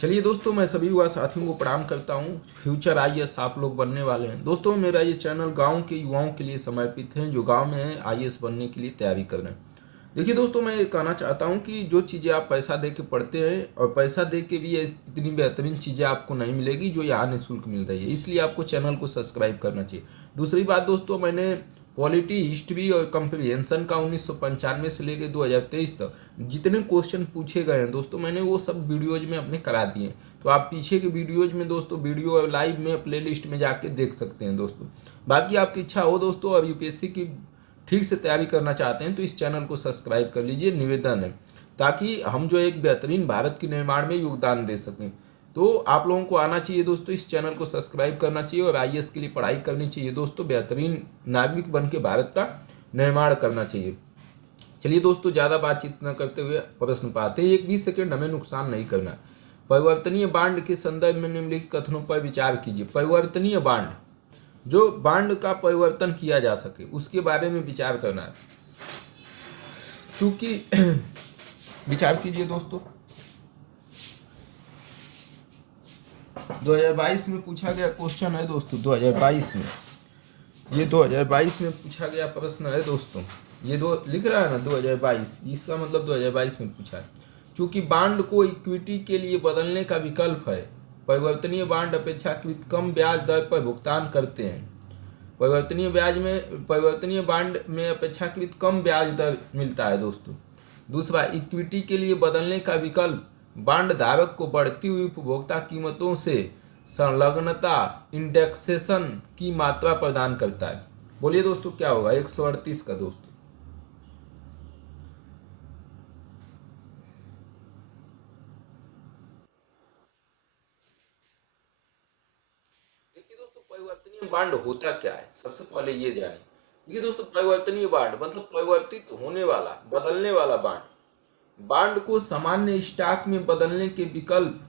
चलिए दोस्तों, मैं सभी युवा साथियों को प्रणाम करता हूं। फ्यूचर आईएएस आप लोग बनने वाले हैं। दोस्तों, मेरा ये चैनल गांव के युवाओं के लिए समर्पित है जो गांव में हैं, आईएएस बनने के लिए तैयारी कर रहे हैं। देखिए दोस्तों, मैं ये कहना चाहता हूं कि जो चीज़ें आप पैसा दे के पढ़ते हैं और पैसा दे के भी ये इतनी बेहतरीन चीज़ें आपको नहीं मिलेगी जो यहाँ निःशुल्क मिल रही है। इसलिए आपको चैनल को सब्सक्राइब करना चाहिए। दूसरी बात दोस्तों, मैंने पॉलिटी, हिस्ट्री और कंप्रीहेंशन का 1995 से लेकर 2023 तक जितने क्वेश्चन पूछे गए हैं दोस्तों, मैंने वो सब वीडियोज में अपने करा दिए हैं। तो आप पीछे के वीडियोज में दोस्तों, वीडियो लाइव में प्लेलिस्ट में जाके देख सकते हैं दोस्तों। बाकी आपकी इच्छा हो दोस्तों और यूपीएससी की ठीक से तैयारी करना चाहते हैं तो इस चैनल को सब्सक्राइब कर लीजिए, निवेदन है, ताकि हम जो एक बेहतरीन भारत के निर्माण में योगदान दे सकें। तो आप लोगों को आना चाहिए दोस्तों, इस चैनल को सब्सक्राइब करना चाहिए और आईएएस के लिए पढ़ाई करनी चाहिए दोस्तों। बेहतरीन नागरिक बन के भारत का निर्माण करना चाहिए। चलिए दोस्तों, ज़्यादा बातचीत न करते हुए प्रश्न पाते हैं। 1 सेकंड हमें नुकसान नहीं करना। परिवर्तनीय बांड के संदर्भ में निम्नलिखित कथनों पर विचार कीजिए। परिवर्तनीय बांड, जो बांड का परिवर्तन किया जा सके उसके बारे में विचार करना है। चूंकि विचार कीजिए दोस्तों, 2022 में पूछा गया क्वेश्चन है दोस्तों। 2022 में, ये 2022 में पूछा गया प्रश्न है दोस्तों। ये दो लिख रहा है ना 2022, इसका मतलब 2022 में पूछा है। चूंकि बांड को इक्विटी के लिए बदलने का विकल्प है, परिवर्तनीय बांड अपेक्षाकृत कम ब्याज दर पर भुगतान करते हैं। परिवर्तनीय बांड में अपेक्षाकृत कम ब्याज दर मिलता है दोस्तों। दूसरा, इक्विटी के लिए बदलने का विकल्प बांड धारक को बढ़ती हुई उपभोक्ता कीमतों से संलग्नता, इंडेक्सेशन की मात्रा प्रदान करता है। बोलिए दोस्तों क्या होगा 138 का दोस्तों। देखिए दोस्तों, परिवर्तनीय बांड होता क्या है, सबसे पहले ये जानिए। देखिए दोस्तों, परिवर्तनीय बांड मतलब परिवर्तित होने वाला, बदलने वाला बांड। बांड को सामान्य स्टॉक में बदलने के विकल्प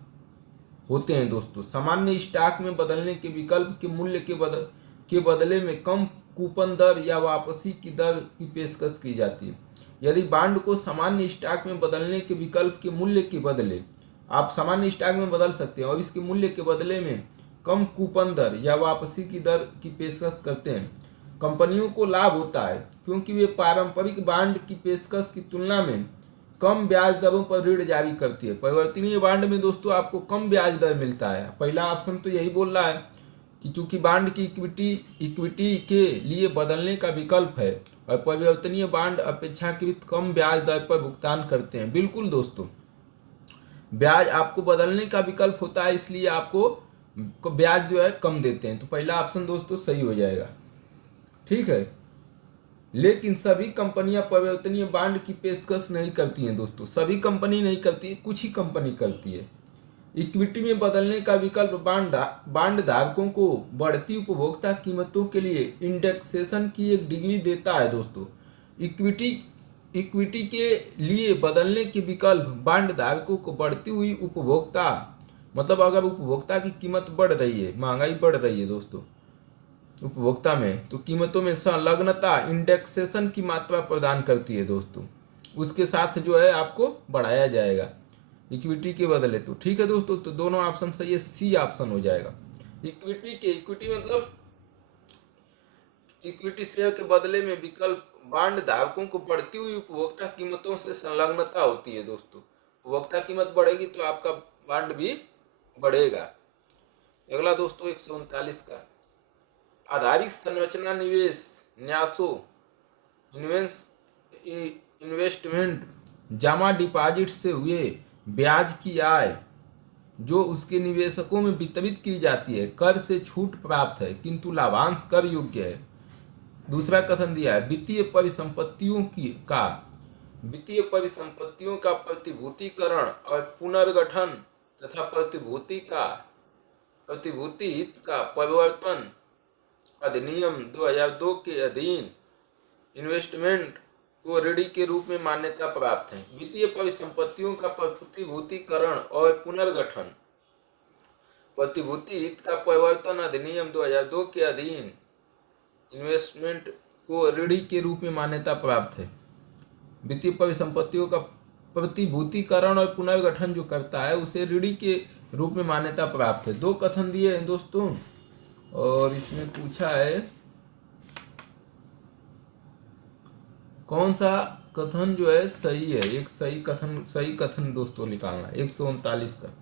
होते हैं दोस्तों। सामान्य स्टॉक में बदलने के विकल्प के मूल्य के बदले में कम कूपन दर या वापसी की दर की पेशकश की जाती है। यदि बांड को सामान्य स्टॉक में बदलने के विकल्प के मूल्य के बदले, आप सामान्य स्टॉक में बदल सकते हैं और इसके मूल्य के बदले में कम कूपन दर या वापसी की दर की पेशकश करते हैं, कंपनियों को लाभ होता है, क्योंकि वे पारंपरिक बांड की पेशकश की तुलना में कम ब्याज दरों पर ऋण जारी करती है। परिवर्तनीय बांड में दोस्तों आपको कम ब्याज दर मिलता है। पहला ऑप्शन तो यही बोल रहा है कि चूंकि बांड की इक्विटी के लिए बदलने का विकल्प है और परिवर्तनीय बांड अपेक्षाकृत कम ब्याज दर पर भुगतान करते हैं। बिल्कुल दोस्तों, ब्याज आपको बदलने का विकल्प होता है, इसलिए आपको ब्याज जो है कम देते हैं। तो पहला ऑप्शन दोस्तों सही हो जाएगा, ठीक है। लेकिन सभी कंपनियां परिवर्तनीय बांड की पेशकश नहीं करती हैं दोस्तों। सभी कंपनी नहीं करती है, कुछ ही कंपनी करती है। इक्विटी में बदलने का विकल्प बांड धारकों को बढ़ती उपभोक्ता कीमतों के लिए इंडेक्सेशन की एक डिग्री देता है दोस्तों। इक्विटी इक्विटी के लिए बदलने के विकल्प बांड धारकों को बढ़ती हुई उपभोक्ता, मतलब अगर उपभोक्ता की कीमत बढ़ रही है, महंगाई बढ़ रही है दोस्तों उपभोक्ता में, तो कीमतों में संलग्नता, इंडेक्सेशन की मात्रा प्रदान करती है दोस्तों। उसके साथ जो है आपको बढ़ाया जाएगा इक्विटी के बदले। तो ठीक है दोस्तों, तो दोनों ऑप्शन सही है, सी ऑप्शन हो जाएगा। इक्विटी मतलब इक्विटी शेयर के बदले में विकल्प बांड धारकों को बढ़ती हुई उपभोक्ता कीमतों से संलग्नता होती है दोस्तों। उपभोक्ता कीमत बढ़ेगी तो आपका बांड भी बढ़ेगा। अगला दोस्तों 139 का, आधारिक संरचना निवेश न्यासों इन्वेस्टमेंट जमा डिपॉजिट से हुए ब्याज की आय जो उसके निवेशकों में वितरित की जाती है, कर से छूट प्राप्त है किंतु लाभांश कर योग्य है। दूसरा कथन दिया है, वित्तीय परिसंपत्तियों का प्रतिभूतिकरण और पुनर्गठन तथा प्रतिभूति हित का परिवर्तन अधिनियम 2002 के अधीन इन्वेस्टमेंट को ऋणी के रूप में मान्यता प्राप्त है। वित्तीय परिसंपत्तियों का प्रतिभूतिकरण और पुनर्गठन, प्रतिभूति हित का परिवर्तन अधिनियम 2002 के अधीन इन्वेस्टमेंट को ऋणी के रूप में मान्यता प्राप्त है। वित्तीय परिसंपत्तियों का प्रतिभूतिकरण और पुनर्गठन जो करता है उसे ऋणी के रूप में मान्यता प्राप्त है। 2 कथन दिए हैं दोस्तों, और इसमें पूछा है कौन सा कथन जो है सही है। एक सही कथन दोस्तों निकालना है 139 का।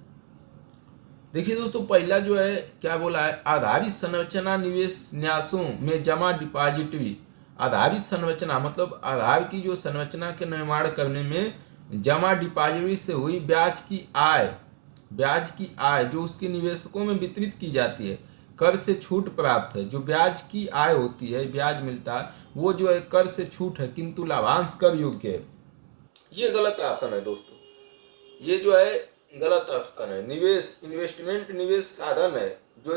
देखिए दोस्तों, पहला जो है क्या बोला है, आधारित संरचना निवेश न्यासों में जमा डिपॉजिटरी। आधारित संरचना मतलब आधार की जो संरचना के निर्माण करने में जमा डिपॉजिटरी से हुई ब्याज की आय जो उसके निवेशकों में वितरित की जाती है, कर से छूट प्राप्त है। जो ब्याज की आय होती है, ब्याज मिलता है, वो जो है कर से छूट है, किंतु लाभांश कर योग्य है। ये गलत ऑप्शन है दोस्तों, ये जो है गलत ऑप्शन है। इन्वेस्टमेंट निवेश साधन है जो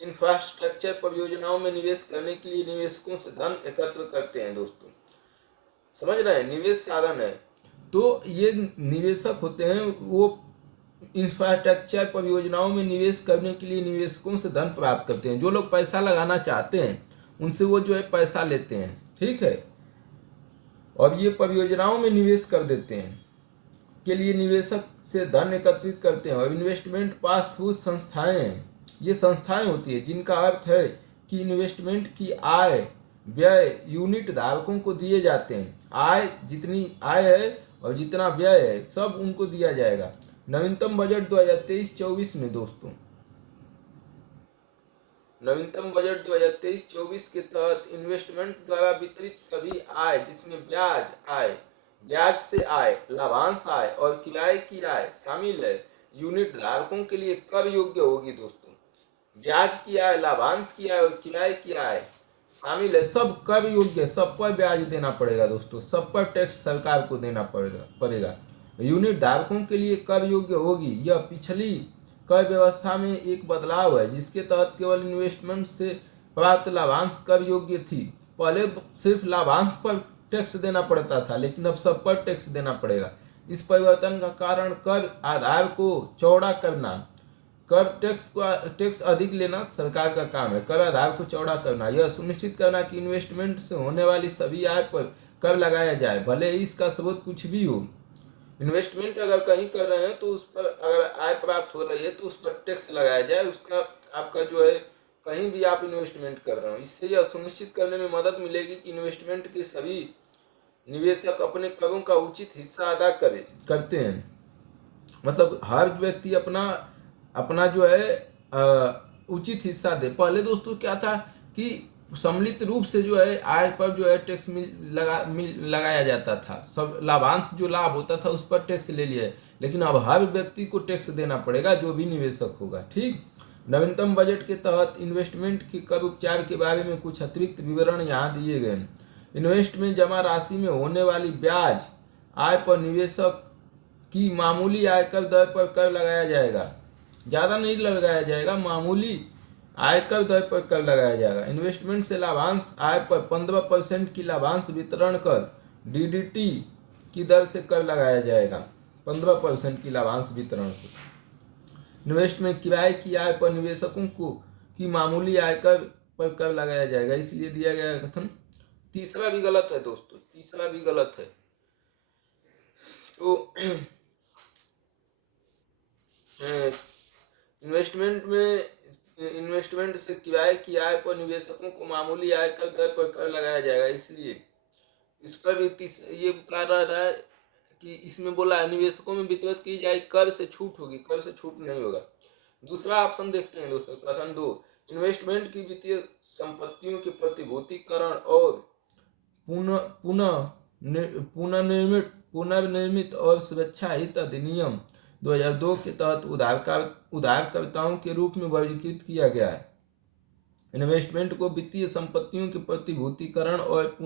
इंफ्रास्ट्रक्चर परियोजनाओं में निवेश करने के लिए निवेशकों से धन एकत्र करते हैं दोस्तों, समझ रहे हैं। निवेश साधन है, तो ये निवेशक होते हैं, वो इंफ्रास्ट्रक्चर परियोजनाओं में निवेश करने के लिए निवेशकों से धन प्राप्त करते हैं। जो लोग पैसा लगाना चाहते हैं उनसे वो जो है पैसा लेते हैं, ठीक है, और ये परियोजनाओं में निवेश कर देते हैं के लिए निवेशक से धन एकत्रित करते हैं। और इन्वेस्टमेंट पास थ्रू संस्थाएं, ये संस्थाएं होती है जिनका अर्थ है कि इन्वेस्टमेंट की आय व्यय यूनिट धारकों को दिए जाते हैं। आय जितनी आय है और जितना व्यय है सब उनको दिया जाएगा। नवीनतम बजट 2023-24 में दोस्तों, नवीनतम बजट 2023-24 के तहत इन्वेस्टमेंट द्वारा वितरित सभी आय जिसमें ब्याज से आय, लाभांश आय और किराए की आय शामिल है, यूनिट धारकों के लिए कर योग्य होगी दोस्तों। ब्याज की आय, लाभांश की आय और किराए की आय शामिल है, सब कर योग्य, सब पर ब्याज देना पड़ेगा दोस्तों, सब पर टैक्स सरकार को देना पड़ेगा। यूनिट धारकों के लिए कर योग्य होगी। यह पिछली कर व्यवस्था में एक बदलाव है जिसके तहत केवल इन्वेस्टमेंट से प्राप्त लाभांश कर योग्य थी। पहले सिर्फ लाभांश पर टैक्स देना पड़ता था, लेकिन अब सब पर टैक्स देना पड़ेगा। इस परिवर्तन का कारण कर आधार को चौड़ा करना, कर टैक्स अधिक लेना सरकार का काम है, कर आधार को चौड़ा करना, यह सुनिश्चित करना कि इन्वेस्टमेंट से होने वाली सभी आय पर कर लगाया जाए, भले ही इसका स्रोत कुछ भी हो। इन्वेस्टमेंट अगर कहीं कर रहे हैं तो उस पर अगर आय प्राप्त हो रही है तो उस पर टैक्स लगाया जाए, उसका आपका जो है कहीं भी आप इन्वेस्टमेंट कर रहे हो। इससे यह सुनिश्चित करने में मदद मिलेगी कि इन्वेस्टमेंट के सभी निवेशक अपने करों का उचित हिस्सा अदा करते हैं। मतलब हर व्यक्ति अपना जो है उचित हिस्सा दे। पहले दोस्तों क्या था कि सम्मिलित रूप से जो है आय पर जो है टैक्स लगाया जाता था, सब लाभांश जो लाभ होता था उस पर टैक्स ले लिया है, लेकिन अब हर व्यक्ति को टैक्स देना पड़ेगा जो भी निवेशक होगा, ठीक। नवीनतम बजट के तहत इन्वेस्टमेंट के कर उपचार के बारे में कुछ अतिरिक्त विवरण यहाँ दिए गए। इन्वेस्ट में जमा राशि में होने वाली ब्याज आय पर निवेशक की मामूली आयकर दर पर कर लगाया जाएगा, ज़्यादा नहीं लगाया जाएगा, मामूली आयकर दर पर कर लगाया जाएगा। इन्वेस्टमेंट से लाभांश आय पर 15% की लाभांश वितरण कर DDT की दर से कर लगाया जाएगा, 15% की लाभांश वितरण से। इन्वेस्ट में किराए की आय पर निवेशकों को की मामूली आयकर पर कर लगाया जाएगा, इसलिए दिया गया कथन तीसरा भी गलत है दोस्तों, तीसरा भी गलत है। तो इन्वेस्टमेंट से किराए की आय पर निवेशकों को मामूली आयकर दर पर कर लगाया जाएगा, इसलिए इस पर भी ये कह रहा है कि इसमें बोला है निवेशकों में वितरित की जाए कर से छूट होगी, कर से छूट नहीं होगा। दूसरा ऑप्शन देखते हैं दोस्तों, प्रश्न 2, इन्वेस्टमेंट की वित्तीय संपत्तियों के प्रतिभूतिकरण और पुनर्निर्मित और सुरक्षा हित अधिनियम 2002 के तहत उधारकर्ताओं के रूप में वर्गीकृत किया गया है। इन्वेस्टमेंट को वित्तीय संपत्तियों के प्रतिभूतिकरण और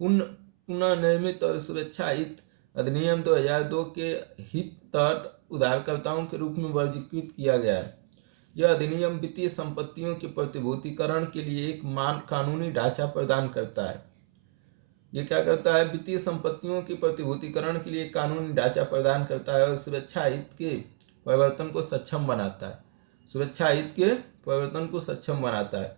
पुनर्निर्मित और सुरक्षा हित अधिनियम 2002 के हित तहत उधारकर्ताओं के रूप में वर्गीकृत किया गया है। यह अधिनियम वित्तीय संपत्तियों के प्रतिभूतिकरण के लिए एक कानूनी ढांचा प्रदान करता है। ये क्या करता है, वित्तीय संपत्तियों के प्रतिभूतिकरण के लिए कानूनी ढांचा प्रदान करता है और सुरक्षा हित के परिवर्तन को सक्षम बनाता है, सुरक्षा हित के परिवर्तन को सक्षम बनाता है।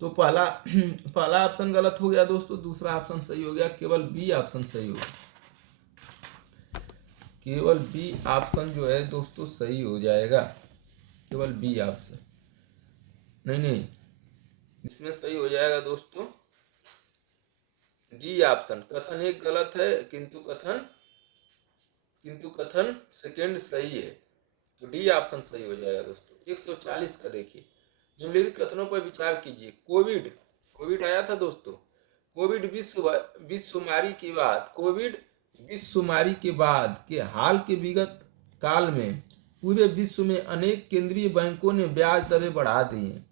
तो पहला ऑप्शन गलत हो गया दोस्तों, दूसरा ऑप्शन सही हो गया, केवल बी ऑप्शन सही हो गया। केवल बी ऑप्शन जो है दोस्तों सही हो जाएगा, केवल बी ऑप्शन। नहीं, इसमें सही हो जाएगा दोस्तों डी ऑप्शन। कथन एक गलत है किंतु कथन सेकंड सही है, तो डी ऑप्शन सही हो जाएगा दोस्तों। 140 का देखिए, निम्नलिखित कथनों पर विचार कीजिए। कोविड आया था दोस्तों। कोविड विश्व महामारी के बाद के हाल के विगत काल में पूरे विश्व में अनेक केंद्रीय बैंकों ने ब्याज दरें बढ़ा दी हैं।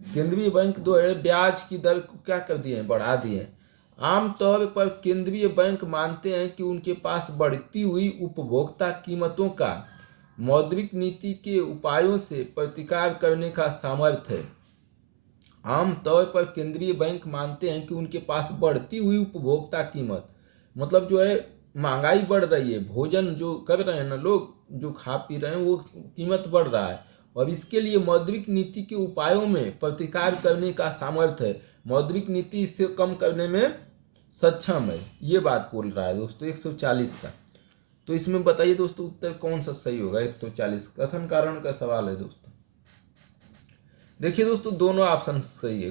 केंद्रीय बैंक द्वारा ब्याज की दर को क्या कर दिए हैं, बढ़ा दिए हैं। आमतौर पर केंद्रीय बैंक मानते हैं कि उनके पास बढ़ती हुई उपभोक्ता कीमतों का मौद्रिक नीति के उपायों से प्रतिकार करने का सामर्थ्य है। आमतौर पर केंद्रीय बैंक मानते हैं कि उनके पास बढ़ती हुई उपभोक्ता कीमत, मतलब जो है महंगाई बढ़ रही है, भोजन जो कर रहे हैं ना लोग, जो खा पी रहे हैं, वो कीमत बढ़ रहा है और इसके लिए मौद्रिक नीति के उपायों में प्रतिकार करने का सामर्थ्य है। मौद्रिक नीति इससे कम करने में सक्षम है, ये बात बोल रहा है दोस्तों 140 का। तो इसमें बताइए दोस्तों उत्तर कौन सा सही होगा। 140 कथन कारण का सवाल है दोस्तों। देखिए दोस्तों दोनों ऑप्शन सही है।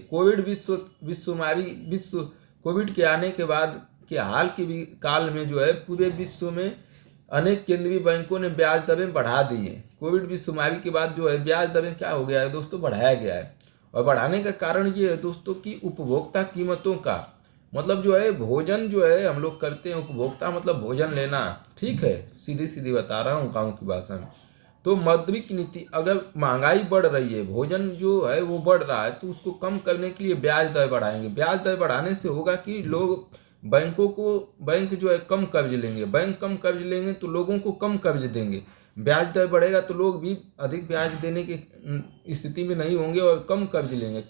कोविड के आने के बाद के हाल के काल में जो है पूरे विश्व में अनेक केंद्रीय बैंकों ने ब्याज दरें बढ़ा दी हैं। कोविड विश्व महामारी के बाद जो है ब्याज दरें क्या हो गया है दोस्तों, बढ़ाया गया है। और बढ़ाने का कारण ये है दोस्तों कि उपभोक्ता कीमतों का, मतलब जो है भोजन जो है हम लोग करते हैं, उपभोक्ता मतलब भोजन लेना, ठीक है, सीधी बता रहा हूँ गाँव की भाषा में। तो मौद्रिक नीति, अगर महंगाई बढ़ रही है, भोजन जो है वो बढ़ रहा है, तो उसको कम करने के लिए ब्याज दर बढ़ाएंगे। ब्याज दर बढ़ाने से होगा कि लोग बैंक जो है कम कर्ज लेंगे, बैंक कम कर्ज लेंगे तो लोगों को कम कर्ज देंगे। ब्याज दर बढ़ेगा तो लोग भी अधिक ब्याज देने की स्थिति में नहीं होंगे और कम कर्ज लेंगे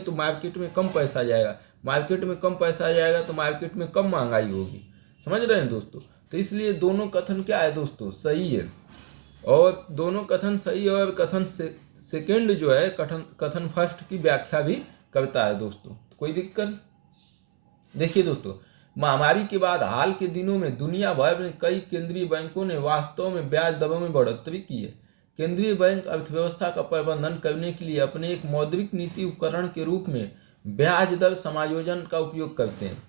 तो मार्केट में कम पैसा जाएगा, मार्केट में कम पैसा जाएगा तो मार्केट में कम महंगाई होगी। समझ रहे हैं दोस्तों। तो इसलिए दोनों कथन क्या है दोस्तों, सही है। और दोनों कथन सही है और कथन सेकंड जो है कथन फर्स्ट की व्याख्या भी करता है दोस्तों। कोई दिक्कत। देखिए दोस्तों, महामारी के बाद हाल के दिनों में दुनिया भर में कई केंद्रीय बैंकों ने वास्तव में ब्याज दरों में बढ़ोतरी की है। केंद्रीय बैंक अर्थव्यवस्था का प्रबंधन करने के लिए अपने एक मौद्रिक नीति उपकरण के रूप में ब्याज दर समायोजन का उपयोग करते हैं।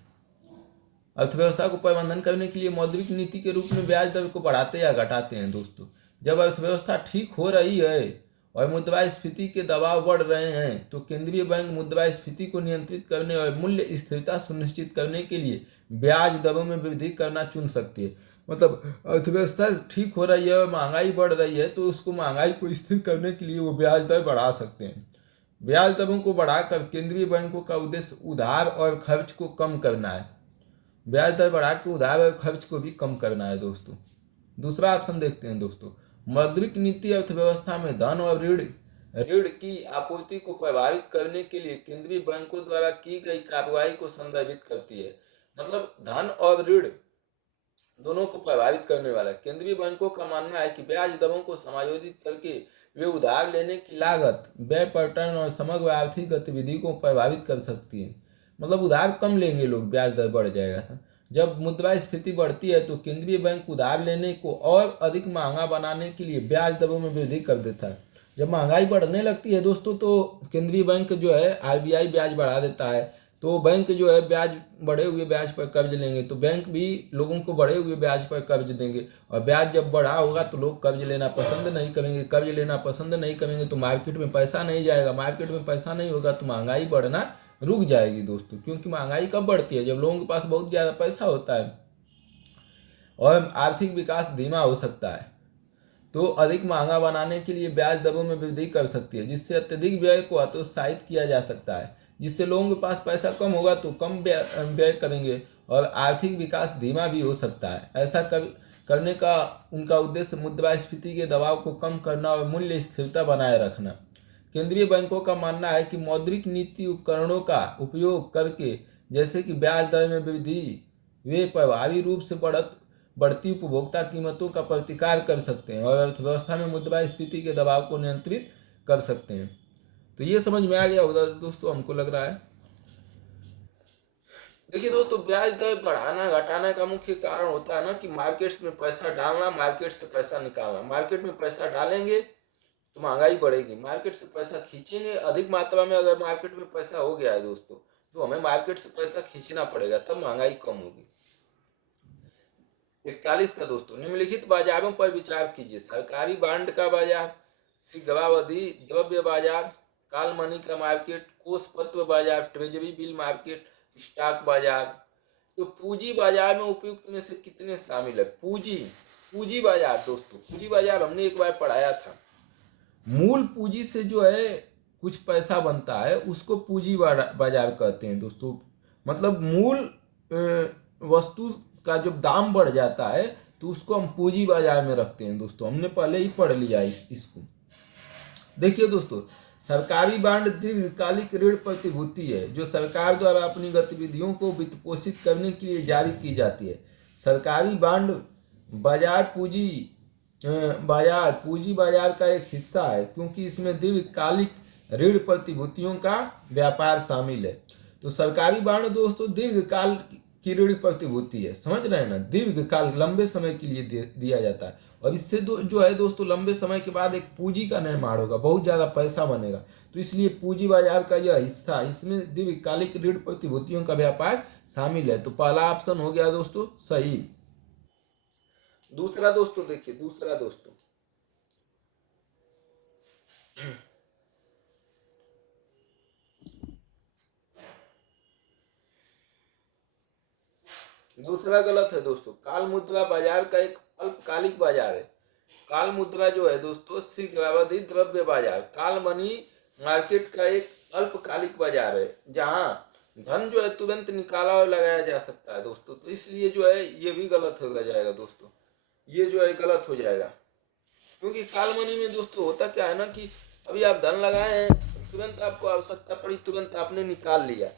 अर्थव्यवस्था को प्रबंधन करने के लिए मौद्रिक नीति के रूप में ब्याज दर को बढ़ाते या घटाते हैं दोस्तों। जब अर्थव्यवस्था ठीक हो रही है और मुद्रास्फीति के दबाव बढ़ रहे हैं तो केंद्रीय बैंक मुद्रास्फीति को नियंत्रित करने और मूल्य स्थिरता सुनिश्चित करने के लिए ब्याज दरों में वृद्धि करना चुन सकती है। मतलब अर्थव्यवस्था ठीक हो रही है और महंगाई बढ़ रही है तो उसको महंगाई को स्थिर करने के लिए वो ब्याज दर बढ़ा सकते हैं। ब्याज दरों को बढ़ाकर केंद्रीय बैंकों का उद्देश्य उधार और खर्च को कम करना है। ब्याज दर बढ़ा के उधार और खर्च को भी कम करना है दोस्तों। दूसरा ऑप्शन देखते हैं दोस्तों। मौद्रिक नीति अर्थव्यवस्था में धन और ऋण की आपूर्ति को प्रभावित करने के लिए केंद्रीय बैंकों द्वारा की गई कार्रवाई को संदर्भित करती है। मतलब धन और ऋण दोनों को प्रभावित करने वाला है। केंद्रीय बैंकों का मानना है कि ब्याज दरों को समायोजित करके वे उधार लेने की लागत, व्यय पैटर्न और समग्र आर्थिक गतिविधि को प्रभावित कर सकती है। मतलब उधार कम लेंगे लोग, ब्याज दर बढ़ जाएगा था। जब मुद्रास्फीति बढ़ती है तो केंद्रीय बैंक उधार लेने को और अधिक महंगा बनाने के लिए ब्याज दरों में वृद्धि कर देता है। जब महंगाई बढ़ने लगती है दोस्तों तो केंद्रीय बैंक जो है आरबीआई ब्याज बढ़ा देता है। तो बैंक जो है ब्याज, बढ़े हुए ब्याज पर कर्ज लेंगे तो बैंक भी लोगों को बढ़े हुए ब्याज पर कर्ज देंगे और ब्याज जब बढ़ा होगा तो लोग कर्ज लेना पसंद नहीं करेंगे तो मार्केट में पैसा नहीं जाएगा, मार्केट में पैसा नहीं होगा तो महंगाई बढ़ना रुक जाएगी दोस्तों। क्योंकि महंगाई कब बढ़ती है, जब लोगों के पास बहुत ज़्यादा पैसा होता है और आर्थिक विकास धीमा हो सकता है तो अधिक महंगा बनाने के लिए ब्याज दरों में वृद्धि कर सकती है, जिससे अत्यधिक व्यय को हतोत्साहित किया जा सकता है। जिससे लोगों के पास पैसा कम होगा तो कम व्यय करेंगे और आर्थिक विकास धीमा भी हो सकता है। ऐसा करने का उनका उद्देश्य मुद्रास्फीति के दबाव को कम करना और मूल्य स्थिरता बनाए रखना। केंद्रीय बैंकों का मानना है कि मौद्रिक नीति उपकरणों का उपयोग करके, जैसे कि ब्याज दर में वृद्धि, वे प्रभावी रूप से बढ़ती उपभोक्ता कीमतों का प्रतिकार कर सकते हैं और अर्थव्यवस्था में मुद्रास्फीति के दबाव को नियंत्रित कर सकते हैं। तो ये समझ में आ गया होगा दोस्तों, हमको लग रहा है। देखिए दोस्तों, ब्याज दर बढ़ाना घटाना का मुख्य कारण होता है ना कि मार्केट्स में पैसा डालना, मार्केट से पैसा निकालना। मार्केट में पैसा डालेंगे तो महंगाई बढ़ेगी, मार्केट से पैसा खींचेंगे अधिक मात्रा में। अगर मार्केट में पैसा हो गया है दोस्तों, तो हमें मार्केट से पैसा खींचना पड़ेगा, तब महंगाई कम होगी। 41 का दोस्तों, निम्नलिखित बाजारों पर विचार कीजिए। सरकारी बांड का बाजार, शीघ्रावधि द्रव्य बाजार, काल मनी का मार्केट, कोष पत्र बाजार, ट्रेजरी बिल मार्केट, स्टॉक बाजार। तो पूंजी बाजार में उपयुक्त में से कितने शामिल है? पूंजी पूंजी बाजार दोस्तों, पूंजी बाजार हमने एक बार पढ़ाया था। मूल पूंजी से जो है कुछ पैसा बनता है, उसको पूंजी बाजार कहते हैं दोस्तों। मतलब मूल वस्तु का जब दाम बढ़ जाता है तो उसको हम पूंजी बाजार में रखते हैं दोस्तों। हमने पहले ही पढ़ लिया इसको। देखिए दोस्तों, सरकारी बांड दीर्घकालिक ऋण प्रतिभूति है जो सरकार द्वारा अपनी गतिविधियों को वित्तपोषित करने के लिए जारी की जाती है। सरकारी बांड बाजार पूंजी बाजार का एक हिस्सा है, क्योंकि इसमें दीर्घकालिक ऋण प्रतिभूतियों का व्यापार शामिल है। तो सरकारी बांड दोस्तों दीर्घकाल की ऋण प्रतिभूति है, समझ रहे हैं ना। दीर्घकाल, लंबे समय के लिए दिया जाता है, और इससे जो है दोस्तों लंबे समय के बाद एक पूंजी का निर्माण होगा, बहुत ज्यादा पैसा बनेगा। तो इसलिए पूंजी बाजार का यह हिस्सा, इसमें दीर्घकालिक ऋण प्रतिभूतियों का व्यापार शामिल है। तो पहला ऑप्शन हो गया दोस्तों सही। दूसरा दोस्तों देखिए, दूसरा दोस्तों दूसरा गलत है दोस्तों। काल मुद्रा बाजार का एक अल्पकालिक बाजार है। काल मुद्रा जो है दोस्तों शीघ्रावधि द्रव्य बाजार, काल मनी मार्केट का एक अल्पकालिक बाजार है, जहां धन जो है तुरंत निकाला और लगाया जा सकता है दोस्तों। तो इसलिए जो है ये भी गलत हो जाएगा दोस्तों, ये जो है गलत हो जाएगा। क्योंकि काल मनी में दोस्तों होता क्या है ना कि अभी आप धन लगाए हैं, तुरंत आपको आवश्यकता पड़ी, तुरंत आपने निकाल लिया।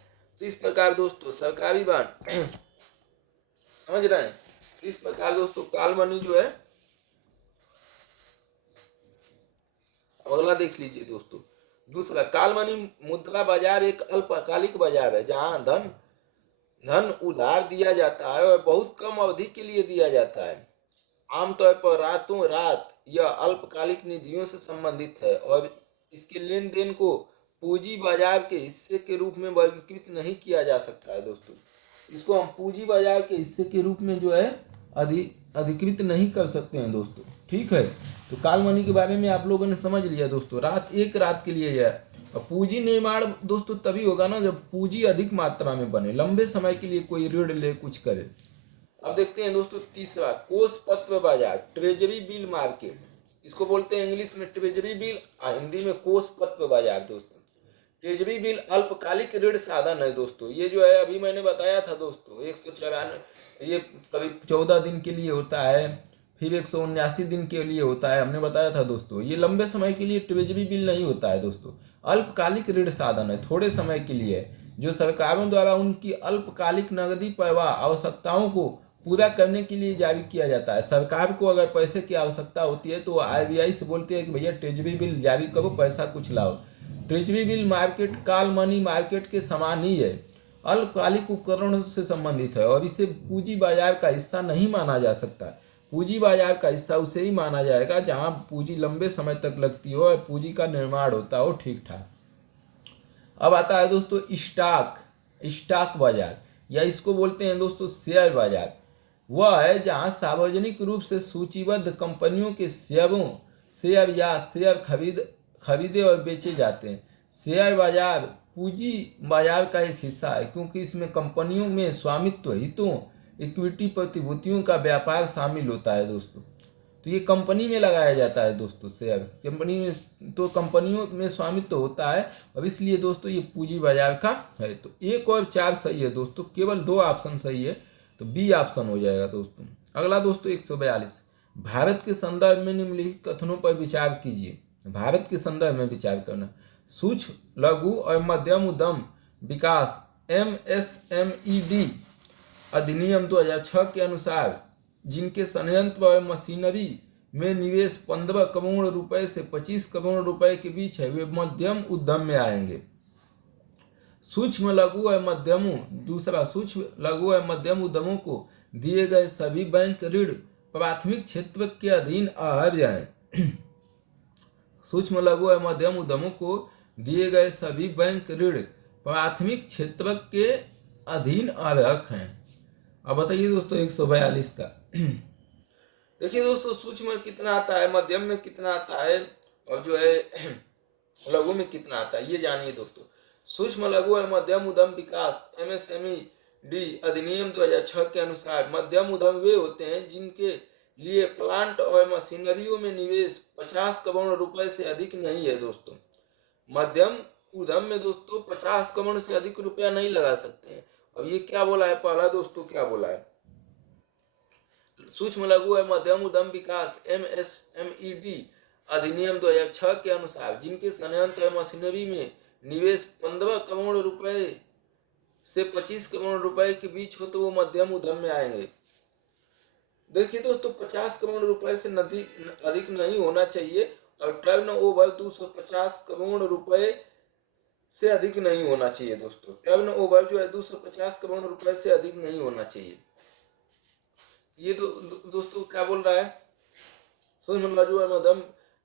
तो इस प्रकार दोस्तों सरकारी बांड समझ रहे हैं। इस प्रकार दोस्तों काल मनी जो है, अगला देख लीजिए दोस्तों। दूसरा, काल मनी मुद्रा बाजार एक अल्पकालिक बाजार है जहां धन उधार दिया जाता है और बहुत कम अवधि के लिए दिया जाता है। आमतौर पर रातों रात यह अल्पकालिक निधियों से संबंधित है और इसके लेन देन को पूंजी बाजार के हिस्से के रूप में वर्गीकृत नहीं किया जा सकता है दोस्तों। इसको हम पूंजी बाजार के हिस्से के रूप में जो है अधिकृत नहीं कर सकते हैं दोस्तों, ठीक है। तो काल मनी के बारे में आप लोगों ने समझ लिया दोस्तों। एक रात के लिए है। और पूंजी निर्माण दोस्तों तभी होगा ना जब पूंजी अधिक मात्रा में बने, लंबे समय के लिए कोई ऋण ले, कुछ करे। अब देखते हैं दोस्तों तीसरा, कोष पत्र बाजार, ट्रेजरी बिल मार्केट। इसको बोलते हैं इंग्लिश में ट्रेजरी बिल, हिंदी में कोष पत्र बाजार दोस्तों। ट्रेजरी बिल अल्पकालिक ऋण साधन है दोस्तों। ये जो है अभी मैंने बताया था दोस्तों, 194, ये करीब 14 दिन के लिए होता है, फिर 179 दिन के लिए होता है, हमने बताया था दोस्तों। ये लंबे समय के लिए ट्रेजरी बिल नहीं होता है दोस्तों, अल्पकालिक ऋण साधन है, थोड़े समय के लिए है, जो सरकारों द्वारा उनकी अल्पकालिक नकदी प्रवाह आवश्यकताओं को पूरा करने के लिए जारी किया जाता है। सरकार को अगर पैसे की आवश्यकता होती है तो आरबीआई से बोलते हैं कि भैया ट्रेजरी बिल जारी करो, पैसा कुछ लाओ। ट्रेजरी बिल मार्केट काल मनी मार्केट के समान ही है, अल्पकालिक उपकरणों से संबंधित है और इसे पूंजी बाजार का हिस्सा नहीं माना जा सकता। पूंजी बाजार का हिस्सा उसे ही माना जाएगा जहां पूंजी लंबे समय तक लगती हो और पूंजी का निर्माण होता हो ठीक ठाक। अब आता है दोस्तों स्टॉक बाजार, या इसको बोलते हैं दोस्तों शेयर बाजार। वह है जहां सार्वजनिक रूप से सूचीबद्ध कंपनियों के शेयर या शेयर खरीदे और बेचे जाते हैं। शेयर बाजार पूंजी बाजार का एक हिस्सा है, क्योंकि इसमें कंपनियों में स्वामित्व हितों, इक्विटी प्रतिभूतियों का व्यापार शामिल होता है दोस्तों। तो ये कंपनी में लगाया जाता है दोस्तों, शेयर कंपनी में, तो कंपनियों में स्वामित्व होता है और इसलिए दोस्तों ये पूंजी बाजार का है। तो 1 और 4 सही है दोस्तों, केवल 2 ऑप्शन सही है, तो बी ऑप्शन हो जाएगा दोस्तों। अगला दोस्तों 142, भारत के संदर्भ में निम्नलिखित कथनों पर विचार कीजिए। भारत के संदर्भ में विचार करना। सूक्ष्म लघु और मध्यम उद्यम विकास MSMED अधिनियम 2006 के अनुसार जिनके संयंत्र और मशीनरी में निवेश 15 करोड़ रुपए से 25 करोड़ रुपए के बीच है, वे मध्यम उद्यम में आएंगे। सूक्ष्म लघु और मध्यम, दूसरा सूक्ष्म लघु और मध्यम उद्यमों को दिए गए सभी बैंक ऋण प्राथमिक क्षेत्र के अधीन आ जाए। सूक्ष्म लघु और मध्यम उद्यमों को दिए गए सभी बैंक ऋण प्राथमिक क्षेत्र के अधीन अर्हक हैं। अब बताइए दोस्तों 142 का। देखिए दोस्तों सूक्ष्म में कितना आता है, मध्यम में कितना आता है और जो है लघु में कितना आता है, ये जानिए दोस्तों। सूक्ष्म लघु और मध्यम उद्यम विकास एमएसएमई डी अधिनियम 2006 के अनुसार मध्यम उद्यम वे होते हैं जिनके लिए प्लांट और मशीनरियों में निवेश 50 करोड़ रुपए से अधिक नहीं है दोस्तों। मध्यम उद्यम में दोस्तों 50 करोड़ से अधिक रुपया नहीं लगा सकते हैं। अब ये क्या बोला है पहला दोस्तों, क्या बोला है, सूक्ष्म लघु और मध्यम उद्यम विकास एमएसएमईडी अधिनियम 2006 के अनुसार जिनके संयंत्र और मशीनरी में निवेश 15 करोड़ रुपए से 25 करोड़ रुपए के बीच हो तो वो मध्यम उद्यम में आएंगे। देखिए दोस्तों 50 करोड़ रुपए से अधिक नहीं होना चाहिए और टर्न ओवर 250 करोड़ रुपए से अधिक नहीं होना चाहिए दोस्तों। टर्न ओवर जो है 250 करोड़ रुपए से अधिक नहीं होना चाहिए। ये दोस्तों क्या बोल रहा है, सूक्ष्म लघु और मध्यम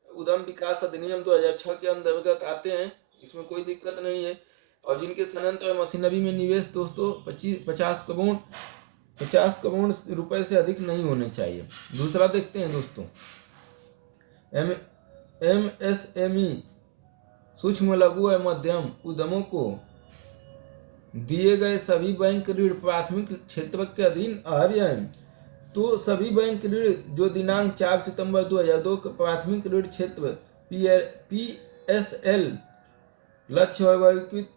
उद्यम विकास अधिनियम 2006 के अंतर्गत आते हैं, इसमें कोई दिक्कत नहीं है। और जिनके संयंत्र और मशीनरी में निवेश दोस्तों 50 करोड़ रुपए से अधिक नहीं होने चाहिए। दूसरा देखते हैं दोस्तों, एमएसएमई सूक्ष्म लघु और मध्यम उद्यमों को दिए गए सभी बैंक ऋण प्राथमिक क्षेत्र के अधीन आ जाएं। तो सभी बैंक ऋण जो दिनांक 4 सितंबर 2002 के प्राथमिक ऋण क्षेत्र PSL लक्ष्य और वर्गीकृत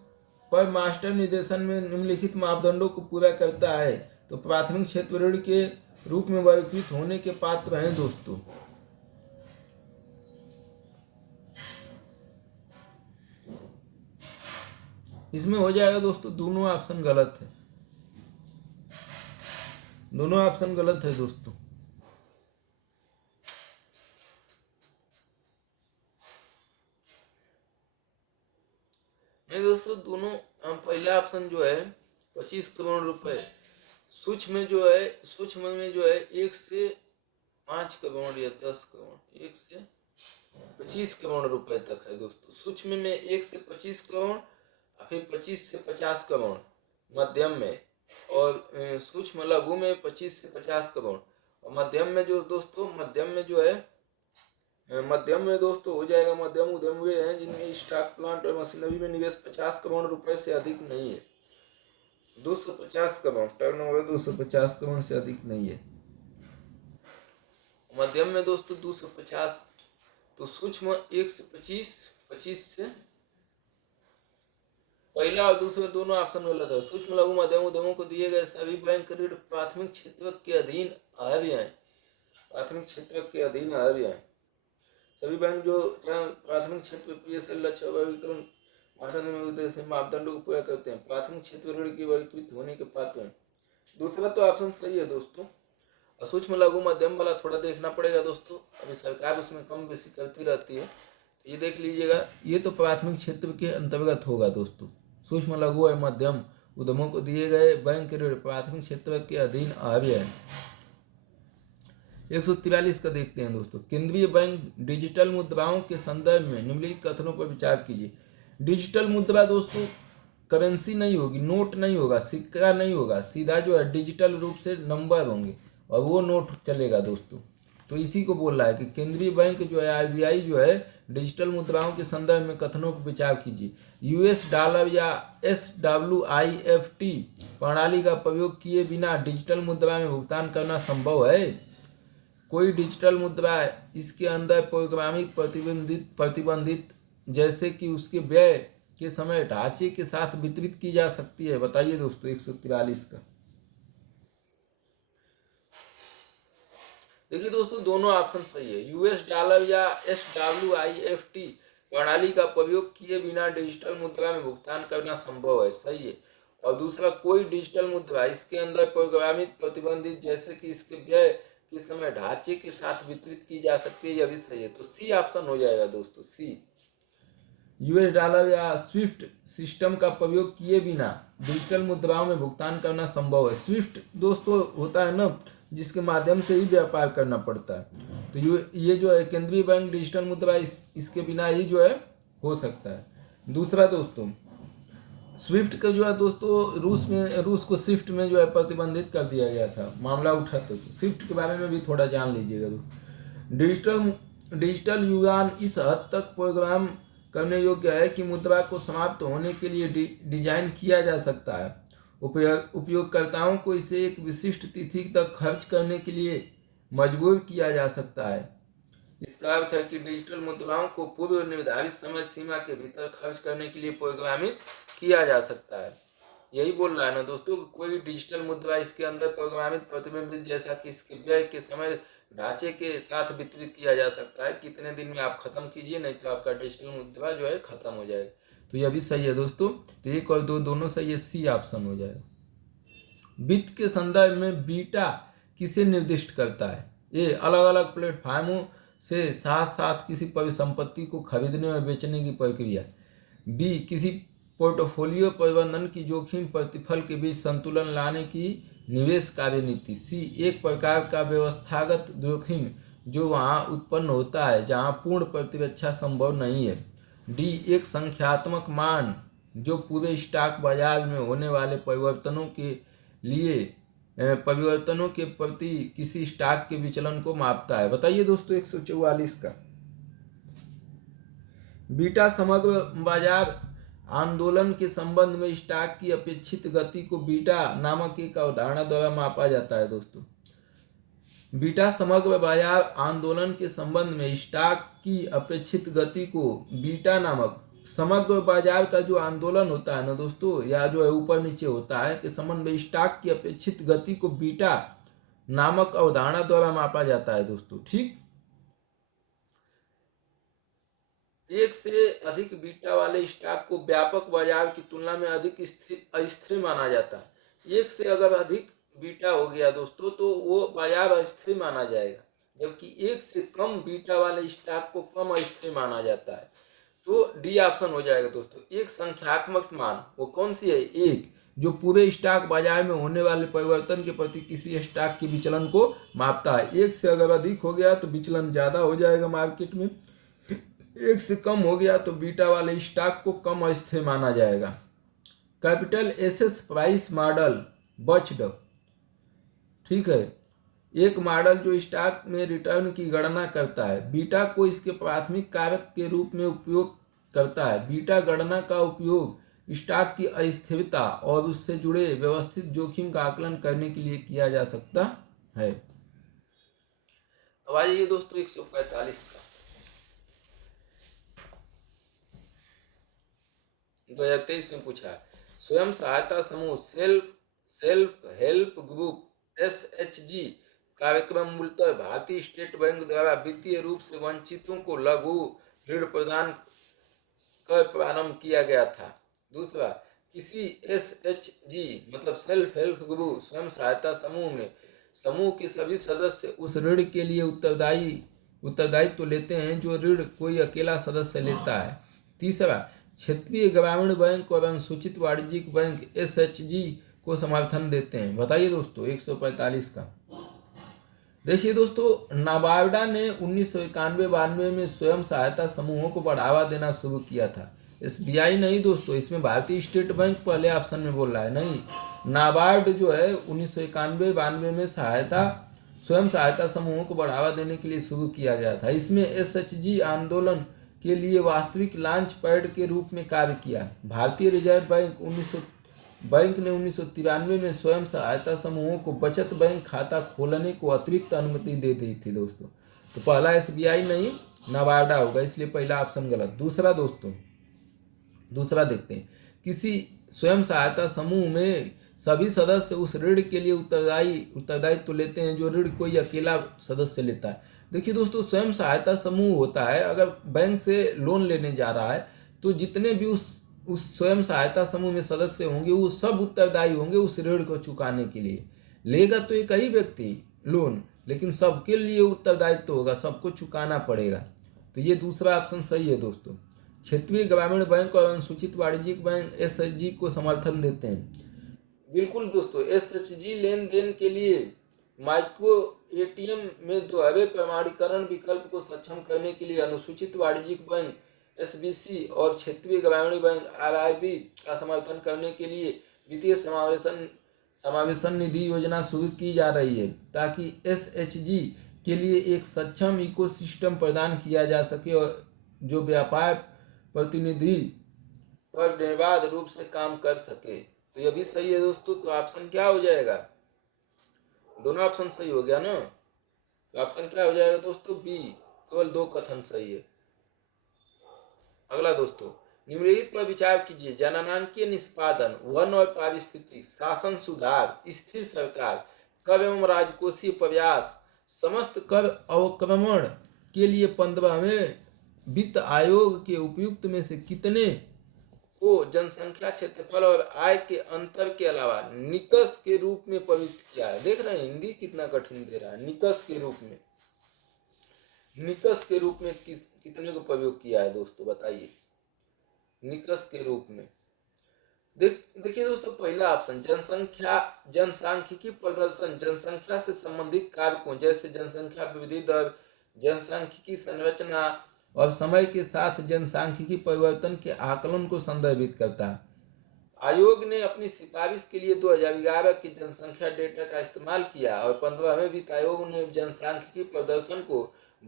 पर मास्टर निर्देशन में निम्नलिखित मापदंडों को पूरा करता है तो प्राथमिक क्षेत्र ऋण के रूप में वर्गीकृत होने के पात्र हैं दोस्तों। इसमें हो जाएगा दोस्तों, दोनों ऑप्शन गलत है, दोनों ऑप्शन गलत है दोस्तों। नहीं दोस्तों, दोनों पहला ऑप्शन जो है 25 करोड़ रुपए, सूक्ष्म में जो है 1 से 5 करोड़ या 10 करोड़, 1 से 25 करोड़ रुपए तक है दोस्तों। सूक्ष्म में 1 से 25 करोड़, फिर 25 से 50 करोड़ मध्यम में, और सूक्ष्म लघु में 25 से 50 करोड़। और मध्यम में जो दोस्तों, मध्यम में जो है मध्यम में दोस्तों हो जाएगा, मध्यम उद्यम वे हैं जिनमें स्टॉक प्लांट और मशीनरी में निवेश 50 करोड़ रुपए से अधिक नहीं है। 250 करोड़ टर्नओवर 250 करोड़ से अधिक नहीं है। मध्यम में दोस्तों 250, तो सूक्ष्म 1 से 25 से, पहला और दूसरा दोनों ऑप्शन गलत है। सूक्ष्म लघु मध्यम उद्यमों को दिए गए सभी बैंक ऋण प्राथमिक क्षेत्र के अधीन आ भी आए, प्राथमिक क्षेत्र के अधीन आ भी आए। सभी बैंक जो प्राथमिक क्षेत्र PSL लक्ष्य वर्गीकरण उद्देश्य मापदंडों को पूरा करते हैं प्राथमिक क्षेत्र ऋण की वर्गीकृत होने के पात्र हैं। दूसरा तो ऑप्शन सही है दोस्तों। और सूक्ष्म लघु मध्यम वाला थोड़ा देखना पड़ेगा दोस्तों, अभी सरकार उसमें कम बेसी करती रहती है, तो ये देख लीजिएगा, ये तो प्राथमिक क्षेत्र के अंतर्गत होगा दोस्तों। सूक्ष्म लघु और मध्यम उद्यमों को दिए गए बैंक ऋण प्राथमिक क्षेत्र के अधीन आ भी है। 143 का देखते हैं दोस्तों, केंद्रीय बैंक डिजिटल मुद्राओं के संदर्भ में निम्नलिखित कथनों पर विचार कीजिए। डिजिटल मुद्रा दोस्तों करेंसी नहीं होगी, नोट नहीं होगा, सिक्का नहीं होगा, सीधा जो है डिजिटल रूप से नंबर होंगे और वो नोट चलेगा दोस्तों। तो इसी को बोल रहा है कि केंद्रीय बैंक जो है RBI जो है डिजिटल मुद्राओं के संदर्भ में कथनों पर विचार कीजिए। US डॉलर या SWIFT प्रणाली का प्रयोग किए बिना डिजिटल मुद्रा में भुगतान करना संभव है। कोई डिजिटल मुद्रा इसके अंदर प्रोग्रामिक प्रतिबंधित जैसे कि उसके व्यय के समय ढांचे के साथ वितरित की जा सकती है। बताइए दोस्तों 143 का। देखिए दोस्तों दोनों ऑप्शन सही है। US डॉलर या SWIFT प्रणाली का प्रयोग किए बिना डिजिटल मुद्रा में भुगतान करना संभव है, सही है। और दूसरा कोई डिजिटल मुद्रा इसके अंदर प्रोग्रामित प्रतिबंधित जैसे कि इसके व्यय के समय ढांचे के साथ वितरित की जा सकती है, यह भी सही है। तो सी ऑप्शन हो जाएगा दोस्तों, सी। यूएस डॉलर या स्विफ्ट सिस्टम का प्रयोग किए बिना डिजिटल मुद्राओं में भुगतान करना संभव है। स्विफ्ट दोस्तों होता है ना, जिसके माध्यम से ही व्यापार करना पड़ता है। तो ये जो है केंद्रीय बैंक डिजिटल मुद्रा इसके बिना ही जो है हो सकता है। दूसरा दोस्तों, स्विफ्ट का जो है दोस्तों रूस को स्विफ्ट में जो है प्रतिबंधित कर दिया गया था, मामला उठा। तो स्विफ्ट के बारे में भी थोड़ा जान लीजिएगा दोस्तों। डिजिटल युआन इस हद तक प्रोग्राम करने योग्य है कि मुद्रा को समाप्त होने के लिए डिजाइन किया जा सकता है। उपयोगकर्ताओं को इसे एक विशिष्ट तिथि तक खर्च करने के लिए मजबूर किया जा सकता है। इसका अर्थ है कि डिजिटल मुद्राओं को पूर्व निर्धारित समय सीमा के भीतर खर्च करने के लिए प्रोग्रामित किया जा सकता है। यही बोल रहा है ना दोस्तों, कोई डिजिटल मुद्रा इसके अंदर प्रोग्रामित प्रतिबिंबित जैसा कि इसके व्यय के समय ढांचे के साथ वितरित किया जा सकता है। कितने दिन में आप खत्म कीजिए, नहीं तो आपका डिजिटल मुद्रा जो है खत्म हो जाएगा। तो यह भी सही है दोस्तों। तो एक और दो दोनों सही है, सी ऑप्शन हो जाएगा। वित्त के संदर्भ में बीटा किसे निर्दिष्ट करता है? ए, अलग अलग प्लेटफॉर्मों से साथ साथ किसी परिसंपत्ति को खरीदने और बेचने की प्रक्रिया। बी, किसी पोर्टफोलियो प्रबंधन की जोखिम प्रतिफल के बीच संतुलन लाने की निवेश कार्यनीति। सी, एक प्रकार का व्यवस्थागत जोखिम जो वहां उत्पन्न होता है जहां पूर्ण प्रतिरक्षा संभव नहीं है। डी, एक संख्यात्मक मान जो पूरे स्टॉक बाजार में होने वाले परिवर्तनों के प्रति किसी स्टॉक के विचलन को मापता है। बताइए दोस्तों 144 का। बीटा समग्र बाजार आंदोलन के संबंध में स्टॉक की अपेक्षित गति को बीटा नामक एक अवधारणा द्वारा मापा जाता है दोस्तों। बीटा समग्र बाजार आंदोलन के संबंध में स्टॉक की अपेक्षित गति को बीटा नामक समग्र बाजार का जो आंदोलन होता है ना दोस्तों, या जो है ऊपर नीचे होता है के संबंध में स्टॉक की अपेक्षित गति को बीटा नामक अवधारणा द्वारा मापा जाता है दोस्तों। ठीक, एक से अधिक बीटा वाले स्टॉक को व्यापक बाजार की तुलना में अधिक अस्थिर माना जाता है। एक से अगर अधिक बीटा हो गया दोस्तों तो वो बाजार अस्थिर माना जाएगा, जबकि एक से कम बीटा वाले स्टॉक को कम अस्थिर माना जाता है। तो डी ऑप्शन हो जाएगा दोस्तों। एक संख्यात्मक मान वो कौन सी है? एक, जो पूरे स्टॉक बाजार में होने वाले परिवर्तन के प्रति किसी स्टॉक के विचलन को मापता है। एक से अगर अधिक हो गया तो विचलन ज्यादा हो जाएगा मार्केट में, एक से कम हो गया तो बीटा वाले स्टॉक को कम अस्थिर माना जाएगा। कैपिटल एसेस प्राइस मॉडल बच्ड, ठीक है, एक मॉडल जो स्टॉक में रिटर्न की गणना करता है। बीटा को इसके प्राथमिक कारक के रूप में उपयोग करता है। बीटा गणना का उपयोग स्टॉक की अस्थिरता और उससे जुड़े व्यवस्थित जोखिम का आकलन करने के लिए किया जा सकता है। अब आइए दोस्तों 145 का। 2023 में पूछा, स्वयं सहायता समूह सेल्फ हेल्प ग्रुप SHG कार्यक्रम मूलतः भारतीय स्टेट बैंक द्वारा वित्तीय रूप से वंचितों को लघु ऋण प्रदान कर प्रारंभ किया गया था। दूसरा, किसी SHG मतलब सेल्फ हेल्प ग्रुप स्वयं सहायता समूह में समूह के सभी सदस्य उस ऋण के लिए उत्तरदायित्व लेते हैं जो ऋण कोई अकेला सदस्य लेता है। तीसरा, क्षेत्रीय ग्रामीण बैंक और अनुसूचित वाणिज्यिक बैंक SHG को समर्थन देते हैं। बताइए दोस्तों 145 का। देखिए दोस्तों, नाबार्डा ने 1991-92 में स्वयं सहायता समूहों को बढ़ावा देना शुरू किया था। SBI नहीं दोस्तों, इसमें भारतीय स्टेट बैंक पहले ऑप्शन में बोल रहा है, नहीं। नाबार्ड जो है 1991-92 में स्वयं सहायता समूहों को बढ़ावा देने के लिए शुरू किया गया था। इसमें SHG आंदोलन के लिए वास्तविक लॉन्च पैड के रूप में कार्य किया। भारतीय रिजर्व बैंक ने 1993 में स्वयं सहायता समूहों को बचत बैंक खाता खोलने को अतिरिक्त अनुमति दे दी थी दोस्तों। तो पहला SBI नहीं, नाबार्डा होगा, इसलिए पहला ऑप्शन गलत। दूसरा दोस्तों, दूसरा देखते हैं, किसी स्वयं सहायता समूह में सभी सदस्य उस ऋण के लिए उत्तरदायित्व लेते हैं जो ऋण कोई अकेला सदस्य लेता है। देखिए दोस्तों, स्वयं सहायता समूह होता है, अगर बैंक से लोन लेने जा रहा है तो जितने भी उस स्वयं सहायता समूह में सदस्य होंगे वो सब उत्तरदायी होंगे उस ऋण को चुकाने के लिए। लेगा तो एक ही व्यक्ति लोन, लेकिन सबके लिए उत्तरदायित्व होगा, सबको चुकाना पड़ेगा। तो ये दूसरा ऑप्शन सही है दोस्तों। क्षेत्रीय ग्रामीण बैंक और अनुसूचित वाणिज्यिक बैंक एसएचजी को समर्थन देते हैं। बिल्कुल दोस्तों, एसएचजी लेन देन के लिए माइक्रो एटीएम में दोहरे प्रमाणीकरण विकल्प को सक्षम करने के लिए अनुसूचित वाणिज्यिक बैंक एसबीसी और क्षेत्रीय ग्रामीण बैंक आरआईबी का समर्थन करने के लिए वित्तीय समावेशन निधि योजना शुरू की जा रही है, ताकि एसएचजी के लिए एक सक्षम इकोसिस्टम प्रदान किया जा सके और जो व्यापार प्रतिनिधि पर निर्बाध रूप से काम कर सके। तो यह भी सही है दोस्तों। तो ऑप्शन क्या हो जाएगा? दोनों ऑप्शन सही हो गया ना। तो ऑप्शन क्या हो जाएगा दोस्तों? बी। केवल 2 कथन सही है। अगला दोस्तों, निम्नलिखित पर विचार कीजिए। जननांकीय निष्पादन, वन और पारिस्थितिक शासन सुधार, स्थिर सरकार, कर एवं राजकोषीय प्रयास, समस्त कर अवक्रमण के लिए 15वें वित्त आयोग के उपयुक्त में से कितने को जनसंख्या, क्षेत्रफल और आय के अंतर के अलावा निकष के रूप में प्रयुक्त किया है? देख रहे हैं हिंदी कितना कठिन दे रहा है। निकष के रूप में, निकष के रूप में कितने को प्रयोग किया है दोस्तों, बताइए। निकष के रूप में देखिए दोस्तों, पहला ऑप्शन जनसांख्यिकी प्रदर्शन, जनसंख्या से संबंधित कारकों जैसे जनसंख्या वृद्धि दर, जनसांख्यिकी संरचना और समय के साथ जनसांख्यिकी परिवर्तन के आकलन को संदर्भित करता है। आयोग ने अपनी सिफारिश के लिए 2011 के जनसंख्या डेटा का इस्तेमाल किया और 15वें वित्त आयोग ने जनसांख्यिकी प्रदर्शन को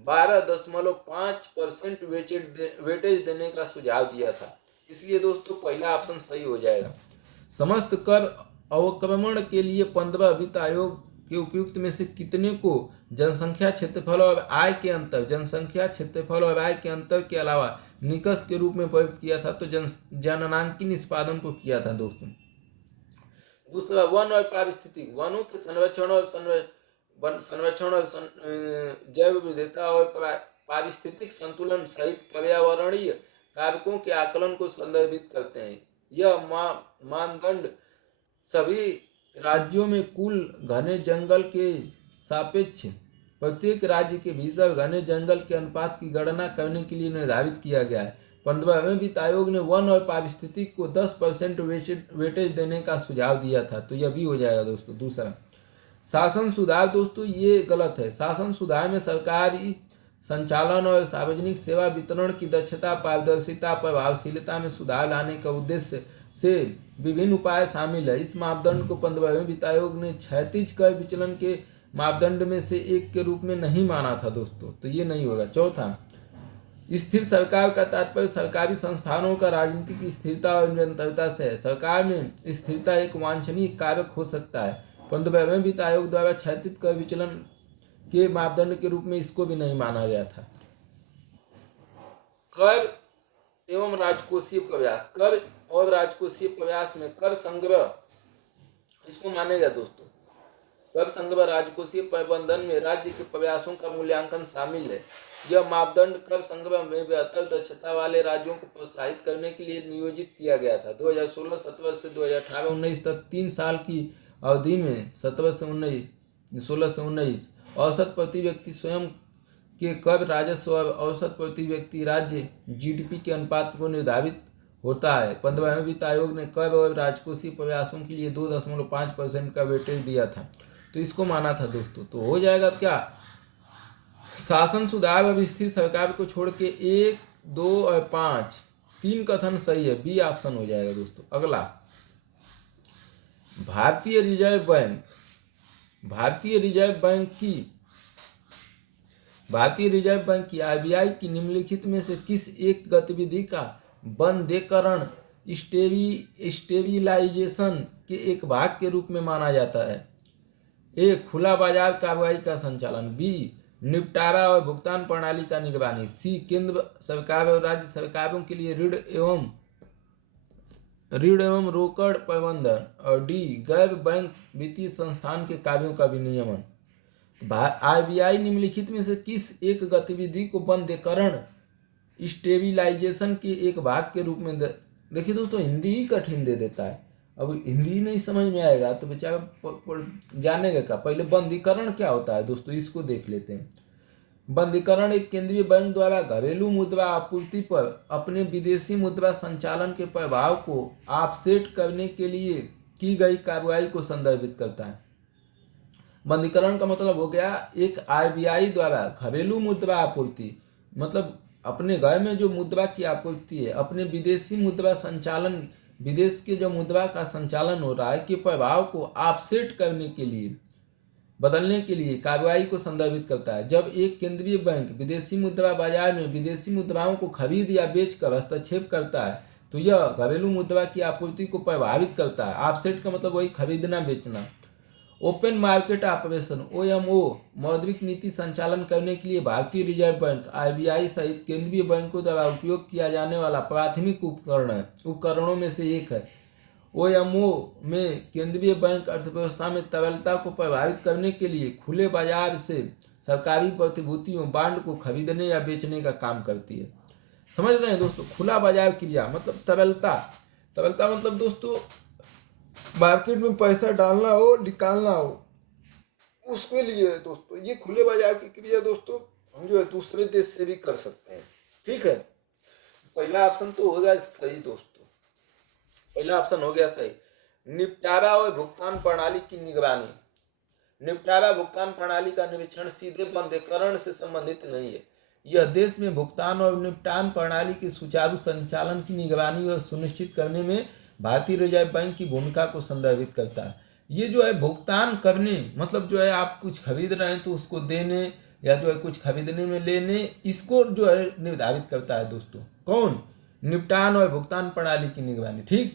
12.5% वेटेज देने का सुझाव दिया था। इसलिए दोस्तों पहला ऑप्शन सही हो जाएगा। समस्त कर अवक्रमण के लिए 15 वित्त आयोग के उपयुक्त में से कितने को जनसंख्या, क्षेत्रफल और आय के अंतर, जनसंख्या, क्षेत्रफल और आय के अंतर के अलावा निकष के रूप में प्रयुक्त किया था? तो जननांकीय निष्पादन को किया था दोस्तों। दूसरा, वन और पारिस्थितिक, वनों के संरक्षण और जैव विविधता और पारिस्थितिक संतुलन सहित पर्यावरणीय कारकों के आकलन को संदर्भित करते हैं। यह मानदंड सभी राज्यों में कुल घने जंगल के सापेक्ष प्रत्येक राज्य के भीतर घने जंगल के अनुपात की गणना करने के लिए निर्धारित किया गया है। 15वें वित्त आयोग ने वन और पारिस्थितिक को 10% वेटेज देने का सुझाव दिया था। तो यह भी हो जाएगा दोस्तों। दूसरा, शासन सुधार, दोस्तों ये गलत है। शासन सुधार में सरकारी संचालन और सार्वजनिक सेवा वितरण की दक्षता, पारदर्शिता, प्रभावशीलता में सुधार लाने का उद्देश्य से विभिन्न उपाय शामिल है। इस मापदंड को 15वें वित्त आयोग ने क्षैतिज कर विचलन के मापदंड में से एक के रूप में नहीं माना था दोस्तों। तो ये नहीं होगा। चौथा, स्थिर सरकार का तात्पर्य सरकारी संस्थानों का राजनीतिक स्थिरता और निरंतरता से है। सरकार में स्थिरता एक वांछनीय कारक हो सकता है। 15वें वित्त आयोग द्वारा क्षैतिज कर विचलन के मापदंड के रूप में इसको भी नहीं माना गया था। कर एवं राजकोषीय प्रयास, कर और राजकोषीय प्रयास में कर संग्रह इसको मानेगा दोस्तों। कर संग्रह राजकोषीय प्रबंधन में राज्य के प्रयासों का मूल्यांकन शामिल है। यह मापदंड कर संग्रह में बेहतर दक्षता वाले राज्यों को प्रोत्साहित करने के लिए नियोजित किया गया था। 2016-17 से 2018-19 तक 3 साल की अवधि में 16 से 19 औसत प्रति व्यक्ति स्वयं के कर राजस्व और औसत प्रति व्यक्ति राज्य जीडीपी के अनुपात को निर्धारित होता है। 15वें वित्त आयोग ने कर और राजकोषीय प्रयासों के लिए 2.5% का वेटेज दिया था। तो इसको माना था दोस्तों। तो हो जाएगा क्या? शासन सुधार और स्थिर सरकार को छोड़ के 1, 2 और 5 3 कथन सही है। बी ऑप्शन हो जाएगा दोस्तों। अगला, भारतीय रिजर्व बैंक आरबीआई की निम्नलिखित में से किस एक गतिविधि का बंदेकरण स्टेबिलाईजेशन के एक भाग के रूप में माना जाता है? ए, खुला बाजार कार्रवाई का संचालन, बी, निपटारा और भुगतान प्रणाली का निगरानी, सी, केंद्र सरकार और राज्य सरकारों के लिए ऋण एवं रोकड़ प्रबंधन, और डी, गैर बैंक वित्तीय संस्थान के कार्यों का विनियमन। आरबीआई निम्नलिखित में से किस एक गतिविधि को बंदेकरण स्टेबिलाईजेशन के एक भाग के रूप में देखिए दोस्तों, हिंदी ही कठिन दे देता है। अब हिंदी नहीं समझ में आएगा तो बेचारा जानेगा क्या? पहले बंदीकरण क्या होता है दोस्तों, इसको देख लेते हैं। बंधीकरण एक केंद्रीय बैंक द्वारा घरेलू मुद्रा आपूर्ति पर अपने विदेशी मुद्रा संचालन के प्रभाव को ऑफसेट करने के लिए की गई कार्रवाई को संदर्भित करता है। बंधीकरण का मतलब हो गया एक आरबीआई द्वारा घरेलू मुद्रा आपूर्ति, मतलब अपने घर में जो मुद्रा की आपूर्ति है, अपने विदेशी मुद्रा संचालन, विदेश के जो मुद्रा का संचालन हो रहा है के प्रभाव को ऑफसेट करने के लिए, बदलने के लिए कार्रवाई को संदर्भित करता है। जब एक केंद्रीय बैंक विदेशी मुद्रा बाजार में विदेशी मुद्राओं को खरीद या बेचकर हस्तक्षेप करता है तो यह घरेलू मुद्रा की आपूर्ति को प्रभावित करता है। ऑफसेट का मतलब वही खरीदना बेचना। ओपन मार्केट ऑपरेशन ओएमओ मौद्रिक नीति संचालन करने के लिए भारतीय रिजर्व बैंक आरबीआई सहित केंद्रीय बैंकों द्वारा उपयोग किया जाने वाला प्राथमिक उपकरणों में से एक है। ओएमओ में केंद्रीय बैंक अर्थव्यवस्था में तरलता को प्रभावित करने के लिए खुले बाजार से सरकारी प्रतिभूतियों बांड को खरीदने या बेचने का काम करती है। समझ रहे हैं दोस्तों, खुला बाजार क्रिया मतलब तरलता। तरलता मतलब दोस्तों मार्केट में पैसा डालना हो निकालना हो उसके लिए दोस्तों ये खुले बाजार की क्रिया दोस्तों हम जो है दूसरे देश से भी कर सकते हैं। ठीक है, पहला ऑप्शन तो हो गया सही दोस्तों, पहला ऑप्शन हो गया सही। निपटारा और भुगतान प्रणाली की निगरानी। निपटारा भुगतान प्रणाली का निरीक्षण सीधे बंधीकरण से संबंधित नहीं है। यह देश में भुगतान और निपटान प्रणाली के सुचारू संचालन की निगरानी और सुनिश्चित करने में भारतीय रिजर्व बैंक की भूमिका को संदर्भित करता है। ये जो है भुगतान करने मतलब जो है आप कुछ खरीद रहे हैं तो उसको देने या जो है कुछ खरीदने में लेने, इसको जो है निर्धारित करता है दोस्तों। कौन? निपटान और भुगतान प्रणाली की निगरानी। ठीक,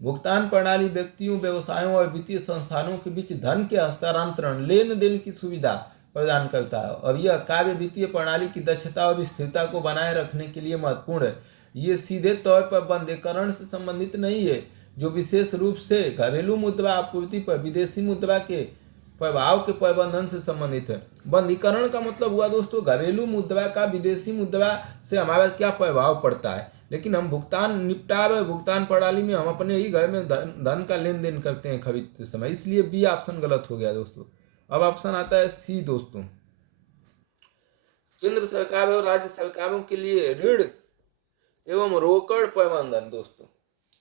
भुगतान प्रणाली व्यक्तियों, व्यवसायों और वित्तीय संस्थानों के बीच धन के हस्तांतरण, लेन देन की सुविधा प्रदान करता है और यह कार्य वित्तीय प्रणाली की दक्षता और स्थिरता को बनाए रखने के लिए महत्वपूर्ण है। ये सीधे तौर पर बंधीकरण से संबंधित नहीं है, जो विशेष रूप से घरेलू मुद्रा आपूर्ति पर विदेशी मुद्रा के प्रभाव के प्रबंधन से संबंधित है। बंधीकरण का मतलब हुआ दोस्तों घरेलू मुद्रा का विदेशी मुद्रा से हमारा क्या प्रभाव पड़ता है, लेकिन हम भुगतान निपटान और भुगतान प्रणाली में हम अपने ही घर में धन का लेन देन करते हैं खरीदते समय, इसलिए बी ऑप्शन गलत हो गया दोस्तों। अब ऑप्शन आता है सी दोस्तों। केंद्र सरकार और राज्य सरकारों के लिए ऋण एवं रोकड़ प्रबंधन दोस्तों।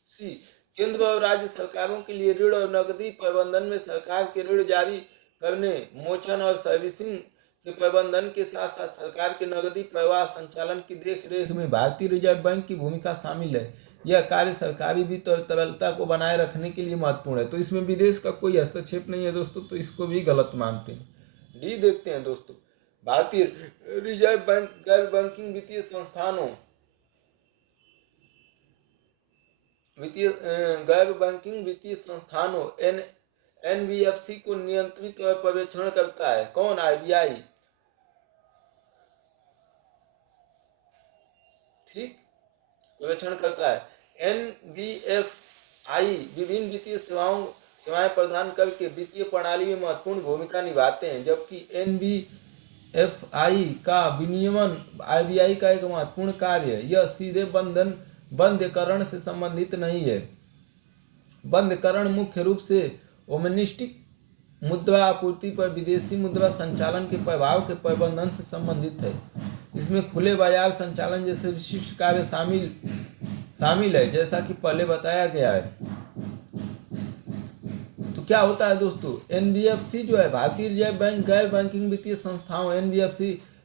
सी, केंद्र और राज्य सरकारों के लिए ऋण और नकदी प्रबंधन में सरकार के ऋण जारी करने, मोचन और सर्विसिंग के प्रबंधन के साथ साथ सरकार के नकदी प्रवाह संचालन की देखरेख में भारतीय रिजर्व बैंक की भूमिका शामिल है। यह कार्य सरकारी वित्त और तरलता को बनाए रखने के लिए महत्वपूर्ण है। तो इसमें विदेश का कोई हस्तक्षेप नहीं है दोस्तों, तो इसको भी गलत मानते हैं। डी देखते हैं दोस्तों। भारतीय रिजर्व बैंक गैर बैंकिंग वित्तीय संस्थानों गैर बैंकिंग वित्तीय संस्थानों एनबीएफसी को नियंत्रित और पर्यवेक्षण करता है। कौन? आरबीआई। ठीक, पर्यवेक्षण करता है। एनबीएफआई विभिन्न वित्तीय सेवाएं प्रदान करके वित्तीय प्रणाली में महत्वपूर्ण भूमिका निभाते हैं, जबकि एनबीएफआई का विनियमन आरबीआई का एक महत्वपूर्ण कार्य है। यह सीधे बंधीकरण से संबंधित नहीं है। बंधीकरण मुख्य रूप से ओमनिस्टिक मुद्रा आपूर्ति पर विदेशी मुद्रा संचालन के प्रभाव के प्रबंधन से संबंधित है। इसमें खुले बाजार संचालन जैसे विशिष्ट कार्य शामिल है, जैसा कि पहले बताया गया है। तो क्या होता है दोस्तों, एनबीएफसी जो है भारतीय रिजर्व बैंक गैर बैंकिंग वित्तीय संस्थाओं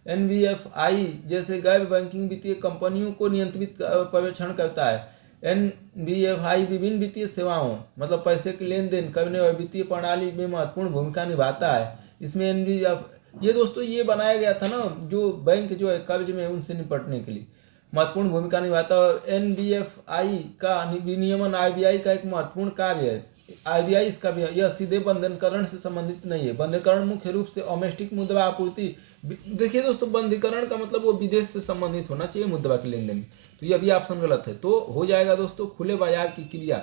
एनबीएफआई जैसे गैर बैंकिंग वित्तीय कंपनियों को नियंत्रित पर्यवेक्षण करता है। एनबीएफआई विभिन्न वित्तीय सेवाओं मतलब पैसे के लेन देन करने और वित्तीय प्रणाली में महत्वपूर्ण भूमिका निभाता है। इसमें एनबीएफ ये दोस्तों ये बनाया गया था ना, जो बैंक जो है कर्ज में उनसे निपटने के लिए महत्वपूर्ण भूमिका निभाता है। और एनबीएफआई का विनियमन आरबीआई का एक महत्वपूर्ण कार्य है। आरबीआई इसका भी यह सीधे बंधीकरण से संबंधित नहीं है। बंधीकरण मुख्य रूप से डोमेस्टिक मुद्रा आपूर्ति। देखिए दोस्तों, बंधीकरण का मतलब वो विदेश से संबंधित होना चाहिए मुद्रा के लेन देन। तो ये भी ऑप्शन गलत है, तो हो जाएगा दोस्तों खुले बाजार की क्रिया,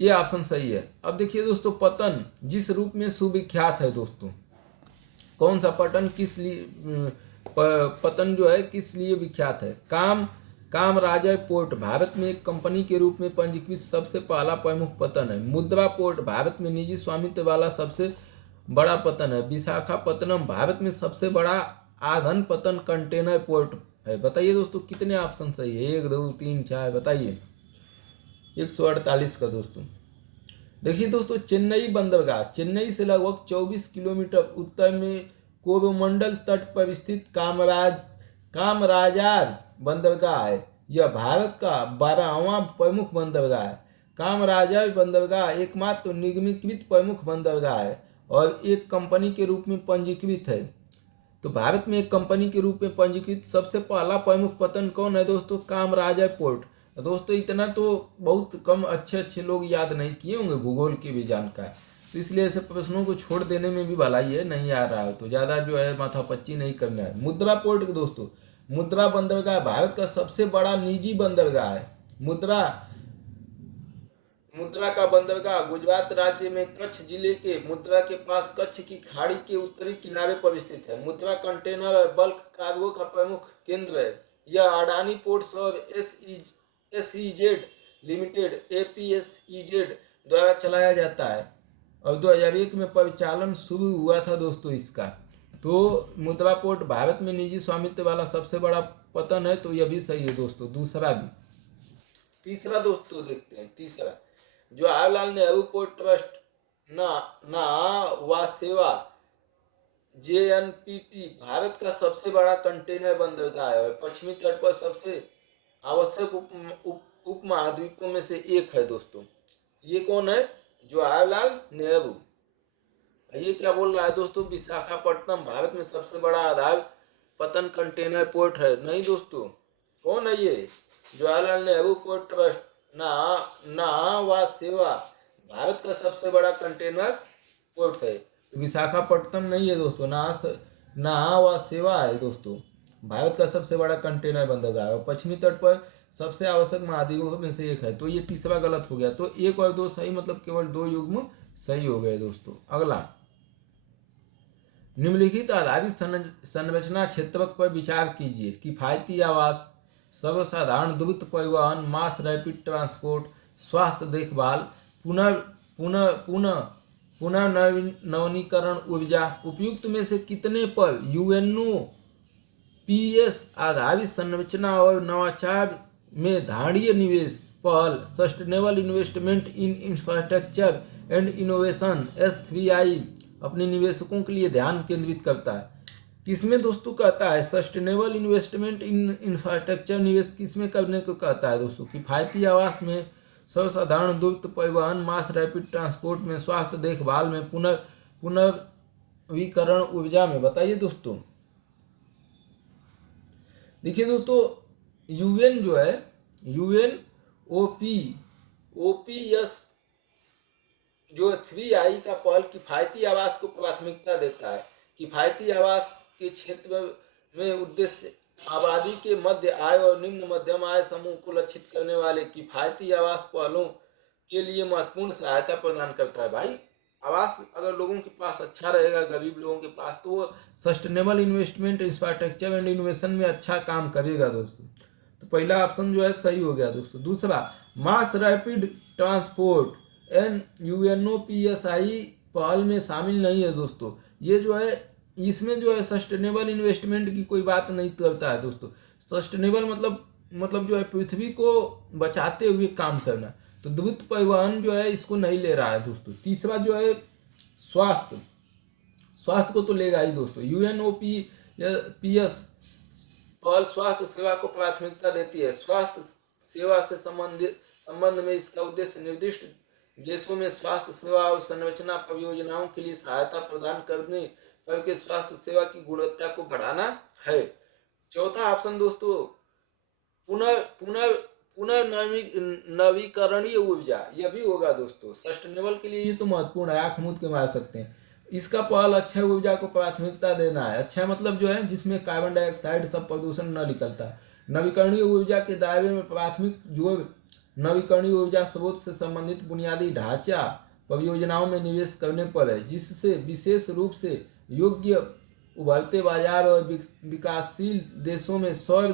ये ऑप्शन सही है। अब देखिए दोस्तों, पतन जिस रूप में सुविख्यात है दोस्तों, कौन सा पतन जो है किस लिए विख्यात है? कामराजर पोर्ट भारत में एक कंपनी के रूप में पंजीकृत सबसे पहला प्रमुख पतन है। मुद्रा पोर्ट भारत में निजी स्वामित्व वाला सबसे बड़ा पतन है। विशाखापत्तनम भारत में सबसे बड़ा आधन पतन कंटेनर पोर्ट है। बताइए दोस्तों कितने ऑप्शन सही है, 1 2 3 4 बताइए। 148 का दोस्तों। देखिए दोस्तों, चेन्नई बंदरगाह चेन्नई से लगभग 24 किलोमीटर उत्तर में कोरोमंडल तट पर स्थित कामराजार बंदरगाह है। यह भारत का 12वां प्रमुख बंदरगाह है। कामराजार बंदरगाह एकमात्र निगमीकृत प्रमुख बंदरगाह है और एक कंपनी के रूप में पंजीकृत है। तो भारत में एक कंपनी के रूप में पंजीकृत सबसे पहला प्रमुख पतन कौन है दोस्तों? कामराजार पोर्ट। दोस्तों इतना तो बहुत कम अच्छे लोग याद नहीं किए होंगे, भूगोल की भी जानकार, तो इसलिए ऐसे प्रश्नों को छोड़ देने में भी भलाई है, नहीं आ रहा है तो ज़्यादा जो है माथापच्ची नहीं करना है। मुद्रा पोर्ट के दोस्तों, मुद्रा बंदरगाह भारत का सबसे बड़ा निजी बंदरगाह है। मुद्रा का बंदरगाह गुजरात राज्य में कच्छ जिले के मुद्रा के पास कच्छ की खाड़ी के उत्तरी किनारे पर स्थित है। मुद्रा कंटेनर और बल्क कार्गो का प्रमुख केंद्र है। यह अडानी पोर्ट्स और एसईजेड लिमिटेड APSEZ द्वारा चलाया जाता है और 2001 में परिचालन शुरू हुआ था दोस्तों इसका। तो मुद्रा पोर्ट भारत में निजी स्वामित्व वाला सबसे बड़ा पतन है, तो यह भी सही है दोस्तों। दूसरा भी। तीसरा दोस्तों देखते हैं, तीसरा जवाहरलाल नेहरू पोर्ट ट्रस्ट ना वा सेवा JNPT भारत का सबसे बड़ा कंटेनर बंदरगाह है और पश्चिमी तट पर सबसे आवश्यक उपमहाद्वीपों में से एक है दोस्तों। ये कौन है? जवाहरलाल नेहरू। ये क्या बोल रहा है दोस्तों? विशाखापट्टनम भारत में सबसे बड़ा आधार पतन कंटेनर पोर्ट है। नहीं दोस्तों, कौन है ये? जवाहरलाल नेहरू पोर्ट ट्रस्ट ना वा सेवा भारत का सबसे बड़ा कंटेनर पोर्ट है। तो विशाखापट्टनम नहीं है दोस्तों, ना वा सेवा है दोस्तों, भारत का सबसे बड़ा कंटेनर बंदरगाह है और पश्चिमी तट पर सबसे आवश्यक महाद्वीपों में से एक है। तो ये तीसरा गलत हो गया। तो 1 और 2 सही, मतलब केवल 2 युग्म सही हो गए दोस्तों। अगला, निम्नलिखित आधारित संरचना क्षेत्रक पर विचार कीजिए। किफायती आवास, सर्वसाधारण द्रुत परिवहन, मास रैपिड ट्रांसपोर्ट, स्वास्थ्य देखभाल, पुनर्नवीनीकरण ऊर्जा। उपयुक्त में से कितने पर UNOPS आधारित संरचना और नवाचार में धारणीय निवेश पहल sustainable investment in infrastructure and innovation S3I अपने निवेशकों के लिए ध्यान केंद्रित करता है? किसमें दोस्तों कहता है? सस्टेनेबल इन्वेस्टमेंट इन इंफ्रास्ट्रक्चर निवेश किसमें करने को कहता है दोस्तों? किफायती आवास में, सर्वसाधारण द्रुत परिवहन, मास रैपिड ट्रांसपोर्ट में, स्वास्थ्य देखभाल में, पुनर्नवीकरण ऊर्जा में। बताइए दोस्तों। देखिए दोस्तों, UN जो है, UNOPS जो 3I का पहल किफायती आवास को प्राथमिकता देता है। किफायती आवास के क्षेत्र में उद्देश्य आबादी के मध्य आय और निम्न मध्यम आय समूह को लक्षित करने वाले किफायती आवास पहलों के लिए महत्वपूर्ण सहायता प्रदान करता है। भाई आवास अगर लोगों के पास अच्छा रहेगा, गरीब लोगों के पास, तो वो sustainable investment infrastructure and innovation में अच्छा काम करेगा दोस्तों। तो पहला ऑप्शन जो है सही हो गया दोस्तों। दूसरा, मास रैपिड ट्रांसपोर्ट UNOPSI पहल में शामिल नहीं है दोस्तों। ये जो है, इसमें जो है सस्टेनेबल इन्वेस्टमेंट की कोई बात नहीं करता है दोस्तों। सस्टेनेबल मतलब जो है पृथ्वी को बचाते हुए काम करना। तो द्रुत परिवहन जो है इसको नहीं ले रहा है दोस्तों। तीसरा जो है स्वास्थ्य को तो लेगा ही दोस्तों। UNOPS पहल स्वास्थ्य सेवा को प्राथमिकता देती है। स्वास्थ्य सेवा से संबंध में इसका उद्देश्य निर्दिष्ट देशों में स्वास्थ्य सेवा और संरचना परियोजनाओं के लिए सहायता प्रदान करके स्वास्थ्य सेवा की गुणवत्ता को बढ़ाना है। चौथा ऑप्शन दोस्तों, पुनर्नवीकरणीय ऊर्जा, यह भी होगा दोस्तों। सस्टेनेबल के लिए ये तो महत्वपूर्ण है, आंख मूंद के मार सकते हैं। इसका पहल अक्षय ऊर्जा को प्राथमिकता देना है। अक्षय मतलब जो है जिसमें कार्बन डाइऑक्साइड सब प्रदूषण न निकलता। नवीकरणीय ऊर्जा के दायरे में प्राथमिक जोर नवीकरणीय ऊर्जा स्रोत से संबंधित बुनियादी ढांचा परियोजनाओं में निवेश करने पर है, जिससे विशेष रूप से योग्य उभरते बाजार और विकासशील देशों में सौर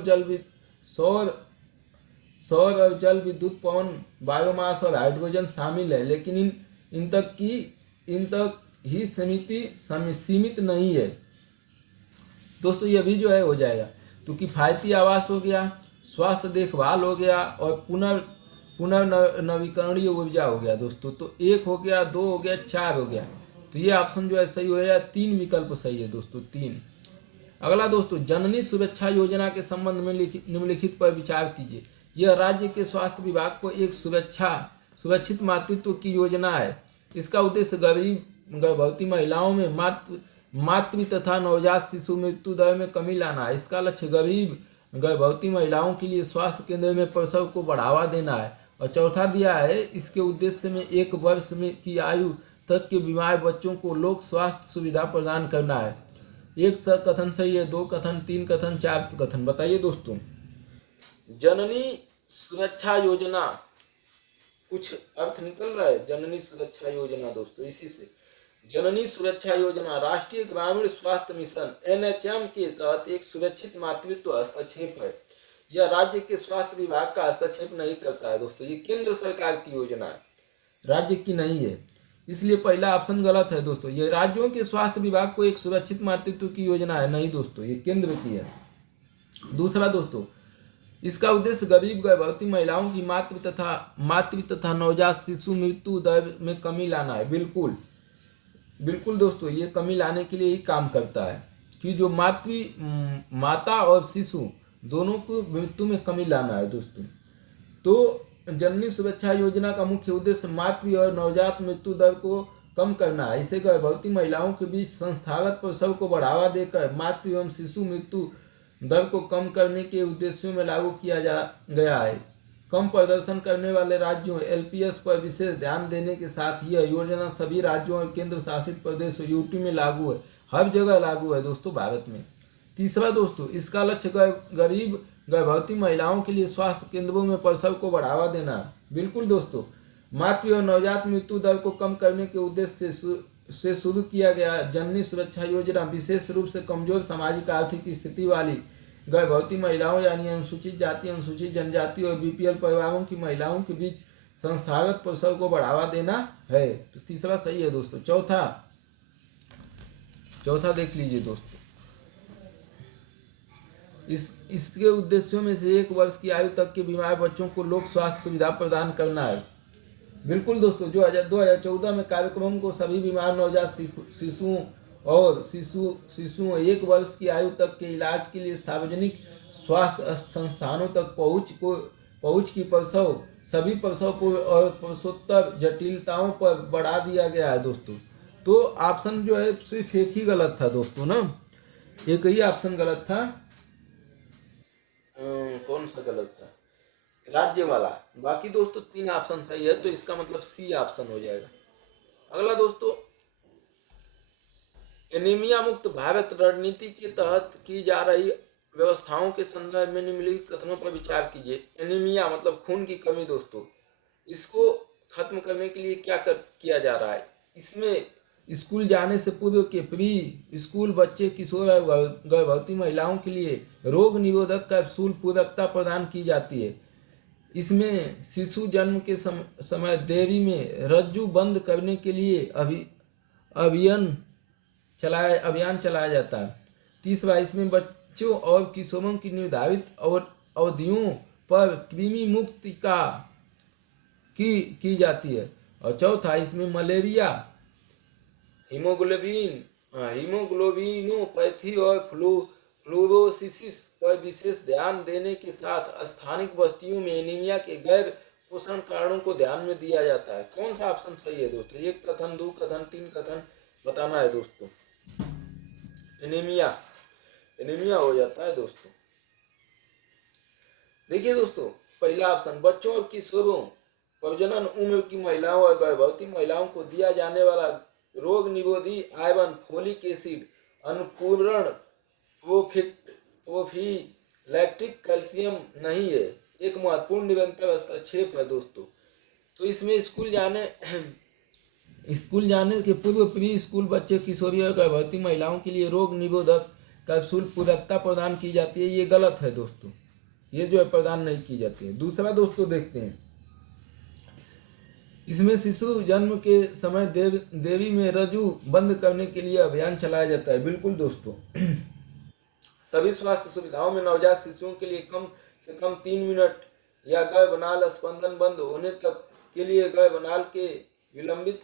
और जल विद्युत, पवन, बायोमास और हाइड्रोजन शामिल है, लेकिन इन तक ही सीमित नहीं है। दोस्तों ये भी जो है हो जाएगा। तो किफ़ायती आवास हो गया, स्वास्थ्य देखभाल हो गया और पुनर्नवीकरणीय ऊर्जा हो गया दोस्तों। तो 1 हो गया, 2 हो गया, 4 हो गया। तो ये ऑप्शन जो है सही हो जाएगा। 3 विकल्प सही है दोस्तों, 3। अगला दोस्तों, जननी सुरक्षा योजना के संबंध में निम्नलिखित पर विचार कीजिए। यह राज्य के स्वास्थ्य विभाग को एक सुरक्षित मातृत्व की योजना है। इसका उद्देश्य गरीब गर्भवती महिलाओं में मातृ तथा नवजात शिशु मृत्यु दर में कमी लाना है। इसका लक्ष्य गरीब गर्भवती महिलाओं के लिए स्वास्थ्य केंद्र में प्रसव को बढ़ावा देना है। और चौथा दिया है, इसके उद्देश्य में 1 वर्ष में की आयु तक के बीमार बच्चों को लोक स्वास्थ्य सुविधा प्रदान करना है। 1 कथन सही है, 2 कथन, 3 कथन, 4 कथन। बताइए दोस्तों, जननी सुरक्षा योजना कुछ अर्थ निकल रहा है? जननी सुरक्षा योजना दोस्तों, इसी से जननी सुरक्षा योजना राष्ट्रीय ग्रामीण स्वास्थ्य मिशन NHM के तहत एक सुरक्षित मातृत्व हस्तक्षेप है। यह राज्य के स्वास्थ्य विभाग का हस्तक्षेप नहीं करता है दोस्तों। ये केंद्र सरकार की योजना है, राज्य की नहीं है। इसलिए पहला ऑप्शन गलत है दोस्तों। ये राज्यों के स्वास्थ्य विभाग को एक सुरक्षित मातृत्व की योजना है, नहीं दोस्तों, ये केंद्र की है। दूसरा दोस्तों, इसका उद्देश्य गरीब गर्भवती महिलाओं की मातृ तथा नवजात शिशु मृत्यु दर में कमी लाना है। बिल्कुल दोस्तों, ये कमी लाने के लिए ही काम करता है कि जो माता और शिशु दोनों को मृत्यु में कमी लाना है दोस्तों। तो जननी सुरक्षा योजना का मुख्य उद्देश्य मातृ और नवजात मृत्यु दर को कम करना है। इसे गर्भवती महिलाओं के बीच संस्थागत प्रसव को बढ़ावा देकर मातृ एवं शिशु मृत्यु दर को कम करने के उद्देश्यों में लागू किया गया है। कम प्रदर्शन करने वाले राज्यों LPS पर विशेष ध्यान देने के साथ यह योजना सभी राज्यों और केंद्र शासित प्रदेशों UT में लागू है, हर जगह लागू है दोस्तों भारत में। तीसरा दोस्तों, इसका लक्ष्य गरीब गर्भवती महिलाओं के लिए स्वास्थ्य केंद्रों में प्रसव को बढ़ावा देना है। बिल्कुल दोस्तों, मातृ और नवजात मृत्यु दर को कम करने के उद्देश्य से शुरू किया गया जननी सुरक्षा योजना विशेष रूप से कमजोर सामाजिक आर्थिक स्थिति वाली गर्भवती महिलाओं यानी अनुसूचित जाति, अनुसूचित जनजाति और BPL परिवारों की महिलाओं के बीच संस्थागत प्रसव को बढ़ावा देना है। तो तीसरा सही है दोस्तों। चौथा देख लीजिए दोस्तों, इसके उद्देश्यों में से 1 वर्ष की आयु तक के बीमार बच्चों को लोक स्वास्थ्य सुविधा प्रदान करना है। बिल्कुल दोस्तों, जो 2014 में कार्यक्रम को सभी बीमार नवजात शिशुओं और शिशुओं 1 वर्ष की आयु तक के इलाज के लिए सार्वजनिक स्वास्थ्य संस्थानों तक पहुंच की सभी प्रसव पूर्व और प्रसवोत्तर जटिलताओं पर बढ़ा दिया गया है दोस्तों। तो ऑप्शन जो है सिर्फ एक ही गलत था दोस्तों ना, एक ही ऑप्शन गलत था। कौन सा गलत था? राज्य वाला। बाकी दोस्तों 3 ऑप्शन सही है, तो इसका मतलब C ऑप्शन हो जाएगा। अगला दोस्तों, एनीमिया मुक्त भारत रणनीति के तहत की जा रही व्यवस्थाओं के संदर्भ में निम्नलिखित कथनों पर विचार कीजिए। एनीमिया मतलब खून की कमी दोस्तों, इसको खत्म करने के लिए क्या किया जा रहा है? इसमें स्कूल जाने से पूर्व के प्री स्कूल बच्चे, किशोर और गर्भवती महिलाओं के लिए रोग निरोधक कैप्सूल पूरकता प्रदान की जाती है। इसमें शिशु जन्म के समय देरी में रज्जु बंद करने के लिए अभियान चलाया जाता है। तीसरा, इसमें बच्चों और किशोरों की निर्धारित अवधियों पर कृमि मुक्ति की जाती है। और चौथा, इसमें मलेरिया, हीमोग्लोबिनोपैथी और फ्लोरोसिस पर विशेष ध्यान देने के साथ स्थानिक बस्तियों में एनीमिया के गैर पोषण कारणों को ध्यान में दिया जाता है। कौन सा ऑप्शन सही है दोस्तों? 1 कथन, 2 कथन, 3 कथन बताना है दोस्तों। एनीमिया हो जाता है दोस्तों। देखिए दोस्तों, पहला ऑप्शन, बच्चों और किशोरों, प्रजनन उम्र की महिलाओं और गर्भवती महिलाओं को दिया जाने वाला रोग निरोधी आयरन, फोलिक एसिड, अनुपूरण, प्रोफिलैक्टिक कैल्शियम नहीं है। एक महत्वपूर्ण निरंतर हस्तक्षेप है दोस्तों। तो इसमें स्कूल जाने के पूर्व प्री स्कूल बच्चे, किशोरी और गर्भवती महिलाओं के लिए रोग निरोधक कैप्सूल पूरकता प्रदान की जाती है। ये गलत है दोस्तों, ये जो है प्रदान नहीं की जाती है। दूसरा दोस्तों देखते हैं, इसमें शिशु जन्म के समय देवी में रज्जु बंद करने के लिए अभियान चलाया जाता है। बिल्कुल दोस्तों, सभी स्वास्थ्य सुविधाओं में नवजात शिशुओं के लिए कम से कम 3 मिनट या गर्भनाल स्पंदन बंद होने तक के लिए गर्भनाल के विलंबित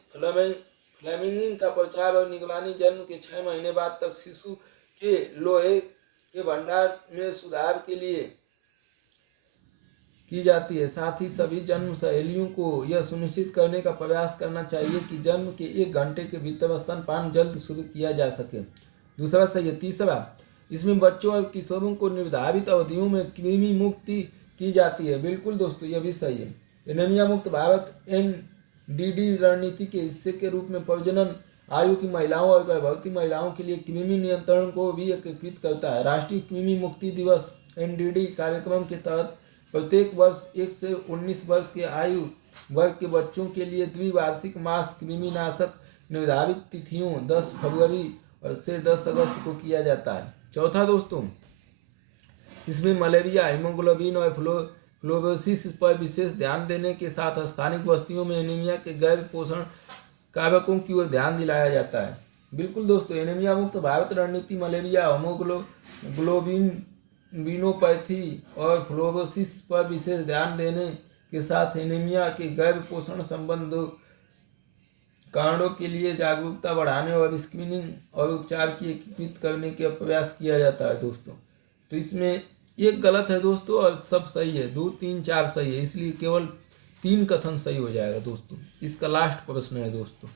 फ्लेमिंग का प्रचार और निगरानी जन्म के 6 महीने बाद तक शिशु के लोहे के भंडार में सुधार के लिए की जाती है। साथ ही सभी जन्म सहेलियों को यह सुनिश्चित करने का प्रयास करना चाहिए कि जन्म के 1 घंटे के भीतर स्तनपान जल्द शुरू किया जा सके। दूसरा सही है। तीसरा, इसमें बच्चों और किशोरों को निर्धारित अवधियों में कृमि मुक्ति की जाती है। बिल्कुल दोस्तों, यह भी सही है। एनीमिया मुक्त भारत NDD रणनीति के हिस्से के रूप में प्रजनन आयु की महिलाओं और गर्भवती महिलाओं के लिए कृमि नियंत्रण को भी एकीकृत करता है। राष्ट्रीय कृमि मुक्ति दिवस NDD कार्यक्रम के तहत प्रत्येक वर्ष 1 से 19 वर्ष के आयु वर्ग के बच्चों के लिए द्विवार्षिक मास कृमिनाशक निर्धारित तिथियों 10 फरवरी से 10 अगस्त को किया जाता है। चौथा दोस्तों, इसमें मलेरिया, हीमोग्लोबिन और फ्लोरोसिस पर विशेष ध्यान देने के साथ स्थानिक बस्तियों में एनीमिया के गैर पोषण कारकों की ओर ध्यान दिलाया जाता है। बिल्कुल दोस्तों, एनीमिया मुक्त भारत रणनीति मलेरिया, हीमोग्लोबिन विनोपैथी और फ्लोरोसिस पर विशेष ध्यान देने के साथ एनीमिया के गैर पोषण संबंध कारणों के लिए जागरूकता बढ़ाने और स्क्रीनिंग और उपचार की एकीकृत करने का प्रयास किया जाता है दोस्तों। तो इसमें एक गलत है दोस्तों और सब सही है। 2, 3, 4 सही है, इसलिए केवल 3 कथन सही हो जाएगा दोस्तों। इसका लास्ट प्रश्न है दोस्तों,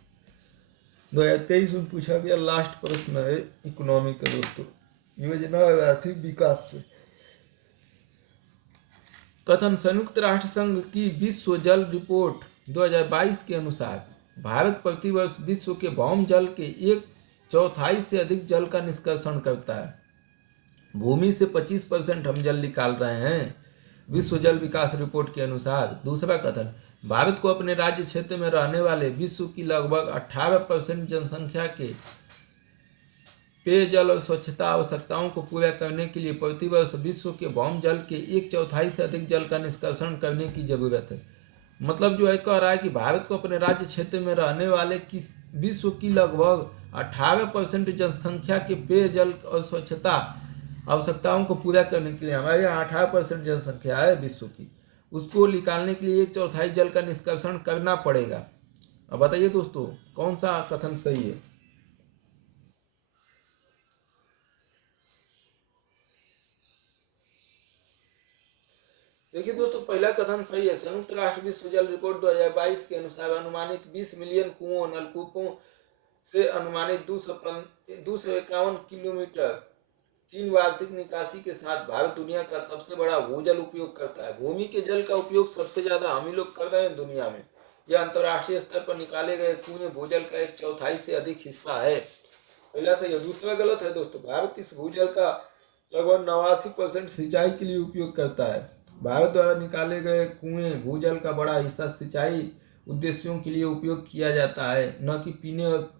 2023 में पूछा गया लास्ट प्रश्न है इकोनॉमी का दोस्तों, योजना और आर्थिक विकास से। कथन, संयुक्त राष्ट्र संघ की विश्व जल रिपोर्ट 2022 के अनुसार भारत प्रतिवर्ष विश्व के भौम जल के 1/4 से अधिक जल का निष्कर्षण करता है। भूमि से 25% हम जल निकाल रहे हैं विश्व जल विकास रिपोर्ट के अनुसार। दूसरा कथन, भारत को अपने राज्य क्षेत्र में रहने वाले विश्व की लगभग 18% जनसंख्या के पेयजल और स्वच्छता आवश्यकताओं को पूरा करने के लिए प्रतिवर्ष विश्व के भौम जल के 1/4 से अधिक जल का निष्कर्षण करने की जरूरत है। मतलब जो है कह रहा है कि भारत को अपने राज्य क्षेत्र में रहने वाले विश्व की लगभग 18% जनसंख्या के पेयजल और स्वच्छता आवश्यकताओं को पूरा करने के लिए, हमारे यहाँ 18% जनसंख्या है विश्व की, उसको निकालने के लिए 1/4 जल का निष्कर्षण करना पड़ेगा। अब बताइए दोस्तों, कौन सा कथन सही है? देखिए दोस्तों, पहला कथन सही है। संयुक्त राष्ट्र विश्व जल रिपोर्ट 2022 के अनुसार अनुमानित 20 मिलियन कुओं नलकूपों से अनुमानित 251 किलोमीटर 3 वार्षिक निकासी के साथ भारत दुनिया का सबसे बड़ा भूजल उपयोग करता है। भूमि के जल का उपयोग सबसे ज्यादा हम ही लोग कर रहे हैं दुनिया में। यह अंतर्राष्ट्रीय स्तर पर निकाले गए कुएं भूजल का 1/4 से अधिक हिस्सा है। पहला सही है। दूसरा गलत है दोस्तों, भारत इस भूजल का लगभग 89% सिंचाई के लिए उपयोग करता है। भारत द्वारा निकाले गए कुएं भूजल का बड़ा हिस्सा सिंचाई उद्देश्यों के लिए उपयोग किया जाता है, न कि पीने। और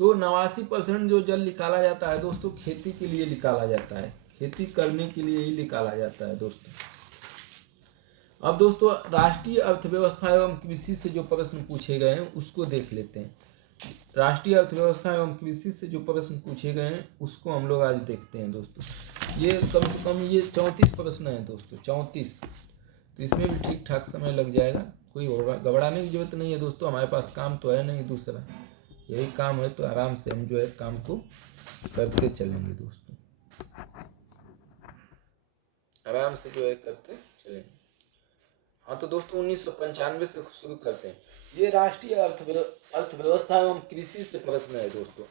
तो 89% जो जल निकाला जाता है दोस्तों, खेती के लिए निकाला जाता है, खेती करने के लिए ही निकाला जाता है दोस्तों। अब दोस्तों, राष्ट्रीय अर्थव्यवस्था एवं कृषि से जो प्रश्न पूछे गए हैं उसको देख लेते हैं। राष्ट्रीय अर्थव्यवस्था एवं कृषि से जो प्रश्न पूछे गए हैं उसको हम लोग आज देखते हैं दोस्तों। ये कम से कम ये 34 प्रश्न है दोस्तों, 34। तो इसमें भी ठीक ठाक समय लग जाएगा, कोई घबराने की जरूरत नहीं है दोस्तों। हमारे पास काम तो है नहीं दूसरा, यही काम है, तो आराम से हम जो है काम को करते चलेंगे दोस्तों, आराम से जो है करते चलेंगे। हाँ तो दोस्तों, 1995 से शुरू करते हैं। ये राष्ट्रीय अर्थव्यवस्था एवं कृषि से प्रश्न है दोस्तों।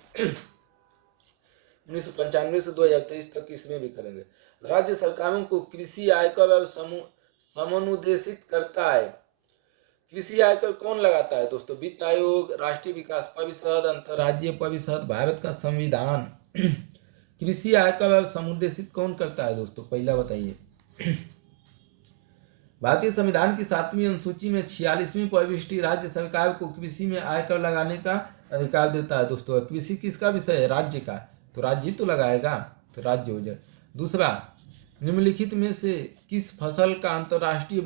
1995 से 2023 तक इसमें भी करेंगे। राज्य सरकारों को कृषि आयकर और समनुदेशित करता है। कृषि आयकर कौन लगाता है दोस्तों? वित्त आयोग, राष्ट्रीय विकास परिषद, अंतर्राज्यीय परिषद, भारत का संविधान। कृषि आयकर और समुदेशित कौन करता है दोस्तों? पहला बताइए। भारतीय संविधान की 7वीं अनुसूची में 46वीं प्रविष्टि राज्य सरकार को कृषि में आयकर लगाने का अधिकार देता है दोस्तों। कृषि किसका विषय है? राज्य का, तो राज्य तो लगाएगा, तो राज्य हो जाए। दूसरा, निम्नलिखित में से किस फसल का अंतर्राष्ट्रीय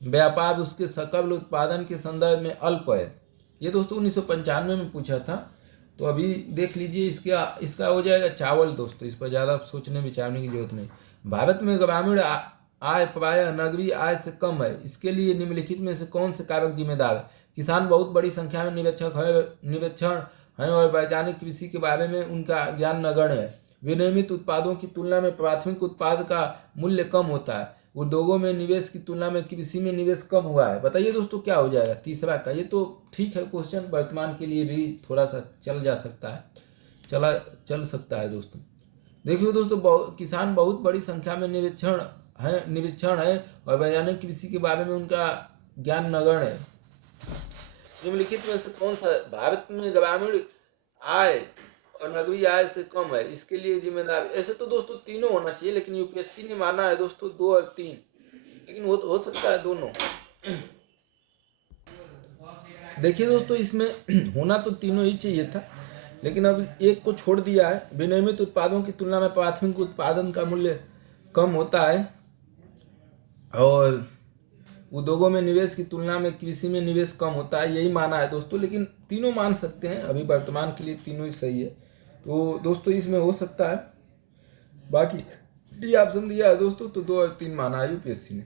व्यापार उसके सकल उत्पादन के संदर्भ में अल्प है? ये दोस्तों 1995 में पूछा था। तो अभी देख लीजिए इसका इसका हो जाएगा चावल दोस्तों, इस पर ज़्यादा सोचने विचारने की जरूरत नहीं। भारत में ग्रामीण आय प्रायः नगरीय आय से कम है, इसके लिए निम्नलिखित में से कौन से कारक जिम्मेदार है? किसान बहुत बड़ी संख्या में निरक्षर हैं और वैज्ञानिक कृषि के बारे में उनका ज्ञान नगण्य है। विनिर्मित उत्पादों की तुलना में प्राथमिक उत्पाद का मूल्य कम होता है। उद्योगों में निवेश की तुलना में कृषि में निवेश कम हुआ है। बताइए दोस्तों क्या हो जाएगा तीसरा का? ये तो ठीक है, क्वेश्चन वर्तमान के लिए भी थोड़ा सा चल सकता है दोस्तों। देखिए दोस्तों, किसान बहुत बड़ी संख्या में निरीक्षण है और वैज्ञानिक कृषि के बारे में उनका ज्ञान नगण्य है। निम्नलिखित में से कौन सा भारत में ग्रामीण आय और नगरीय आय से कम है, इसके लिए जिम्मेदार? ऐसे तो दोस्तों तीनों होना चाहिए, लेकिन यूपीएससी ने माना है दोस्तों 2 और 3, लेकिन हो सकता है दोनों। देखिए दोस्तों, इसमें होना तो तीनों ही चाहिए था, लेकिन अब एक को छोड़ दिया है। विनिर्मित उत्पादों की तुलना में प्राथमिक उत्पादन का मूल्य कम होता है और उद्योगों में निवेश की तुलना में कृषि में निवेश कम होता है, यही माना है दोस्तों। लेकिन तीनों मान सकते हैं, अभी वर्तमान के लिए तीनों ही सही है। तो दोस्तों इसमें हो सकता है, बाकी डी ऑप्शन दिया है दोस्तों, तो 2 और 3 माना है यूपीएससी ने।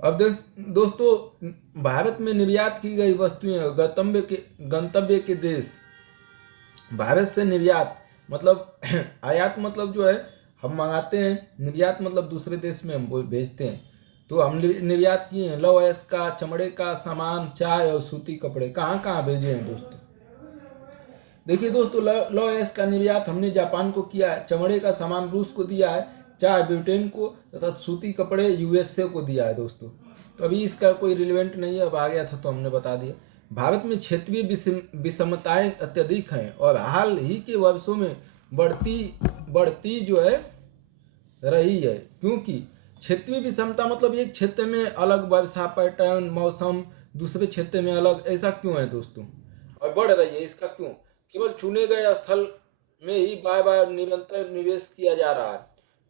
अब दोस्तों, भारत में निर्यात की गई वस्तुएं गंतव्य के देश, भारत से निर्यात मतलब आयात मतलब जो है हम मंगाते हैं, निर्यात मतलब दूसरे देश में हम भेजते हैं। तो हम निर्यात किए हैं लौह अयस्क का, चमड़े का सामान, चाय और सूती कपड़े। कहाँ कहाँ भेजे हैं दोस्तों? देखिए दोस्तों, लौह अयस्क का निर्यात हमने जापान को किया है, चमड़े का सामान रूस को दिया है, चाय ब्रिटेन को, तथा सूती कपड़े यूएसए को दिया है दोस्तों। तो अभी इसका कोई रिलेवेंट नहीं है, अब आ गया था तो हमने बता दिया। भारत में क्षेत्रीय विषमताएं अत्यधिक हैं और हाल ही के वर्षों में बढ़ती जो है रही है, क्योंकि क्षेत्रीय विषमता मतलब एक क्षेत्र में अलग वर्षा पैटर्न, मौसम, दूसरे क्षेत्र में अलग, ऐसा क्यों है दोस्तों? और बढ़ रही है, इसका क्यों? केवल चुने गए स्थल में ही बार बार निरंतर निवेश किया जा रहा है।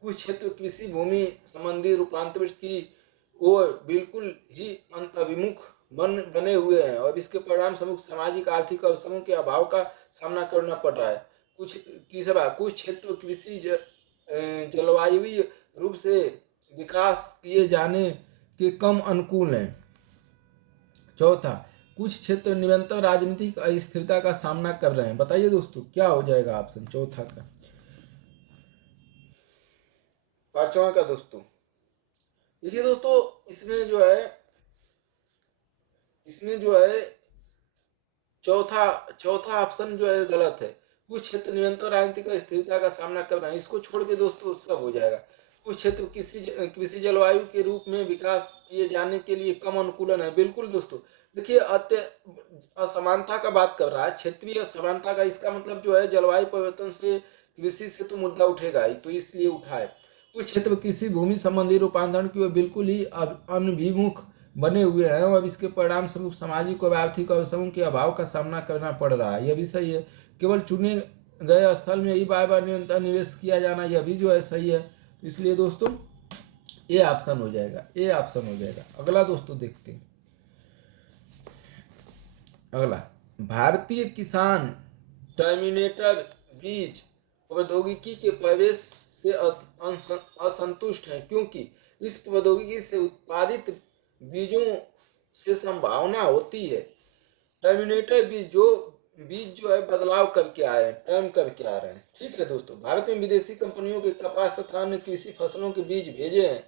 कुछ क्षेत्र कृषि भूमि संबंधी रूपांतरित की ओर बिल्कुल ही अभिमुख बने हुए हैं और इसके परिणाम स्वरूप सामाजिक आर्थिक अवसरों के अभाव का सामना करना पड़ रहा है। कुछ क्षेत्र कृषि जलवायुवीय रूप से विकास किए जाने के कम अनुकूल हैं। चौथा, कुछ क्षेत्र निरंतर राजनीतिक अस्थिरता का सामना कर रहे हैं। बताइए दोस्तों क्या हो जाएगा ऑप्शन चौथा का? पांचवा का दोस्तों, देखिए दोस्तों, इसमें जो है चौथा ऑप्शन जो है गलत है। कुछ क्षेत्र निरंतर राजनीतिक स्थिरता का सामना कर रहे हैं, इसको छोड़ के दोस्तों सब हो जाएगा। कुछ क्षेत्र कृषि जलवायु के रूप में विकास किए जाने के लिए कम अनुकूलन है। बिल्कुल दोस्तों, देखिए असमानता का बात कर रहा है, क्षेत्रीय असमानता का। इसका मतलब जो है जलवायु परिवर्तन से कृषि से तो मुद्दा उठेगा ही, तो इसलिए उठाए। कुछ क्षेत्र कृषि भूमि संबंधी रूपांतरण की ओर बिल्कुल ही अनभिमुख बने हुए हैं और इसके परिणाम स्वरूप सामाजिक और आर्थिक अवसरों के अभाव का सामना करना पड़ रहा है। यह भी सही है। केवल चुने गए स्थल में ही बार बार निरंतर निवेश किया जाना, यह भी जो है सही है। इसलिए दोस्तों ए ऑप्शन हो जाएगा। अगला दोस्तों देखते हैं। अगला, भारतीय किसान टर्मिनेटर बीज प्रौद्योगिकी के प्रवेश से असंतुष्ट हैं, क्योंकि इस प्रौद्योगिकी से उत्पादित बीजों से संभावना होती है। टर्मिनेटर बीज जो है बदलाव करके आए हैं, टर्म करके आ रहे हैं। ठीक है दोस्तों, भारत में विदेशी कंपनियों के कपास तथा अन्य कृषि फसलों के बीज भेजे हैं,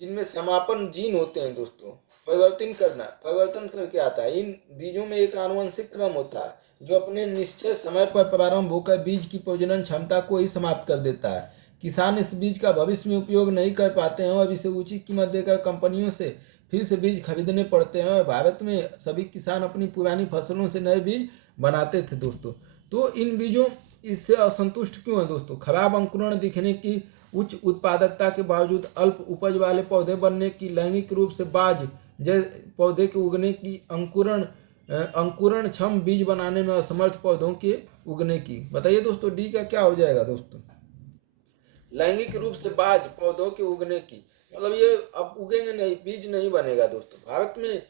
जिनमें समापन जीन होते हैं दोस्तों। परिवर्तन करके आता है। इन बीजों में एक आनुवंशिक क्रम होता है जो अपने निश्चित समय पर प्रारंभ होकर बीज की प्रजनन क्षमता को ही समाप्त कर देता है। किसान इस बीज का भविष्य में उपयोग नहीं कर पाते हैं और इसे उचित कीमत देकर कंपनियों से फिर से बीज खरीदने पड़ते हैं। भारत में सभी किसान अपनी पुरानी फसलों से नए बीज बनाते थे दोस्तों। तो इन बीजों इससे असंतुष्ट क्यों है दोस्तों? खराब अंकुरण दिखने की, उच्च उत्पादकता के बावजूद अल्प उपज वाले पौधे बनने की, लैंगिक रूप से बाज पौधे के उगने की, अंकुरण क्षम बीज बनाने में असमर्थ पौधों के उगने की। बताइए दोस्तों डी का क्या हो जाएगा दोस्तों? लैंगिक रूप से बाज पौधों के उगने की, मतलब ये अब उगेंगे नहीं, बीज नहीं बनेगा दोस्तों। भारत में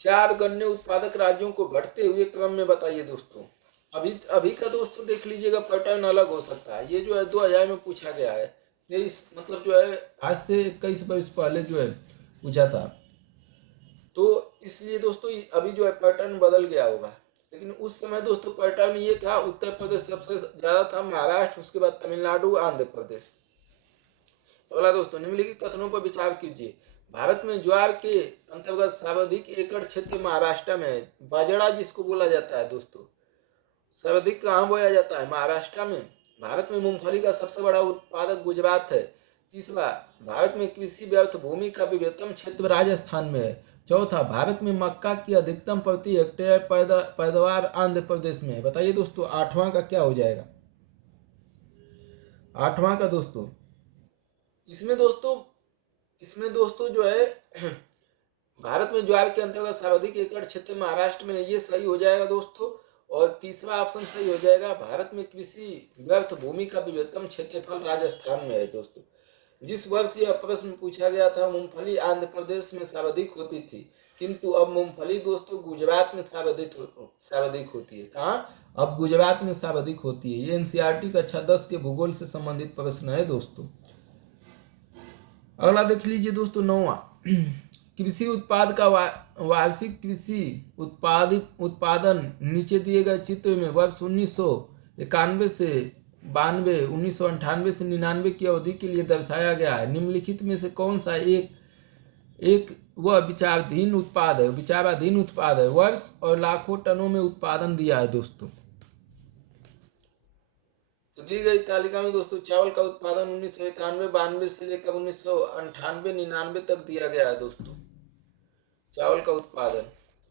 4 गन्ने उत्पादक राज्यों को घटते हुए क्रम में बताइए दोस्तों। अभी अभी का दोस्तों देख लीजिएगा पैटर्न अलग हो सकता है। ये जो है 2000 में पूछा गया है, ये इस मतलब जो है आज से 21 वर्ष पहले जो है पूछा था। तो इसलिए दोस्तों अभी जो है पैटर्न बदल गया होगा, लेकिन उस समय दोस्तों पैटर्न ये था, उत्तर प्रदेश सबसे ज्यादा था, महाराष्ट्र, उसके बाद तमिलनाडु, आंध्र प्रदेश। अगला दोस्तों, निम्नलिखित कथनों पर विचार कीजिए। भारत में ज्वार के अंतर्गत सर्वाधिक एकड़ क्षेत्र महाराष्ट्र में है। बाजरा जिसको बोला जाता है दोस्तों, सर्वाधिक कहाँ बोया जाता है? महाराष्ट्र में। भारत में मूंगफली का सबसे बड़ा उत्पादक गुजरात है। तीसरा, भारत में कृषि व्यर्थ भूमि का विवेतम क्षेत्र राजस्थान में है। चौथा, भारत में मक्का की अधिकतम प्रति हेक्टेयर पैदावार आंध्र प्रदेश में है। बताइए दोस्तों आठवां का क्या हो जाएगा? आठवां का दोस्तों, इसमें दोस्तों जो है भारत में ज्वार के अंतर्गत सर्वाधिक एकड़ क्षेत्र महाराष्ट्र में, ये सही हो जाएगा दोस्तों। और तीसरा ऑप्शन सही हो जाएगा, भारत में कृषि व्यर्थ भूमि का विवेतम क्षेत्रफल राजस्थान में है दोस्तों। जिस वर्ष यह प्रश्न पूछा गया था, मूंगफली आंध्र प्रदेश में सर्वाधिक होती थी, किंतु अब मूंगफली दोस्तों गुजरात में सर्वाधिक होती है। कहाँ? अब गुजरात में सर्वाधिक होती है। ये एनसीईआरटी कक्षा 10 के भूगोल से संबंधित प्रश्न है दोस्तों। अगला देख लीजिए दोस्तों, 9वां, कृषि उत्पाद का वार्षिक कृषि उत्पादन नीचे दिए गए चित्र में वर्ष 1991 से 92, 1998 से 99 की अवधि के लिए दर्शाया गया है। निम्नलिखित में से कौन सा एक वह विचाराधीन उत्पाद है वर्ष और लाखों टनों में उत्पादन दिया है दोस्तों। तो दी गई तालिका में दोस्तों चावल का उत्पादन 1991-92 से लेकर 1998-99 तक दिया गया है दोस्तों। चावल का उत्पादन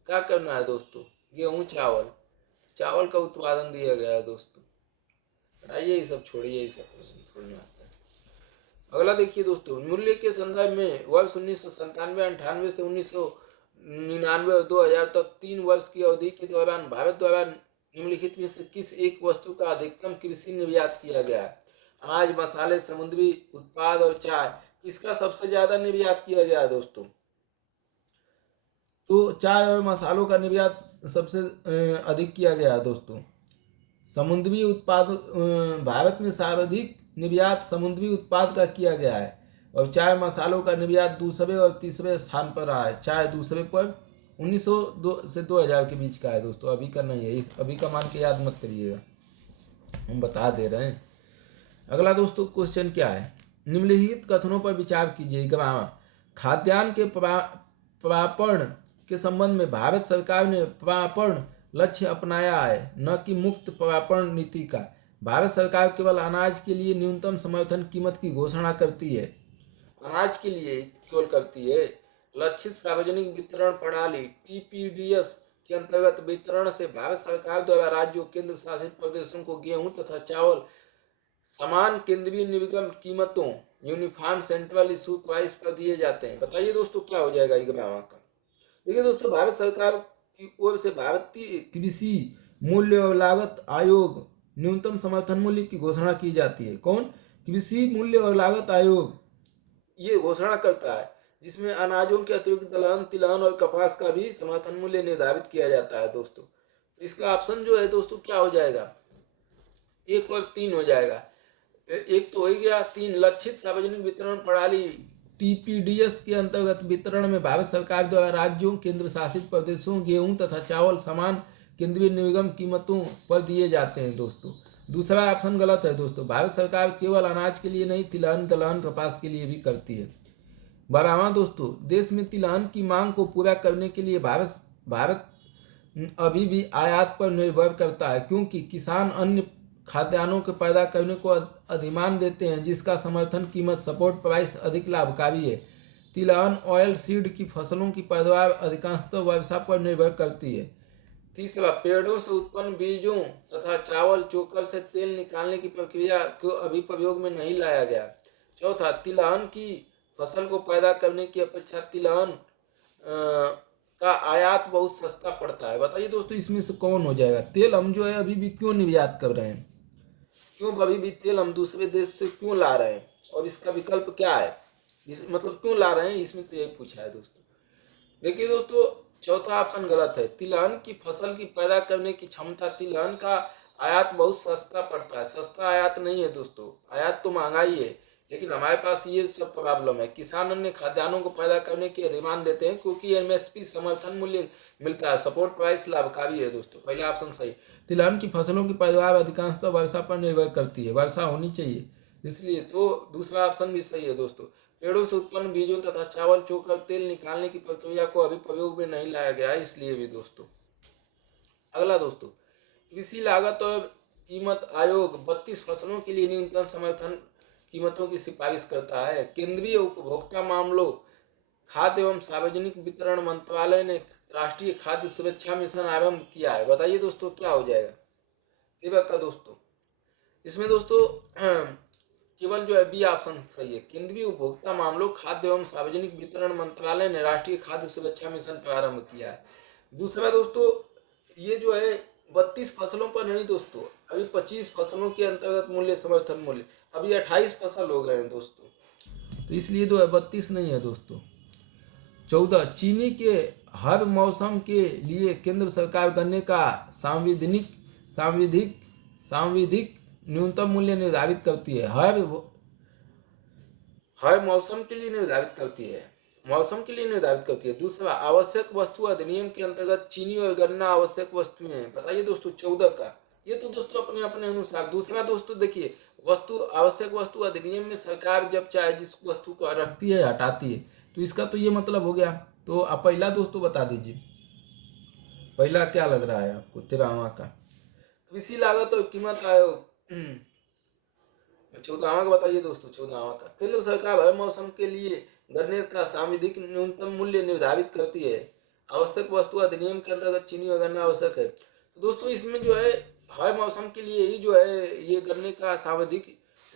क्या करना है दोस्तों? गेहूं, चावल का उत्पादन दिया गया है दोस्तों। आइए ये सब छोड़िए, ये सब प्रश्न छोड़ने आता है। अगला देखिए दोस्तों, मूल्य के संदर्भ में वर्ष 1997-98 से 1999 और 2000 तक 3 वर्ष की अवधि के दौरान भारत द्वारा निम्नलिखित में से किस एक वस्तु का अधिकतम कृषि निर्यात किया गया है? अनाज, मसाले, समुद्री उत्पाद और चाय, किसका सबसे ज्यादा निर्यात किया गया है दोस्तों? तो चाय और मसालों का निर्यात सबसे अधिक किया गया है दोस्तों। समुद्री उत्पाद, भारत में सर्वाधिक निर्यात समुद्री उत्पाद का किया गया है, और चाय मसालों का निर्यात दूसरे और तीसरे स्थान पर रहा है। चाय दूसरे पर 1902 से 2000 के बीच का है दोस्तों। अभी का नहीं है, अभी का मान के याद मत करिएगा, हम बता दे रहे हैं। अगला दोस्तों क्वेश्चन क्या है? निम्नलिखित कथनों पर विचार कीजिए। खाद्यान्न के प्रापण के संबंध में भारत सरकार ने प्रापण लक्ष्य अपनाया है, न कि मुक्त प्रापण नीति का। भारत सरकार केवल अनाज के लिए न्यूनतम समर्थन कीमत की घोषणा करती है, अनाज के लिए केवल करती है। लक्षित सार्वजनिक वितरण प्रणाली टीपीडीएस के अंतर्गत वितरण से भारत सरकार द्वारा राज्यों, केंद्र शासित प्रदेशों को गेहूं तथा चावल समान केंद्रीय निगम कीमतों यूनिफॉर्म सेंट्रल इशू प्राइस पर दिए जाते हैं। बताइए दोस्तों क्या हो जाएगा 11वां का? देखिए दोस्तों, भारत सरकार की ओर से भारतीय कृषि मूल्य और लागत आयोग न्यूनतम समर्थन मूल्य की घोषणा की जाती है। कौन? कृषि मूल्य और लागत आयोग ये घोषणा करता है, जिसमें अनाजों के अतिरिक्त दलहन, तिलहन और कपास का भी समर्थन मूल्य निर्धारित किया जाता है दोस्तों। इसका ऑप्शन जो है दोस्तों क्या हो जाएगा? 1 और 3 हो जाएगा। एक तो हो गया 3, लक्षित सार्वजनिक वितरण प्रणाली टीपीडीएस के अंतर्गत वितरण में भारत सरकार द्वारा राज्यों, केंद्र शासित प्रदेशों गेहूं तथा चावल समान केंद्रीय निगम कीमतों पर दिए जाते हैं दोस्तों। दूसरा ऑप्शन गलत है दोस्तों। भारत सरकार केवल अनाज के लिए नहीं, तिलहन, दलहन, कपास के लिए भी करती है। 12वां दोस्तों, देश में तिलहन की मांग को पूरा करने के लिए भारत अभी भी आयात पर निर्भर करता है, क्योंकि किसान अन्य खाद्यान्नों के पैदा करने को अधिमान देते हैं, जिसका समर्थन कीमत सपोर्ट प्राइस अधिक लाभकारी है। तिलहन, ऑयल सीड की फसलों की पैदावार अधिकांशतः वर्षा पर निर्भर करती है। तीसरा, पेड़ों से उत्पन्न बीजों तथा चावल चोकर से तेल निकालने की प्रक्रिया को अभी प्रयोग में नहीं लाया गया। चौथा, तिलहन की फसल को पैदा करने की अपेक्षा तिलहन का आयात बहुत सस्ता पड़ता है। बताइए दोस्तों इसमें से कौन हो जाएगा? तेल हम जो है अभी भी क्यों निर्यात कर रहे हैं? क्यों अभी भी तेल हम दूसरे देश से क्यों ला रहे हैं, और इसका विकल्प क्या है? मतलब क्यों ला रहे हैं, इसमें तो यही पूछा है दोस्तों। देखिए दोस्तों, चौथा ऑप्शन गलत है। तिलहन की फसल की पैदा करने की क्षमता, तिलहन का आयात बहुत सस्ता पड़ता है। सस्ता आयात नहीं है दोस्तों, आयात तो महंगा ही है, लेकिन हमारे पास ये सब प्रॉब्लम है। किसान अन्य खाद्यान्नों को पैदा करने की डिमांड देते हैं क्योंकि एमएसपी समर्थन मूल्य मिलता है, सपोर्ट प्राइस लाभकारी है दोस्तों। पहला ऑप्शन सही। तिलहन की फसलों की पैदावार अधिकांशतः वर्षा पर निर्भर करती है, वर्षा होनी चाहिए इसलिए, तो दूसरा ऑप्शन भी सही है दोस्तों। पेड़ों से उत्पन्न बीजों तथा चावल चोकर तेल निकालने की प्रक्रिया को अभी प्रयोग में नहीं लाया गया है, इसलिए भी दोस्तों। अगला दोस्तों, कृषि लागत और कीमत आयोग 32 फसलों के लिए न्यूनतम समर्थन कीमतों की सिफारिश करता है। केंद्रीय उपभोक्ता मामलों, खाद्य एवं सार्वजनिक वितरण मंत्रालय ने राष्ट्रीय खाद्य सुरक्षा मिशन आरंभ किया है। बताइए दोस्तों क्या हो जाएगा दिवक का दोस्तों? इसमें दोस्तों केवल जो है बी ऑप्शन सही है। केंद्रीय उपभोक्ता मामलों, खाद्य एवं सार्वजनिक वितरण मंत्रालय ने राष्ट्रीय खाद्य सुरक्षा मिशन प्रारंभ किया है। दूसरा दोस्तों, ये जो है 32 फसलों पर नहीं दोस्तों, अभी 25 फसलों के अंतर्गत मूल्य समर्थन मूल्य, अभी 28 फसल हो गए हैं दोस्तों, तो इसलिए जो है 32 नहीं है दोस्तों। 14, चीनी के हर मौसम के लिए केंद्र सरकार गन्ने का सांविधिक न्यूनतम मूल्य निर्धारित करती है। हर मौसम के लिए निर्धारित करती है, मौसम के लिए निर्धारित करती है। दूसरा, आवश्यक वस्तु अधिनियम के अंतर्गत चीनी और गन्ना आवश्यक वस्तुएं हैं। बताइए दोस्तों 14 का, ये तो दोस्तों अपने अपने अनुसार। दूसरा दोस्तों देखिए, वस्तु आवश्यक वस्तु अधिनियम में सरकार जब चाहे जिस वस्तु को रखती है हटाती है, तो इसका तो ये मतलब हो गया। तो आप पहला दोस्तों बता दीजिए, पहला क्या लग रहा है आपको? 13वां का कृषि लागत और कीमत आयोग 14वां का बताइए दोस्तों। 14वां का, केंद्र सरकार हर मौसम के लिए गन्ने का सांविधिक न्यूनतम मूल्य निर्धारित करती है। आवश्यक वस्तु अधिनियम के अंतर्गत चीनी और गन्ना आवश्यक है। तो दोस्तों इसमें जो है हर मौसम के लिए ही जो है ये गन्ने का सांविधिक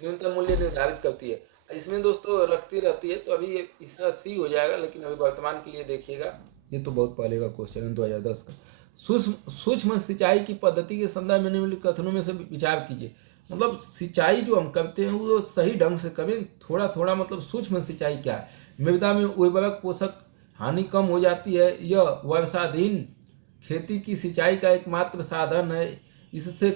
न्यूनतम मूल्य निर्धारित करती है। इसमें दोस्तों रखती रहती है, तो अभी इसका सी हो जाएगा, लेकिन अभी वर्तमान के लिए देखिएगा, ये तो बहुत पहले का क्वेश्चन है 2010 का। सूक्ष्म सिंचाई की पद्धति के संदर्भ में निम्नलिखित कथनों में से विचार कीजिए। मतलब सिंचाई जो हम करते हैं वो सही ढंग से करें, थोड़ा थोड़ा। मतलब सूक्ष्म सिंचाई क्या है? मृदा में उर्वरक पोषक हानि कम हो जाती है। यह वर्षाधीन खेती की सिंचाई का एकमात्र साधन है। इससे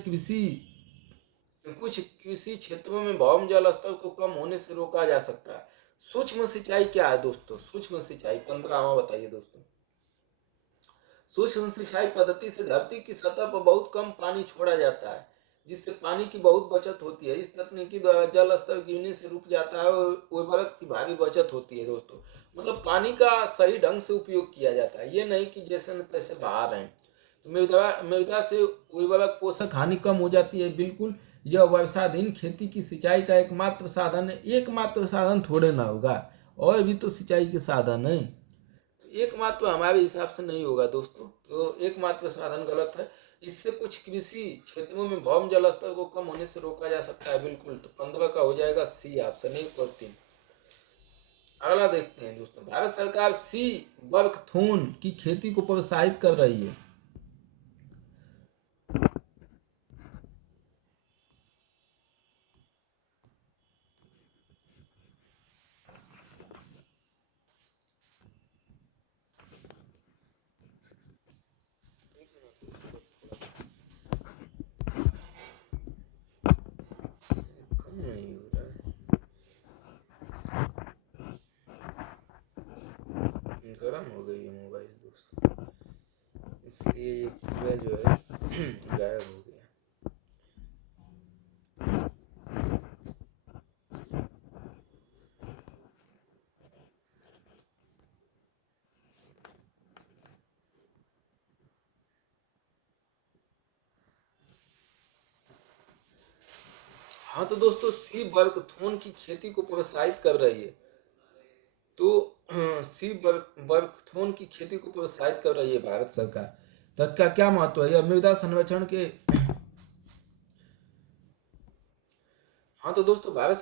कुछ कृषि क्षेत्रों में भौम जल स्तर को कम होने से रोका जा सकता है। सूक्ष्म सिंचाई क्या है दोस्तों? सूक्ष्म सिंचाई 15वां बताइए दोस्तों। सूक्ष्म सिंचाई पद्धति से धरती की सतह पर बहुत कम पानी छोड़ा जाता है, जिससे पानी की बहुत बचत होती है। इस तकनीकी द्वारा जल स्तर गिरने से रुक जाता है और उर्वरक की भारी बचत होती है दोस्तों। मतलब पानी का सही ढंग से उपयोग किया जाता है, ये नहीं कि जैसे न तैसे बहा रहे हैं। तो मृदा से उर्वरक पोषक हानि कम हो जाती है। बिल्कुल, यह वर्षाधीन खेती की सिंचाई का एकमात्र साधन है। एकमात्र साधन थोड़े ना होगा, और भी तो सिंचाई के साधन है। एकमात्र हमारे हिसाब से नहीं होगा दोस्तों, तो एकमात्र साधन गलत है। इससे कुछ कृषि क्षेत्रों में भौम जल स्तर को कम होने से रोका जा सकता है। बिल्कुल, तो 15 का हो जाएगा सी ऑप्शन, 1 और 3। अगला देखते हैं दोस्तों, भारत सरकार सी बर्कथून की खेती को प्रोत्साहित कर रही है। गर्म हो गई है मोबाइल दोस्तों, इसलिए ये पूरा जो है गायब हो गया। हाँ तो दोस्तों, सी बर्कथून की खेती को प्रोत्साहित कर रही है। तो सी बर्कथून की खेती को प्रोत्साहित कर रही है भारत सरकार। तो क्या क्या महत्व है? यह मृदा संरक्षण के हाँ तो दोस्तों, भारत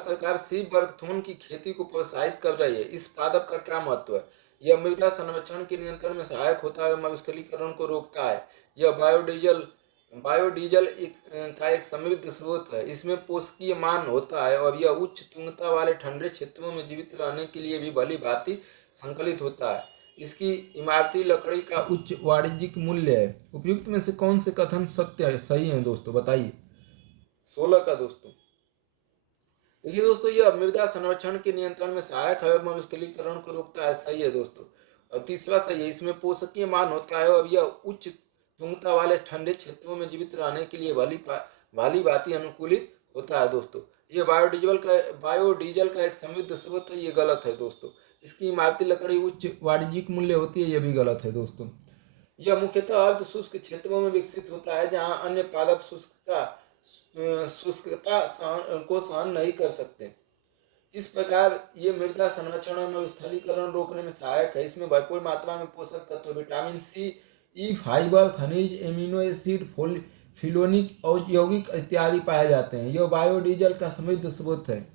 सरकार सी बर्कथून की खेती को प्रोत्साहित कर रही है। इस पादप का क्या महत्व है? यह मृदा संरक्षण के नियंत्रण में सहायक होता है, मरुस्थलीकरण को रोकता है। यह बायोडीजल का एक समृद्ध स्रोत है। इसमें पोषकीय मान होता है और यह उच्च तुंगता वाले ठंडे क्षेत्रों में जीवित रहने के लिए भी भली भांति संकलित होता है। इसकी इमारती लकड़ी का उच्च वाणिज्यिक मूल्य है। उपयुक्त में से कौन से कथन सत्य है, सही है दोस्तों, बताइए। 16 का दोस्तों, देखिए दोस्तों, यह मृदा संरक्षण के नियंत्रण में सहायक है और मरुस्थलीकरण को रोकता है, सही है दोस्तों। और तीसरा सही है, इसमें पोषकीय मान होता है और यह उच्च तुंगता वाले ठंडे क्षेत्रों में जीवित रहने के लिए भाली भांति अनुकूलित होता है दोस्तों। ये बायोडीजल का एक समृद्ध स्रोत है, ये गलत है दोस्तों। इसकी इमारती लकड़ी उच्च वाणिज्यिक मूल्य होती है, ये भी गलत है दोस्तों। यह मुख्यतः अर्ध शुष्क क्षेत्रों में विकसित होता है जहां अन्य पादप शुष्कता को सहन नहीं कर सकते। इस प्रकार ये मृदा संरक्षण और स्थलीकरण रोकने में सहायक है। इसमें भरपूर मात्रा में पोषक तत्व विटामिन सी, ई, फाइबर, खनिज, एमिनो एसिड, फिलोनिक और यौगिक इत्यादि पाए जाते हैं। यह बायोडीजल का समृद्ध स्रोत है।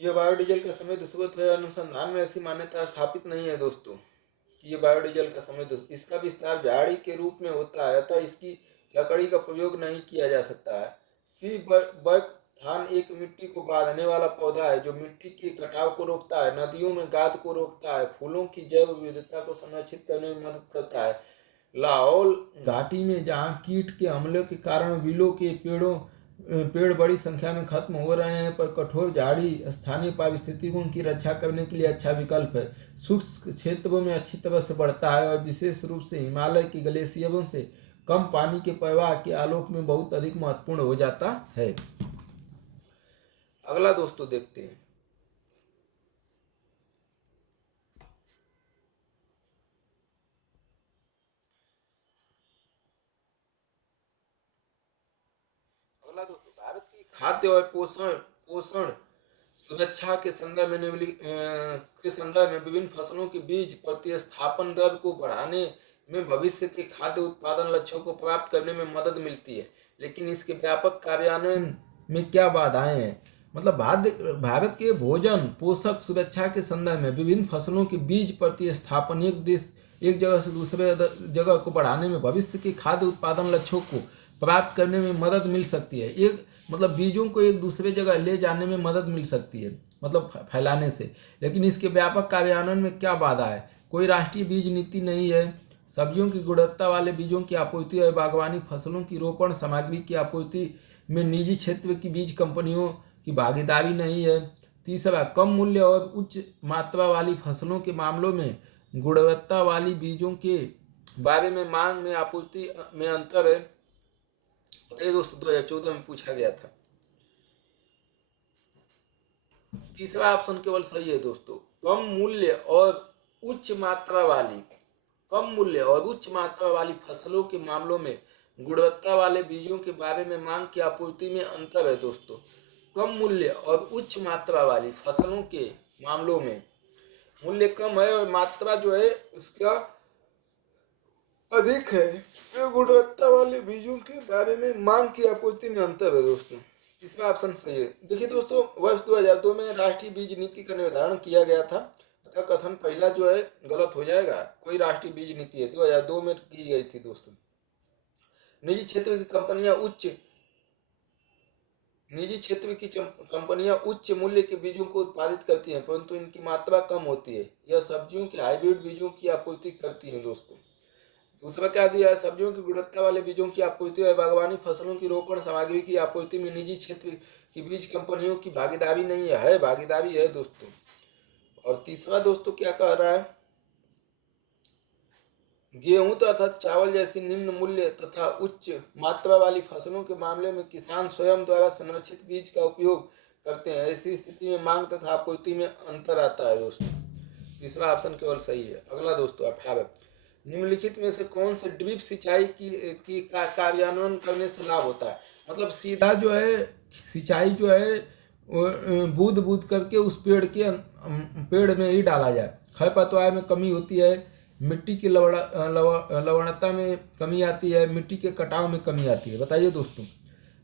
यह बायोडीजल का समृद्ध स्रोत है। अनुसंधान में ऐसी मान्यता स्थापित नहीं है दोस्तों कि ये बायोडीजल का समृद्ध, इसका विस्तार झाड़ी के रूप में होता है, अतः इसकी लकड़ी का प्रयोग नहीं किया जा सकता है। सी बर्क थान एक मिट्टी को बांधने वाला पौधा है जो मिट्टी के कटाव को रोकता है, नदियों में गाद को रोकता है, फूलों की जैव विविधता को संरक्षित करने में मदद करता है। लाहौल घाटी में जहाँ कीट के हमले के कारण विलो के पेड़ बड़ी संख्या में खत्म हो रहे हैं, पर कठोर झाड़ी स्थानीय पारिस्थितिकों की रक्षा करने के लिए अच्छा विकल्प है। शुष्क क्षेत्रों में अच्छी तरह से बढ़ता है और विशेष रूप से हिमालय के ग्लेशियरों से कम पानी के प्रवाह के आलोक में बहुत अधिक महत्वपूर्ण हो जाता है। अगला दोस्तों देखते हैं। अगला दोस्तों, भारत की खाद्य और पोषण सुरक्षा के संदर्भ में विभिन्न फसलों के बीज प्रतिस्थापन दर को बढ़ाने में भविष्य के खाद्य उत्पादन लक्ष्यों को प्राप्त करने में मदद मिलती है, लेकिन इसके व्यापक कार्यान्वयन में क्या बाधाएं हैं? मतलब भारत के भोजन पोषक सुरक्षा के संदर्भ में विभिन्न फसलों के बीज प्रतिस्थापन एक जगह से दूसरे जगह को बढ़ाने में भविष्य के खाद्य उत्पादन लक्ष्यों को प्राप्त करने में मदद मिल सकती है। एक मतलब बीजों को एक दूसरे जगह ले जाने में मदद मिल सकती है, मतलब फैलाने से, लेकिन इसके व्यापक कार्यान्वयन में क्या बाधा है? कोई राष्ट्रीय बीज नीति नहीं है, सब्जियों की गुणवत्ता वाले बीजों की आपूर्ति और बागवानी फसलों की रोपण सामग्री की आपूर्ति में निजी क्षेत्र की बीज कंपनियों की भागीदारी नहीं है। तीसरा, कम मूल्य और उच्च मात्रा वाली फसलों के मामलों में गुणवत्ता वाली बीजों के बारे में मांग में आपूर्ति में अंतर है। ये दोस्तों 2014 में पूछा गया था। तीसरा ऑप्शन केवल सही है दोस्तों। कम मूल्य और उच्च मात्रा वाली फसलों के मामलों में गुणवत्ता वाले बीजों के बारे में मांग की आपूर्ति में अंतर है दोस्तों। कम मूल्य और उच्च मात्रा वाली फसलों के मामलों में मूल्य कम है और मात्रा जो है उसका अधिक है। तो गुणवत्ता वाले बीजों के बारे में मांग की आपूर्ति में अंतर है दोस्तों। तीसरा ऑप्शन सही है। देखिए दोस्तों, वर्ष 2002 में राष्ट्रीय बीज नीति का निर्धारण किया गया था, अतः कथन पहला जो है गलत हो जाएगा। कोई राष्ट्रीय बीज नीति है 2002 में की गई थी दोस्तों। निजी क्षेत्र की कंपनियां उच्च मूल्य के बीजों को उत्पादित करती हैं, परंतु इनकी मात्रा कम होती है। यह सब्जियों के हाइब्रिड बीजों की आपूर्ति करती है दोस्तों। दूसरा क्या दिया है? सब्जियों की गुणवत्ता वाले बीजों की आपूर्ति और बागवानी फसलों की रोपण सामग्री की आपूर्ति में निजी क्षेत्र की बीज कंपनियों की भागीदारी नहीं है, भागीदारी है दोस्तों। और तीसरा दोस्तों क्या कह रहा है? गेहूं तथा चावल जैसी निम्न मूल्य तथा उच्च मात्रा वाली फसलों के मामले में किसान स्वयं द्वारा संरक्षित बीज का उपयोग करते हैं। ऐसी स्थिति में मांग तथा आपूर्ति में अंतर आता है दोस्तों। तीसरा ऑप्शन केवल सही है। अगला दोस्तों 18, निम्नलिखित में से कौन से ड्रिप सिंचाई की कार्यान्वयन करने से लाभ होता है? मतलब सीधा जो है सिंचाई जो है बूंद बूंद करके उस पेड़ में ही डाला जाए। खरपतवार में कमी होती है, मिट्टी की लवणता में कमी आती है, मिट्टी के कटाव में कमी आती है। बताइए दोस्तों।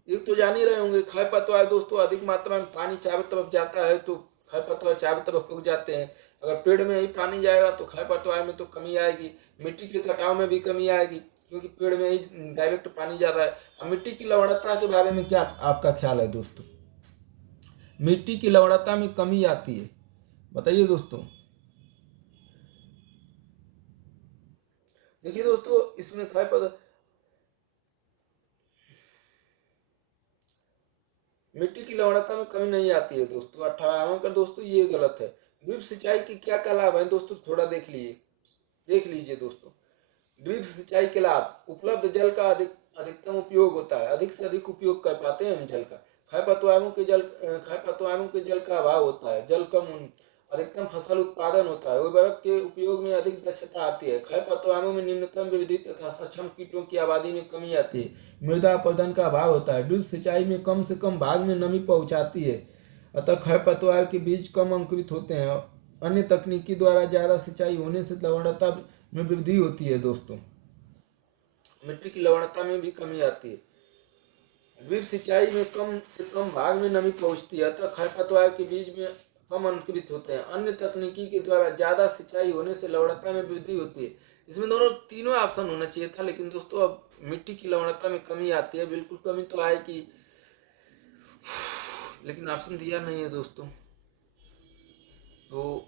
एक तो जान ही रहे होंगे, खरपतवार दोस्तों अधिक मात्रा में पानी चारों तरफ जाता है तो खरपतवार चारों तरफ उग जाते हैं। अगर पेड़ में ही पानी जाएगा तो खरपतवार में तो कमी आएगी, मिट्टी के कटाव में भी कमी आएगी, क्योंकि पेड़ में ही डायरेक्ट पानी जा रहा है। अब मिट्टी की लवणता के बारे में क्या आपका ख्याल है दोस्तों? मिट्टी की लवणता में कमी आती है, बताइए दोस्तों। देखिए दोस्तों, इसमें खरपतवार मिट्टी की लवणता में कमी नहीं आती है दोस्तों। 18वां का दोस्तों ये गलत है। ड्रिप सिंचाई के क्या क्या लाभ है दोस्तों, थोड़ा देख लीजिए दोस्तों। ड्रिप सिंचाई के लाभ: उपलब्ध जल का अधिकतम उपयोग होता है, अधिक से अधिक उपयोग कर पाते हैं हम जल का। खरपतवारों के जल का अभाव होता है, जल कम, अधिकतम फसल उत्पादन होता है, उर्वरक के उपयोग में अधिक दक्षता आती है। खरपतवारों में न्यूनतम वृद्धि तथा सक्षम कीटों की आबादी में कमी आती है। मृदा अपरदन का अभाव होता है। ड्रिप सिंचाई में कम से कम भाग में नमी पहुंचाती है, अतः खरपतवार के बीज कम अंकुरित होते हैं। अन्य तकनीकी द्वारा ज्यादा सिंचाई होने से लवणता में वृद्धि होती है दोस्तों, मिट्टी की लवणता में भी कमी आती है। ड्रिप सिंचाई में कम से कम भाग में नमी पहुंचती है, अतः खरपतवार के बीज में कम अंकुरित होते हैं। अन्य तकनीकी के द्वारा ज्यादा सिंचाई होने से लवणता में वृद्धि होती है। इसमें दोनों तीनों ऑप्शन होना चाहिए था, लेकिन दोस्तों अब मिट्टी की लवणता में कमी आती है, बिल्कुल कमी तो आएगी, लेकिन ऑप्शन दिया नहीं है दोस्तों। तो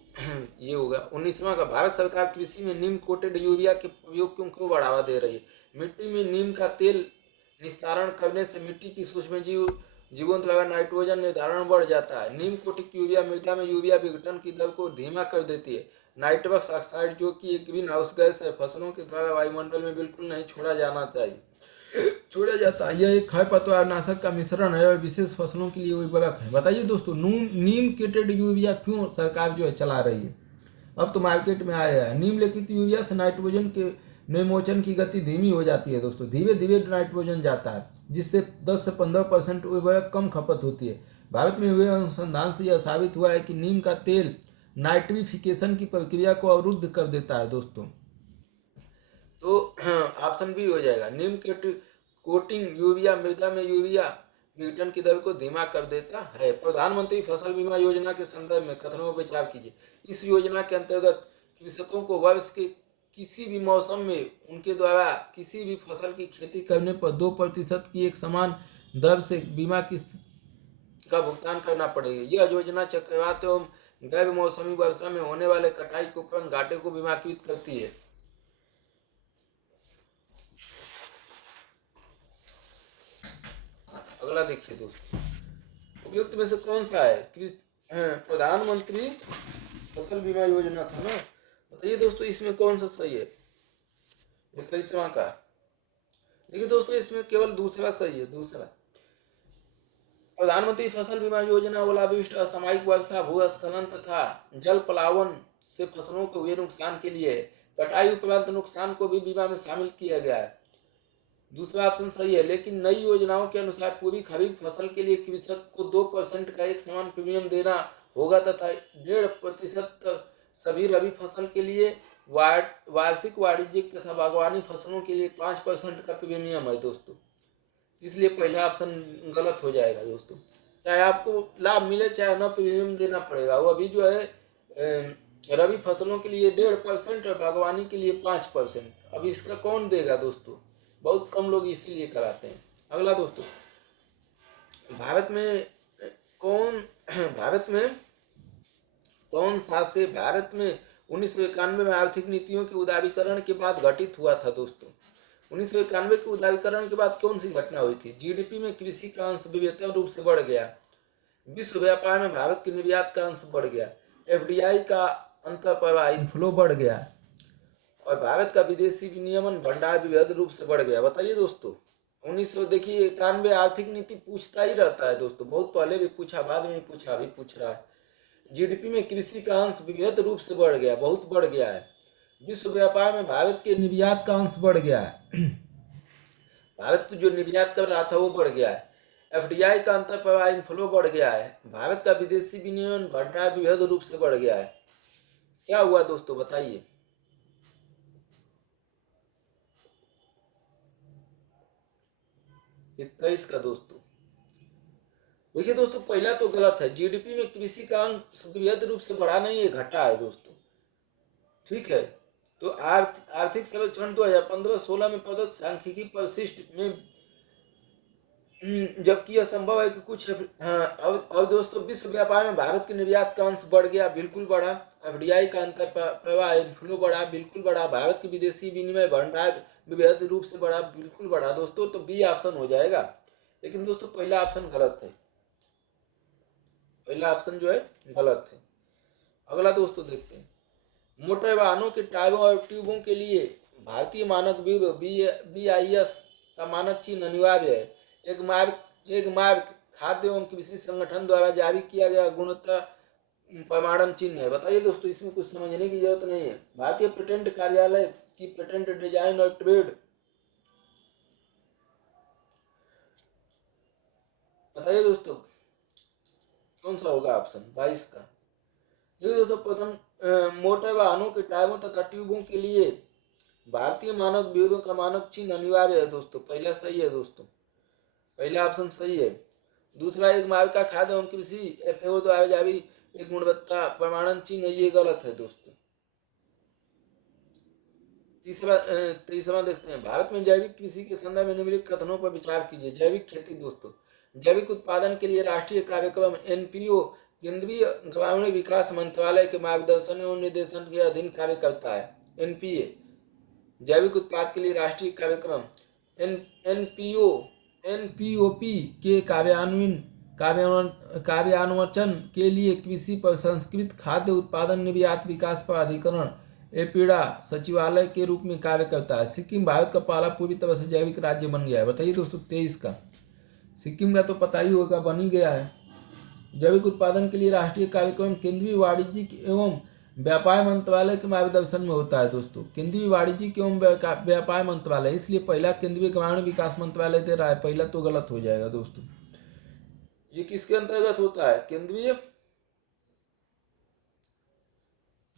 ये होगा। 19वां का, भारत सरकार कृषि में नीम कोटेड यूरिया के प्रयोग क्यों बढ़ावा दे रही है? मिट्टी में नीम का तेल निस्तारण करने से मिट्टी की सूक्ष्म जीवों द्वारा नाइट्रोजन निर्धारण बढ़ जाता है। नीम कोटिक यूरिया मृदा में यूरिया विघटन की दर को धीमा कर देती है। नाइट्रस ऑक्साइड, जो कि एक ग्रीन हाउस गैस है, फसलों के द्वारा वायुमंडल में बिल्कुल नहीं छोड़ा जाता है। यह एक खरपतवार नाशक का मिश्रण है और विशेष फसलों के लिए उर्वरक है। बताइए दोस्तों, नीम केटेड यूरिया क्यों सरकार जो है चला रही है? अब तो मार्केट में आया है। निम्नलिखित यूरिया से नाइट्रोजन के निमोचन की गति धीमी हो जाती है दोस्तों, धीरे धीरे नाइट्रोजन जाता है, जिससे 10 से 15% उर्वरक कम खपत होती है। भारत में हुए अनुसंधान से यह साबित हुआ है कि नीम का तेल नाइट्रिफिकेशन की प्रक्रिया को अवरुद्ध कर देता है दोस्तों। तो ऑप्शन बी हो जाएगा। नीम कोटिंग यूरिया मृदा में यूरिया विघटन की दर को धीमा कर देता है। प्रधानमंत्री फसल बीमा योजना के संदर्भ में कथनों पर विचार कीजिए। इस योजना के अंतर्गत कृषकों को वर्ष के किसी भी मौसम में उनके द्वारा किसी भी फसल की खेती करने पर 2% की एक समान दर से बीमा किस्त का भुगतान करना पड़ेगा। यह योजना चक्रवात एवं गैर मौसमी वर्षा में होने वाले कटाई के उपरांत घाटे को बीमाकृत करती है। अगला देखिए दोस्तों, उपयुक्त में से कौन सा है? प्रधानमंत्री फसल बीमा योजना था ना, बताइए दोस्तों इसमें कौन सा सही है? 21वां का। देखिए दोस्तों, इसमें केवल दूसरा सही है, दूसरा। प्रधानमंत्री फसल बीमा योजना ओलावृष्टि, असामयिक वर्षा, भूस्खलन तथा जल प्लावन से फसलों को हुए नुकसान के लिए कटाई उपरांत नुकसान को भी बीमा में शामिल किया गया है। दूसरा ऑप्शन सही है, लेकिन नई योजनाओं के अनुसार पूरी खरीफ फसल के लिए कृषक को 2% का एक समान प्रीमियम देना होगा तथा 1.5% सभी रबी फसल के लिए, वार्षिक वाणिज्यिक तथा बागवानी फसलों के लिए 5% का प्रीमियम है दोस्तों। इसलिए पहला ऑप्शन गलत हो जाएगा दोस्तों। चाहे आपको लाभ मिले चाहे ना, प्रीमियम देना पड़ेगा। वो अभी जो है रबी फसलों के लिए 1.5% और बागवानी के लिए 5%। अब इसका कौन देगा दोस्तों? बहुत कम लोग इसीलिए कराते हैं। अगला दोस्तों, भारत में भारत में 1991 में आर्थिक नीतियों के उदारीकरण के बाद घटित हुआ था दोस्तों। 1991 के उदारीकरण के बाद कौन सी घटना हुई थी? जीडीपी में कृषि का अंश विवेतन रूप से बढ़ गया, विश्व व्यापार में भारत के निर्यात का अंश बढ़ गया, एफडीआई का अंतर प्रवाह इनफ्लो बढ़ गया और भारत का विदेशी विनियमन भंडार वृहद रूप से बढ़ गया। बताइए दोस्तों, 1991 आर्थिक नीति पूछता ही रहता है दोस्तों, बहुत पहले भी पूछा, बाद में भी पूछा, अभी पूछ रहा है। जीडीपी में कृषि का अंश वृहद रूप से बढ़ गया, बहुत बढ़ गया है। विश्व व्यापार में भारत के निर्यात का अंश बढ़ गया है भारत जो निर्यात कर रहा था वो बढ़ गया है। एफडीआई का अंतर प्रवाह इनफ्लो बढ़ गया है। भारत का विदेशी विनिमय भंडार वृहद रूप से बढ़ गया है। क्या हुआ दोस्तों, बताइए? 21 का दोस्तों, देखिए दोस्तों, पहला तो गलत है। जीडीपी में कृषि का अंक वृहद रूप से बढ़ा नहीं है, घटा है दोस्तों। ठीक है। तो आर्थिक सर्वेक्षण 2015-16 में प्रदत्त सांख्यिकी परिशिष्ट में जबकि यह संभव है कि कुछ और दोस्तों, विश्व व्यापार में भारत के निर्यात का अंश बढ़ गया, बिल्कुल बढ़ा। एफडीआई का अंतर प्रवाह इनफ्लो बढ़ा, बिल्कुल बढ़ा। भारत की विदेशी विनिमय भंडार वृहद रूप से बढ़ा, बिल्कुल बढ़ा दोस्तों। तो बी ऑप्शन हो जाएगा। लेकिन दोस्तों पहला ऑप्शन गलत है, पहला ऑप्शन जो है गलत है। अगला दोस्तों देखते हैं, मोटर वाहनों के टायरों और ट्यूबों के लिए भारतीय मानक ब्यूरो BIS का मानक चिन्ह अनिवार्य है। एक मार्क खाद्य एवं कृषि संगठन द्वारा जारी किया गया गुणवत्ता प्रमाणन चिन्ह है। बताइए दोस्तों, इसमें कुछ समझने की जरूरत नहीं है। भारतीय पेटेंट कार्यालय की पेटेंट डिजाइन और ट्रेड, बताइए दोस्तों कौन सा होगा ऑप्शन 22 का। देखिए दोस्तों, प्रथम मोटर वाहनों के टायरों तथा ट्यूबों के लिए भारतीय मानक ब्यूरो का मानक चिन्ह अनिवार्य है दोस्तों। पहला सही है दोस्तों, पहला ऑप्शन सही है। दूसरा, एक मार्ग का खाद्य एवं कृषि FAO द्वारा जारी एक गुणवत्ता प्रमाणन चिन्ह, ये गलत है दोस्तों। तीसरा देखते हैं, भारत में जैविक कृषि के संदर्भ में निम्नलिखित कथनों पर विचार कीजिए। जैविक खेती दोस्तों, जैविक उत्पादन के लिए राष्ट्रीय कार्यक्रम NPO केंद्रीय ग्रामीण विकास मंत्रालय के मार्गदर्शन एवं निर्देशन के अधीन कार्य करता है। NPA जैविक उत्पाद के लिए राष्ट्रीय कार्यक्रम NPOP के कार्यान्वयन के लिए कृषि प्रसंस्कृत खाद्य उत्पादन निर्यात विकास प्राधिकरण एपीडा सचिवालय के रूप में कार्य करता है। सिक्किम भारत का पहला पूरी तरह से जैविक राज्य बन गया है। बताइए दोस्तों 23 का। सिक्किम का तो पता ही होगा, बन ही गया है। जैविक उत्पादन के लिए राष्ट्रीय कार्यक्रम केंद्रीय वाणिज्यिक एवं व्यापार मंत्रालय के मार्गदर्शन में होता है दोस्तों। केंद्रीय वाणिज्यिक एवं व्यापार मंत्रालय, इसलिए पहला केंद्रीय ग्रामीण विकास मंत्रालय दे रहा है, पहला तो गलत हो जाएगा दोस्तों। ये किसके अंतर्गत होता है?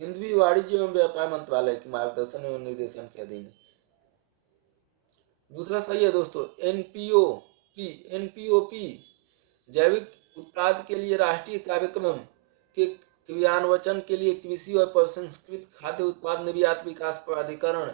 केंद्रीय वाणिज्य एवं व्यापार मंत्रालय के मार्गदर्शन एवं निर्देशन के अधीन। दूसरा सही है दोस्तों, एनपीओपी जैविक उत्पाद के लिए राष्ट्रीय कार्यक्रम के क्रियान्वयन के लिए कृषि और प्रसंस्कृत खाद्य उत्पाद निर्यात विकास प्राधिकरण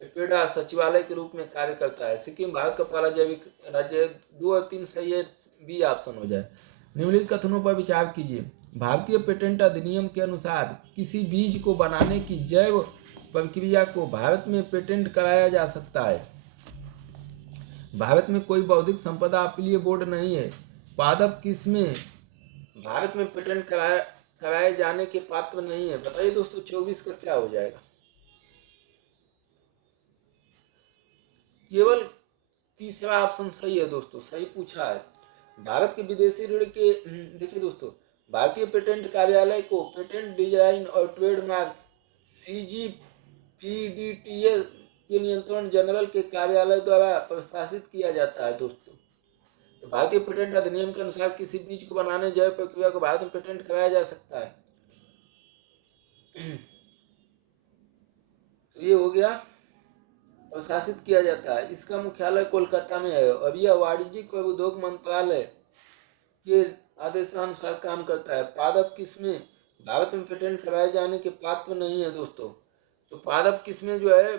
एपेडा सचिवालय के रूप में कार्य करता है। सिक्किम भारत का पहला जैविक राज्य। 2 और 3 सही है, बी ऑप्शन हो जाए। निम्नलिखित कथनों पर विचार कीजिए। भारतीय पेटेंट अधिनियम के अनुसार किसी बीज को बनाने की जैव प्रक्रिया को भारत में पेटेंट कराया जा सकता है। भारत में कोई बौद्धिक संपदा अपीलीय बोर्ड नहीं है। पादप किस्में भारत में पेटेंट कराए जाने के पात्र नहीं है। बताइए दोस्तों 24 का क्या हो जाएगा? केवल तीसरा ऑप्शन सही है दोस्तों, सही पूछा है। भारत के विदेशी ऋण के देखिए दोस्तों, भारतीय पेटेंट कार्यालय को पेटेंट डिजाइन और ट्रेडमार्क CGPDTA के नियंत्रण जनरल के कार्यालय द्वारा प्रशासित किया जाता है दोस्तों। तो भारतीय पेटेंट अधिनियम के अनुसार किसी बीज को बनाने जैव प्रक्रिया को भारत में पेटेंट कराया जा सकता है। तो ये हो गया, प्रशासित किया जाता है। इसका मुख्यालय कोलकाता में है और यह वाणिज्यिक और उद्योग मंत्रालय के आदेशानुसार काम करता है। पादप किस्में भारत में पेटेंट कराए जाने के पात्र नहीं है दोस्तों। तो पादप किस्में जो है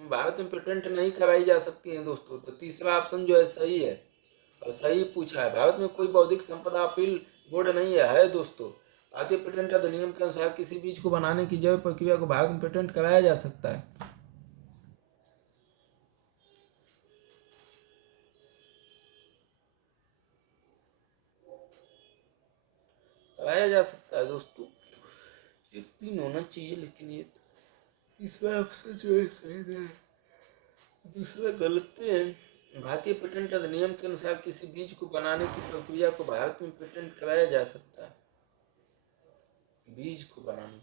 भारत में पेटेंट नहीं कराई जा सकती हैं दोस्तों। तो तीसरा ऑप्शन जो है सही है और सही पूछा है। भारत में कोई बौद्धिक संपदा अपील बोर्ड नहीं है दोस्तों। भारतीय पेटेंट अधिनियम के अनुसार किसी बीज को बनाने की जैव प्रक्रिया को भारत में पेटेंट कराया जा सकता है, कराया जा सकता है दोस्तों। ये 3 होना चाहिए, लेकिन ये तीसरा ऑप्शन जो है सही नहीं है, दूसरा गलत है। भारतीय पेटेंट अधिनियम के अनुसार किसी बीज को बनाने की प्रक्रिया को भारत में पेटेंट कराया जा सकता है। बीज को बनाने,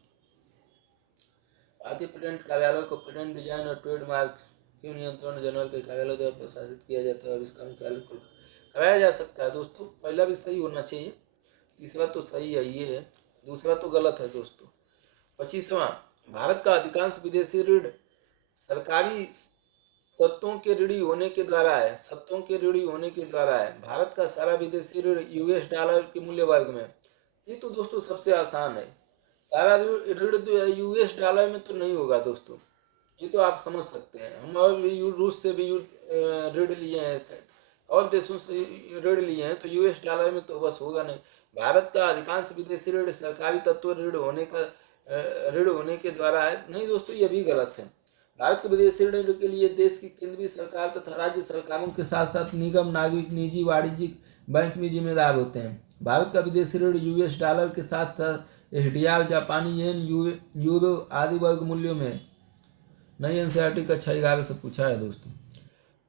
भारतीय पेटेंट कार्यालय को पेटेंट डिजाइन और ट्रेडमार्क के नियंत्रण जनरल के कार्यालय द्वारा प्रशासित किया जाता है और इसका मुख्यालय कराया जा सकता है दोस्तों। पहला भी सही होना चाहिए, तीसरा तो सही है ये है, दूसरा तो गलत है दोस्तों। 25वां, भारत का अधिकांश विदेशी ऋण सरकारी तत्वों के ऋणी होने के द्वारा है, सत्वों के ऋणी होने के द्वारा है। भारत का सारा विदेशी ऋण यूएस डॉलर के मूल्य वर्ग में। ये तो दोस्तों सबसे आसान है। सारा ऋण तो यूएस डॉलर में तो नहीं होगा दोस्तों, ये तो आप समझ सकते हैं। हम और भी रूस से भी ऋण लिए हैं, और देशों से ऋण लिए हैं, तो यूएस डॉलर में तो बस होगा नहीं। भारत का अधिकांश विदेशी ऋण सरकारी तत्व ऋण होने के द्वारा है। नहीं दोस्तों, ये भी गलत है। भारत के विदेशी ऋण के लिए देश की केंद्रीय सरकार तथा राज्य सरकारों के साथ साथ निगम, नागरिक, निजी, वाणिज्यिक बैंक भी जिम्मेदार होते हैं। भारत का विदेशी ऋण यूएस डॉलर के साथ साथ एसडीआर, जापानी येन, यूरो आदि वर्ग मूल्यों में। नई एनसीईआरटी कक्षा 11 से पूछा है दोस्तों।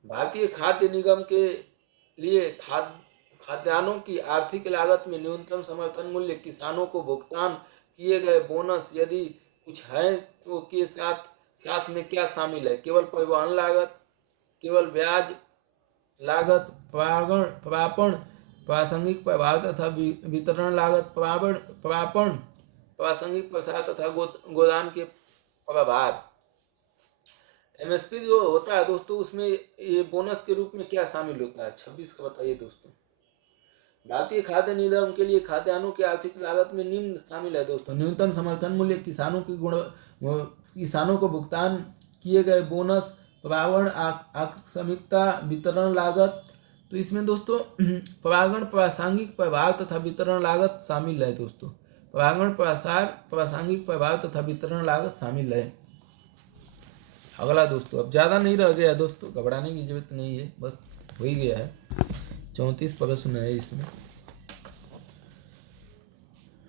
भारतीय खाद्य निगम के लिए खाद्यान्नों की आर्थिक लागत में न्यूनतम समर्थन मूल्य, किसानों को भुगतान किए गए बोनस यदि कुछ है तो के साथ में क्या शामिल है? केवल परिवहन लागत, केवल ब्याज लागत, प्रापण, प्रासंगिक प्रभाव तथा वितरण लागत, प्रापण, प्रासंगिक प्रसार तथा गोदान के प्रभाव। एमएसपी जो होता है दोस्तों, उसमें ये बोनस के रूप में क्या शामिल होता है? 26 का बताइए दोस्तों। भारतीय खाद्य निगम के लिए खाद्यान्नों की आर्थिक लागत में निम्न शामिल है दोस्तों: न्यूनतम समर्थन मूल्य, किसानों को भुगतान किए गए बोनस, परागण, आकस्मिकता, वितरण लागत। तो इसमें दोस्तों परागण, प्रासंगिक प्रभाव तथा वितरण लागत शामिल है दोस्तों। परागण, प्रसार, प्रासंगिक प्रभाव तथा वितरण लागत शामिल है। अगला दोस्तों, अब ज़्यादा नहीं रह गया दोस्तों, घबराने की जरूरत नहीं है, बस हो ही गया है। 34 प्रश्न है इसमें।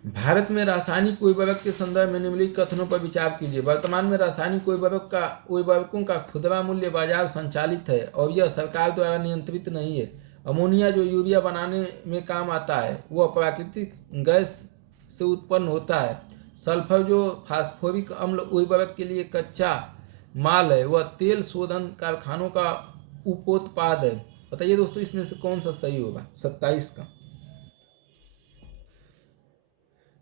भारत में रासायनिक उर्वरक के संदर्भ में निम्नलिखित कथनों पर विचार कीजिए। वर्तमान में रासायनिक उर्वरकों का खुदरा मूल्य बाजार संचालित है और यह सरकार द्वारा नियंत्रित नहीं है। अमोनिया जो यूरिया बनाने में काम आता है वह प्राकृतिक गैस से उत्पन्न होता है। सल्फर जो फास्फोरिक अम्ल उर्वरक के लिए कच्चा माल है वह तेल शोधन कारखानों का उपोत्पाद है। बताइए दोस्तों, इसमें से कौन सा सही होगा? 27 का।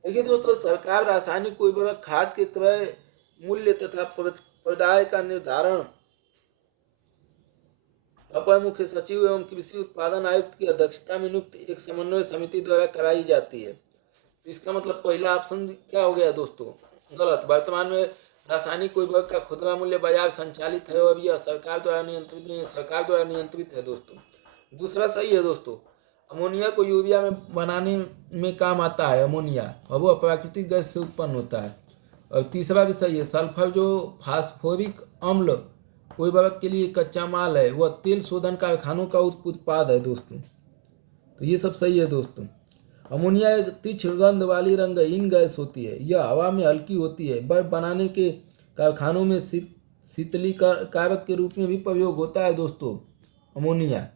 देखिए दोस्तों, सरकार रासायनिक उर्वरक खाद के क्रय मूल्य तथा प्रदाय का निर्धारण अपर मुख्य सचिव एवं कृषि उत्पादन आयुक्त की अध्यक्षता में नियुक्त एक समन्वय समिति द्वारा कराई जाती है। तो इसका मतलब पहला ऑप्शन क्या हो गया दोस्तों? गलत। वर्तमान में रासायनिक उर्वरक का खुदरा मूल्य बाजार संचालित है और यह सरकार द्वारा नियंत्रित है दोस्तों। दूसरा सही है दोस्तों। अमोनिया को यूरिया में बनाने में काम आता है अमोनिया, और वह प्राकृतिक गैस से उत्पन्न होता है। और तीसरा भी सही है। सल्फर जो फास्फोरिक अम्ल उर्वरक के लिए कच्चा माल है वह तेल शोधन कारखानों का उत्पाद है दोस्तों। तो ये सब सही है दोस्तों। अमोनिया एक तीक्ष्ण गंध वाली रंगहीन गैस होती है। यह हवा में हल्की होती है। बर्फ बनाने के कारखानों में शीतलीकारक के रूप में भी प्रयोग होता है दोस्तों अमोनिया।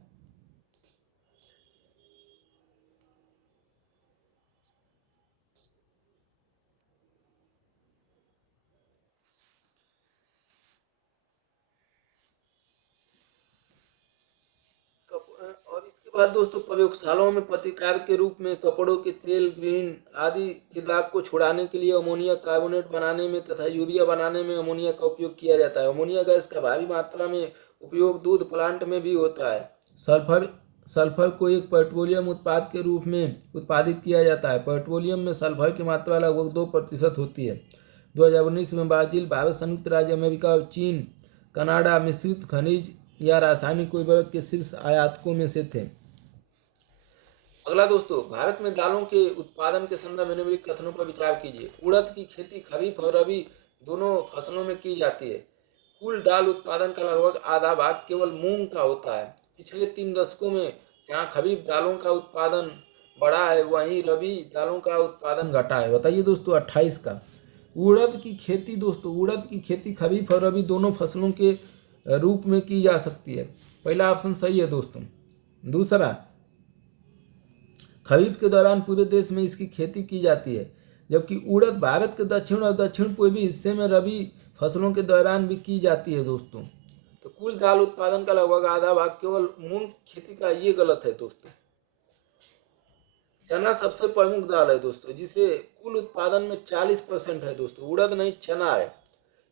और इसके बाद दोस्तों, प्रयोगशालाओं में प्रतिकार के रूप में कपड़ों के तेल, ग्रीन आदि के दाग को छुड़ाने के लिए अमोनिया कार्बोनेट बनाने में तथा यूरिया बनाने में अमोनिया का उपयोग किया जाता है। अमोनिया गैस का भारी मात्रा में उपयोग दूध प्लांट में भी होता है। सल्फर को एक पेट्रोलियम उत्पाद के रूप में उत्पादित किया जाता है। पेट्रोलियम में सल्फर की मात्रा लगभग 2% होती है। 2019 में ब्राजील, भारत, संयुक्त राज्य अमेरिका और चीन, कनाडा मिश्रित खनिज या रासायनिक उर्वरक के शीर्ष आयातकों में से थे। अगला दोस्तों, भारत में दालों के उत्पादन के संदर्भ में निम्नलिखित कथनों पर विचार कीजिए। उड़द की खेती खरीफ और रबी दोनों फसलों में की जाती है। कुल दाल उत्पादन का लगभग आधा भाग केवल मूंग का होता है। पिछले 3 दशकों में जहाँ खरीफ दालों का उत्पादन बढ़ा है वहीं रबी दालों का उत्पादन घटा है। बताइए दोस्तों 28 का। उड़द की खेती दोस्तों, उड़द की खेती खरीफ और रबी दोनों फसलों के रूप में की जा सकती है। पहला ऑप्शन सही है दोस्तों। दूसरा, खरीफ के दौरान पूरे देश में इसकी खेती की जाती है, जबकि उड़द भारत के दक्षिण और दक्षिण पूर्वी हिस्से में रबी फसलों के दौरान भी की जाती है दोस्तों। तो कुल दाल उत्पादन का लगभग आधा भाग केवल मूंग खेती का, ये गलत है दोस्तों। चना सबसे प्रमुख दाल है दोस्तों, जिसे कुल उत्पादन में 40% है दोस्तों। उड़द नहीं, चना है।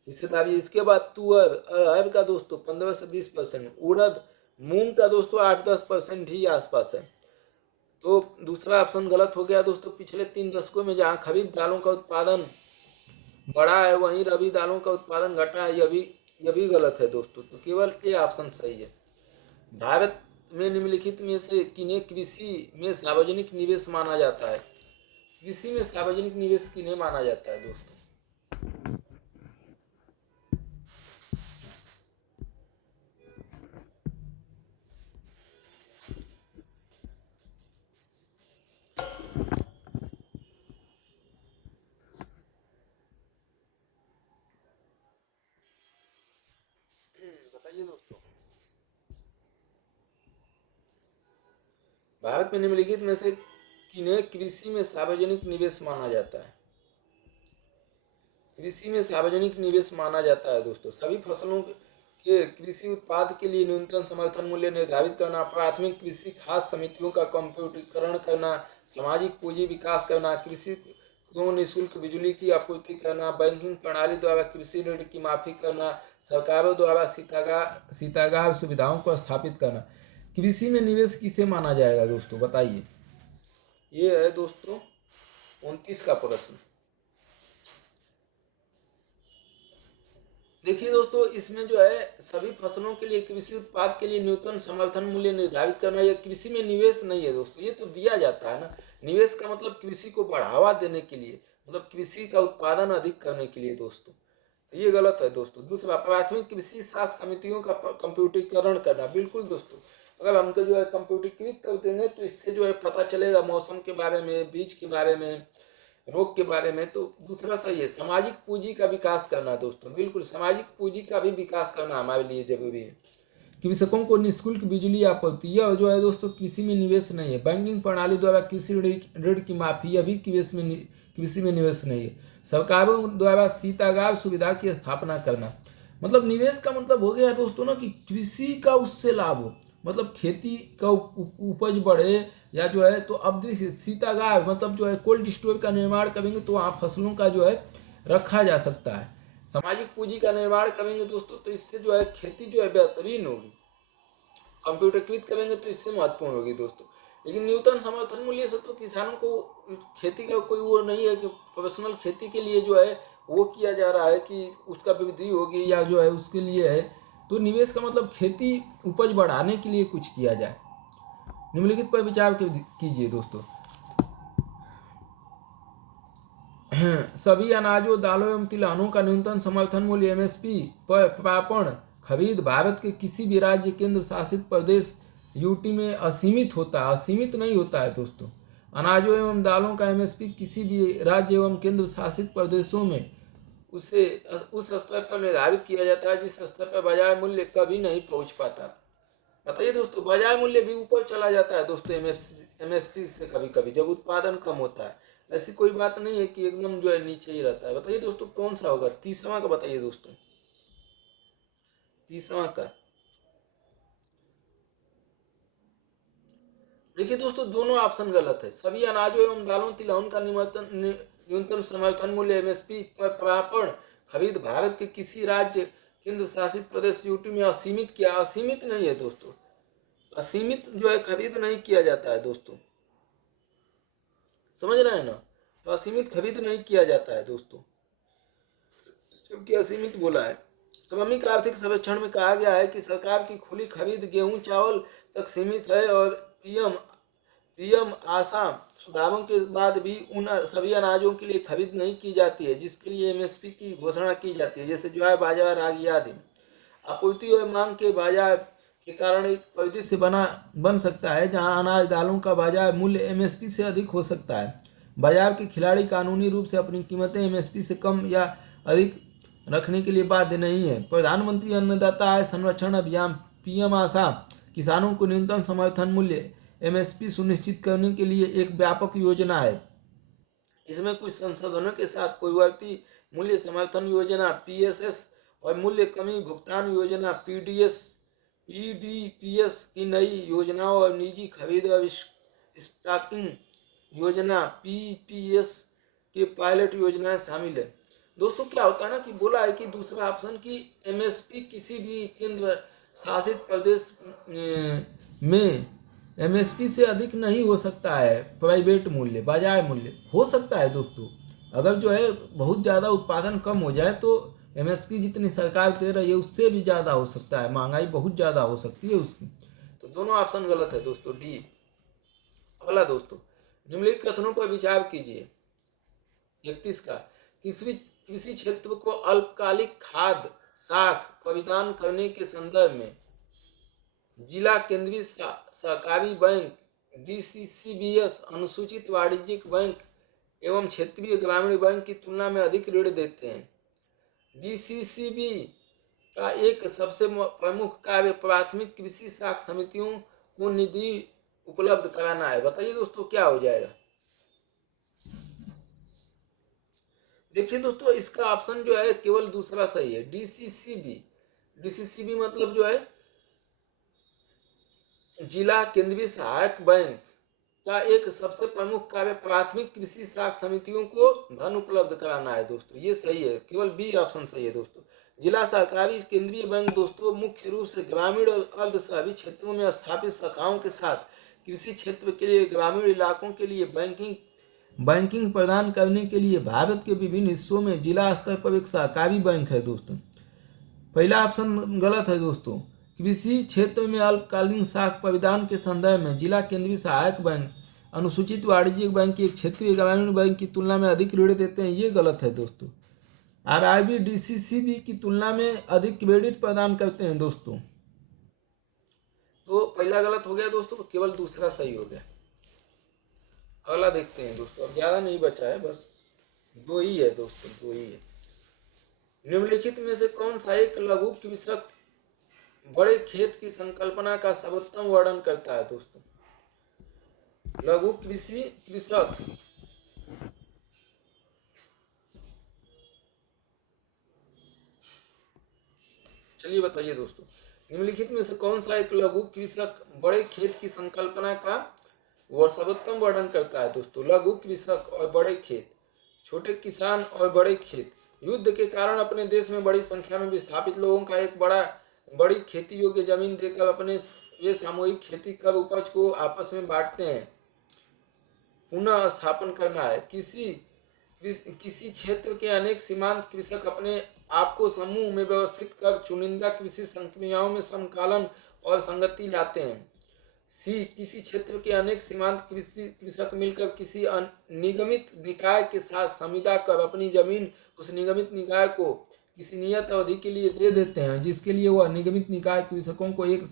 हिस्सेदारी। इसके बाद तुअर अरहर का दोस्तों 15 से 20%, उड़द मूंग का दोस्तों 8-10% ही आसपास है। तो दूसरा ऑप्शन गलत हो गया दोस्तों। पिछले 3 दशकों में जहाँ खरीफ दालों का उत्पादन बढ़ा है वहीं रबी दालों का उत्पादन घटा है, यह भी गलत है दोस्तों। तो केवल ये ऑप्शन सही है। भारत में निम्नलिखित में से किन्हें कृषि में सार्वजनिक निवेश माना जाता है? कृषि में सार्वजनिक निवेश किन्हें माना जाता है दोस्तों? बताइए दोस्तों। भारत में निम्नलिखित में से किन्हें कृषि में सार्वजनिक निवेश माना जाता है? कृषि में सार्वजनिक निवेश माना जाता है दोस्तों सभी फसलों के कृषि उत्पाद के लिए न्यूनतम समर्थन मूल्य निर्धारित करना, प्राथमिक कृषि खास समितियों का कंप्यूटरीकरण करना, सामाजिक पूंजी विकास करना, कृषि को निःशुल्क बिजली की आपूर्ति करना, बैंकिंग प्रणाली द्वारा कृषि ऋण की माफी करना, सरकारों द्वारा शीतागार सुविधाओं को स्थापित करना। कृषि में निवेश किसे माना जाएगा दोस्तों, बताइए। ये है दोस्तों 29 का प्रश्न। देखिए दोस्तों, इसमें जो है सभी फसलों के लिए कृषि उत्पाद के लिए न्यूनतम समर्थन मूल्य निर्धारित करना, यह कृषि में निवेश नहीं है दोस्तों। ये तो दिया जाता है ना। निवेश का मतलब कृषि को बढ़ावा देने के लिए, मतलब कृषि का उत्पादन अधिक करने के लिए दोस्तों। तो ये गलत है दोस्तों। दूसरा, प्राथमिक कृषि साख समितियों का कंप्यूटरीकरण करना। बिल्कुल दोस्तों, अगर हमको जो है कंप्यूटरीकृत कर देंगे तो इससे जो है पता चलेगा मौसम के बारे में, बीज के बारे में, रोग के बारे में। तो दूसरा सही है। सामाजिक पूंजी का विकास करना दोस्तों, बिल्कुल सामाजिक पूंजी का भी विकास करना हमारे लिए जरूरी है। कृषकों को निःशुल्क बिजली आपूर्ति, यह जो है दोस्तों कृषि में निवेश नहीं है। बैंकिंग प्रणाली द्वारा कृषि ऋण की माफी, यह भी कृषि में निवेश नहीं है। सरकारों द्वारा शीतागार सुविधा की स्थापना करना, मतलब निवेश का मतलब हो गया दोस्तों ना कि कृषि का उससे लाभ हो, मतलब खेती का उपज बढ़े, या जो है तो अब देखिए शीतागार मतलब जो है कोल्ड स्टोर का निर्माण करेंगे तो वहाँ फसलों का जो है रखा जा सकता है। सामाजिक पूंजी का निर्माण करेंगे दोस्तों तो इससे जो है खेती जो है बेहतरीन होगी। कंप्यूटरीकृत करेंगे तो इससे महत्वपूर्ण होगी दोस्तों। लेकिन न्यूनतम समर्थन मूल्य से तो किसानों को खेती का कोई वो नहीं है कि प्रोफेशनल खेती के लिए जो है वो किया जा रहा है कि उसका वृद्धि होगी या जो है उसके लिए है। तो निवेश का मतलब खेती उपज बढ़ाने के लिए कुछ किया जाए। निम्नलिखित पर विचार कीजिए दोस्तों। सभी अनाजों, दालों एवं तिलहनों का न्यूनतम समर्थन मूल्य एमएसपी पर प्रापण खरीद भारत के किसी भी राज्य, केंद्र शासित प्रदेश, यूटी में असीमित होता है, असीमित नहीं होता है दोस्तों। अनाजों एवं दालों का एमएसपी किसी भी राज्य एवं केंद्र शासित प्रदेशों में उसे उस स्तर पर निर्धारित किया जाता है जिस स्तर पर बाजार मूल्य कभी नहीं पहुंच पाता। बताइए दोस्तों, बाजार मूल्य भी ऊपर चला जाता है दोस्तों एमएसपी से कभी कभी जब उत्पादन कम होता है। ऐसी कोई बात नहीं है कि एकदम जो है नीचे ही रहता है। बताइए दोस्तों कौन सा होगा? तीसरा का बताइए दोस्तों, तीसरा का। देखिए दोस्तों, दोनों ऑप्शन गलत है। सभी अनाजों एवं दालों, तिलहन का न्यूनतम समर्थन मूल्य एमएसपी पर प्रापण खरीद भारत के किसी राज्य, केंद्र शासित प्रदेश, यूटी में असीमित किया, असीमित नहीं है दोस्तों। असीमित जो है खरीद नहीं किया जाता है दोस्तों, समझ रहे हैं ना। तो असीमित खरीद नहीं किया जाता है दोस्तों, जबकि असीमित बोला है। क्रमिक आर्थिक सर्वेक्षण में कहा गया है कि सरकार की खुली खरीद गेहूं चावल तक सीमित है और पीएम आशा सुधारों के बाद भी उन सभी अनाजों के लिए खरीद नहीं की जाती है जिसके लिए एमएसपी की घोषणा की जाती है, जैसे ज्वार, बाजरा, रागी आदि। आपूर्ति और मांग के बाजार के कारण एक परिदृश्य बन सकता है जहां अनाज दालों का बाजार मूल्य एमएसपी से अधिक हो सकता है। बाजार के खिलाड़ी कानूनी रूप से अपनी कीमतें एमएसपी से कम या अधिक रखने के लिए बाध्य नहीं है। प्रधानमंत्री अन्नदाता आय संरक्षण अभियान पीएम आशा किसानों को न्यूनतम समर्थन मूल्य एमएसपी सुनिश्चित करने के लिए एक व्यापक योजना है। इसमें कुछ संशोधनों के साथ पूर्ववर्ती मूल्य समर्थन योजना पीएसएस और मूल्य कमी भुगतान योजना पीडीपीएस की नई योजनाओं और निजी खरीद और स्टॉकिंग योजना पीपीएस के पायलट योजनाएं शामिल है। दोस्तों क्या होता है ना कि बोला है कि दूसरा ऑप्शन की एमएसपी किसी भी केंद्र शासित प्रदेश में एमएसपी से अधिक नहीं हो सकता है। प्राइवेट मूल्य, बाजार मूल्य हो सकता है दोस्तों, अगर जो है बहुत ज़्यादा उत्पादन कम हो जाए तो एमएसपी जितनी सरकार दे रही है उससे भी ज़्यादा हो सकता है, महंगाई बहुत ज़्यादा हो सकती है उसकी। तो दोनों ऑप्शन गलत है दोस्तों, डी। अगला दोस्तों, निम्नलिखित कथनों पर विचार कीजिए। 31 का, किसी क्षेत्र को अल्पकालिक खाद्य साख परिधान करने के संदर्भ में जिला केंद्रीय सहकारी बैंक, डीसीसीबीएस, अनुसूचित वाणिज्यिक बैंक एवं क्षेत्रीय ग्रामीण बैंक की तुलना में अधिक ऋण देते हैं। डीसीसीबी का एक सबसे प्रमुख कार्य प्राथमिक कृषि साख समितियों को निधि उपलब्ध कराना है। बताइए दोस्तों क्या हो जाएगा। देखिए दोस्तों, इसका ऑप्शन जो है केवल दूसरा सही है, डीसीसीबी। डीसीसीबी मतलब जो है जिला केंद्रीय सहायक बैंक का एक सबसे प्रमुख कार्य प्राथमिक कृषि साख समितियों को धन उपलब्ध कराना है दोस्तों, ये सही है, केवल बी ऑप्शन सही है दोस्तों। जिला सहकारी केंद्रीय बैंक दोस्तों मुख्य रूप से ग्रामीण और अर्ध शहरी क्षेत्रों में स्थापित शाखाओं के साथ कृषि क्षेत्र के लिए ग्रामीण इलाकों के लिए बैंकिंग प्रदान करने के लिए भारत के विभिन्न हिस्सों में जिला स्तर पर एक सहकारी बैंक है दोस्तों। पहला ऑप्शन गलत है दोस्तों। कृषि क्षेत्र में अल्पकालीन साख परिधान के संदर्भ में जिला केंद्रीय सहायक बैंक अनुसूचित वाणिज्यिक बैंक की एक क्षेत्रीय ग्रामीण बैंक की तुलना में अधिक ऋण देते हैं, ये गलत है दोस्तों। आरआरबी डीसीसीबी की तुलना में अधिक क्रेडिट प्रदान करते हैं दोस्तों। तो पहला गलत हो गया दोस्तों, केवल दूसरा सही हो गया। अगला देखते हैं दोस्तों, अब ज्यादा नहीं बचा है, बस दो ही है दोस्तों, दो ही है। निम्नलिखित में से कौन सा एक लघु कृषक बड़े खेत की संकल्पना का सर्वोत्तम वर्णन करता है दोस्तों। लघु कृषक चलिए बताइए दोस्तों, निम्नलिखित में से कौन सा एक लघु कृषक बड़े खेत की संकल्पना का वह सर्वोत्तम वर्णन करता है दोस्तों। लघु कृषक और बड़े खेत, छोटे किसान और बड़े खेत, युद्ध के कारण अपने देश में बड़ी संख्या में विस्थापित लोगों का एक बड़ी खेती योग्य जमीन देकर अपने वे सामूहिक खेती कर उपज को आपस में बांटते हैं, पुनः स्थापन करना है। किसी क्षेत्र के अनेक सीमांत कृषक अपने आप को समूह में व्यवस्थित कर चुनिंदा कृषि संक्रियाओं में समकालन और संगति लाते हैं। सी, किसी क्षेत्र के अनेक सीमांत कृषक मिलकर किसी निगमित निकाय के साथ संविदा कर अपनी जमीन उस निगमित निकाय को किसी नियत अवधि के लिए दे देते हैं, जिसके लिए वह निगमित निकाय कृषकों को एक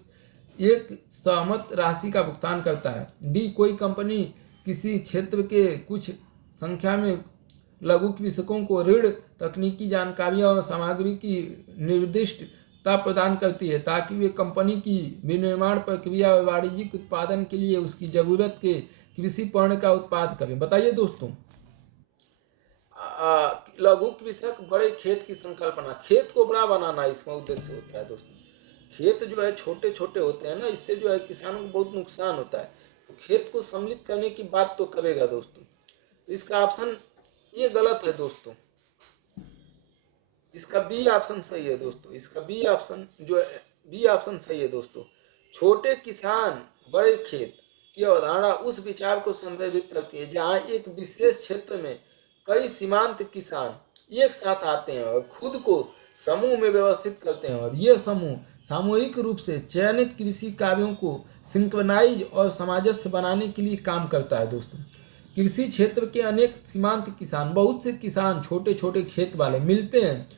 सहमत राशि का भुगतान करता है। डी, कोई कंपनी किसी क्षेत्र के कुछ संख्या में लघु कृषकों को ऋण, तकनीकी जानकारियां और सामग्री की निर्दिष्टता प्रदान करती है ताकि वे कंपनी की विनिर्माण प्रक्रिया और वाणिज्यिक उत्पादन के लिए उसकी जरूरत के कृषि पण्य का उत्पाद करें। बताइए दोस्तों, लघु कृषक बड़े खेत की संकल्पना, खेत को बड़ा बनाना इसका उद्देश्य होता है दोस्तों। खेत जो है छोटे छोटे होते हैं ना, इससे जो है किसानों को बहुत नुकसान होता है, तो खेत को सम्मिलित करने की बात तो करेगा दोस्तों। तो इसका ऑप्शन ये गलत है दोस्तों, इसका बी ऑप्शन सही है दोस्तों। इसका बी ऑप्शन जो है, बी ऑप्शन सही है दोस्तों। छोटे किसान बड़े खेत की अवधारणा उस विचार को संदर्भित करती है जहां एक विशेष क्षेत्र में कई सीमांत किसान एक साथ आते हैं और खुद को समूह में व्यवस्थित करते हैं, और ये समूह सामूहिक रूप से चयनित कृषि कार्यों को सिंक्रनाइज और सामंजस्य बनाने के लिए काम करता है दोस्तों। कृषि क्षेत्र के अनेक सीमांत किसान, बहुत से किसान छोटे छोटे खेत वाले मिलते हैं,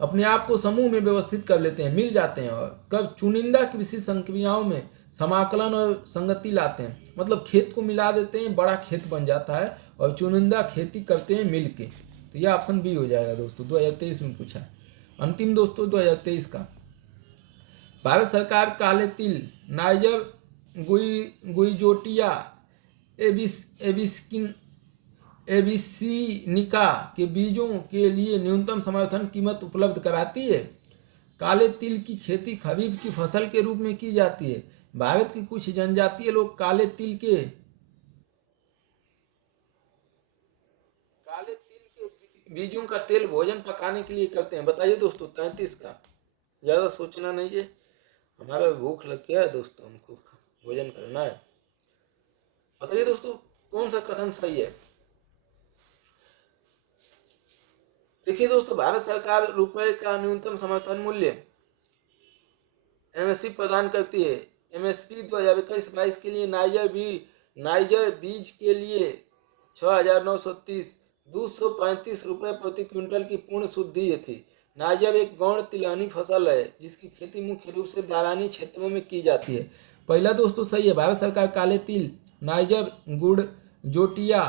अपने आप को समूह में व्यवस्थित कर लेते हैं, मिल जाते हैं और कब चुनिंदा कृषि संक्रियाओं में समाकलन और संगति लाते हैं, मतलब खेत को मिला देते हैं, बड़ा खेत बन जाता है और चुनिंदा खेती करते हैं मिल के। तो यह ऑप्शन बी हो जाएगा दोस्तों, 2023 में पूछा है। अंतिम दोस्तों 2023 का, भारत सरकार काले तिल, नाइजर गुइजोटिया एबिसिनिका के बीजों के लिए न्यूनतम समर्थन कीमत उपलब्ध कराती है। काले तिल की खेती खरीफ की फसल के रूप में की जाती है। भारत की कुछ जनजातीय लोग काले तिल के बीजों का तेल भोजन पकाने के लिए करते हैं? बताइए दोस्तों। 33 का। ज़्यादा सोचना नहीं है, हमारा भूख लग गया है दोस्तों, हमको भोजन करना है। बताइए दोस्तों कौन सा कथन सही है। देखिए दोस्तों, भारत सरकार रुपए का न्यूनतम समर्थन मूल्य एमएसपी प्रदान करती है। एमएसपी 2021-22 के लिए नाइजर बीज के लिए 6,930 235 रुपये प्रति क्विंटल की पूर्ण शुद्धि थी। नाइजर एक गौण तिलहनी फसल है जिसकी खेती मुख्य रूप से बारानी क्षेत्रों में की जाती है। पहला दोस्तों सही है, भारत सरकार काले तिल, नाइजर, गुड़, जोटिया,